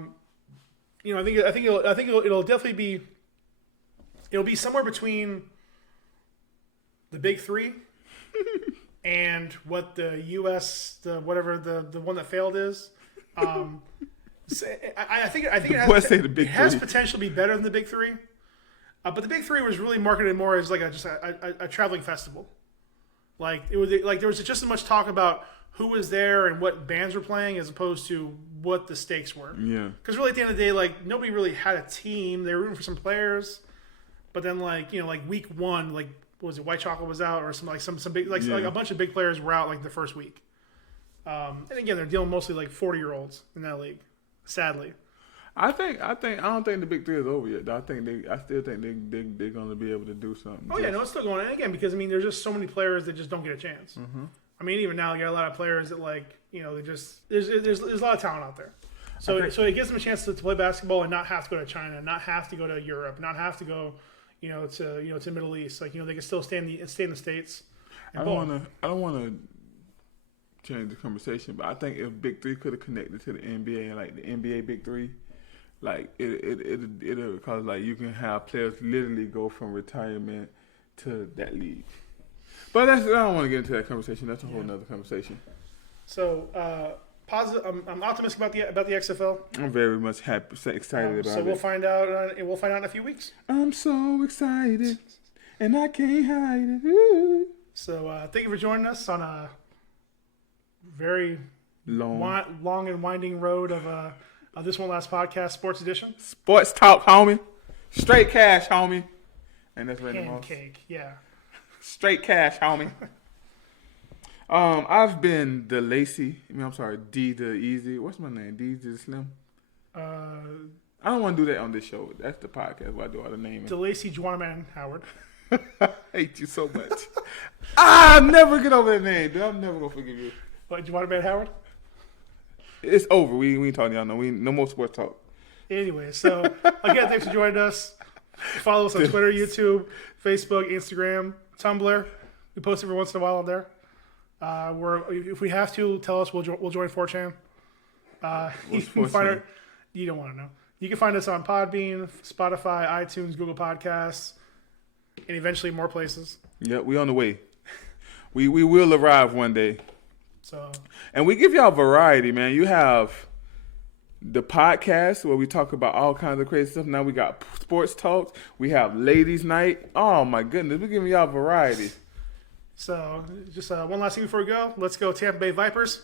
think it'll definitely be somewhere between the big three and what the U.S. the one that failed is. I think it has potential to be better than the big three, but the big three was really marketed more as like a traveling festival. Like it was like there was just as much talk about who was there and what bands were playing as opposed to what the stakes were. Yeah. Because really at the end of the day, like nobody really had a team. They were rooting for some players, but then like week one, like what was it, White Chocolate was out or some big like a bunch of big players were out like the first week. And again, they're dealing mostly like 40-year-olds in that league. Sadly. I don't think the big three is over yet. I still think they're going to be able to do something. Oh yeah, no, it's still going on again because there's just so many players that just don't get a chance. Mm-hmm. Even now you got a lot of players that they just there's a lot of talent out there. So it gives them a chance to play basketball and not have to go to China, not have to go to Europe, not have to go to Middle East. Like they can still stay in the States. I don't want to change the conversation, but I think if Big Three could have connected to the NBA, like the NBA Big Three. Like it'll cause like you can have players literally go from retirement to that league. But I don't want to get into that conversation. That's a whole nother conversation. So positive. I'm optimistic about the XFL. I'm very much excited about it. So we'll find out. We'll find out in a few weeks. I'm so excited, and I can't hide it. Ooh. So thank you for joining us on a very long and winding road of this one last podcast, Sports Edition. Sports talk, homie. Straight cash, homie. And that's Randy Moss. Pancake, yeah. Straight cash, homie. I've been the Lacey. D the Easy. What's my name? Deez the Slim. I don't want to do that on this show. That's the podcast where I do all the naming. The Lacey Juana Man Howard. I hate you so much. I'll never get over that name, dude. I'm never gonna forgive you. What, Juana Man Howard? It's over. We ain't talking y'all. No more sports talk. Anyway, so again, thanks for joining us. Follow us on Twitter, YouTube, Facebook, Instagram, Tumblr. We post every once in a while on there. If we have to, tell us. We'll join 4chan. You can find you don't want to know. You can find us on Podbean, Spotify, iTunes, Google Podcasts, and eventually more places. Yep, we on the way. We will arrive one day. And we give y'all variety, man. You have the podcast where we talk about all kinds of crazy stuff. Now we got sports talks. We have ladies' night. Oh my goodness, we're giving y'all variety. So just one last thing before we go. Let's go Tampa Bay Vipers.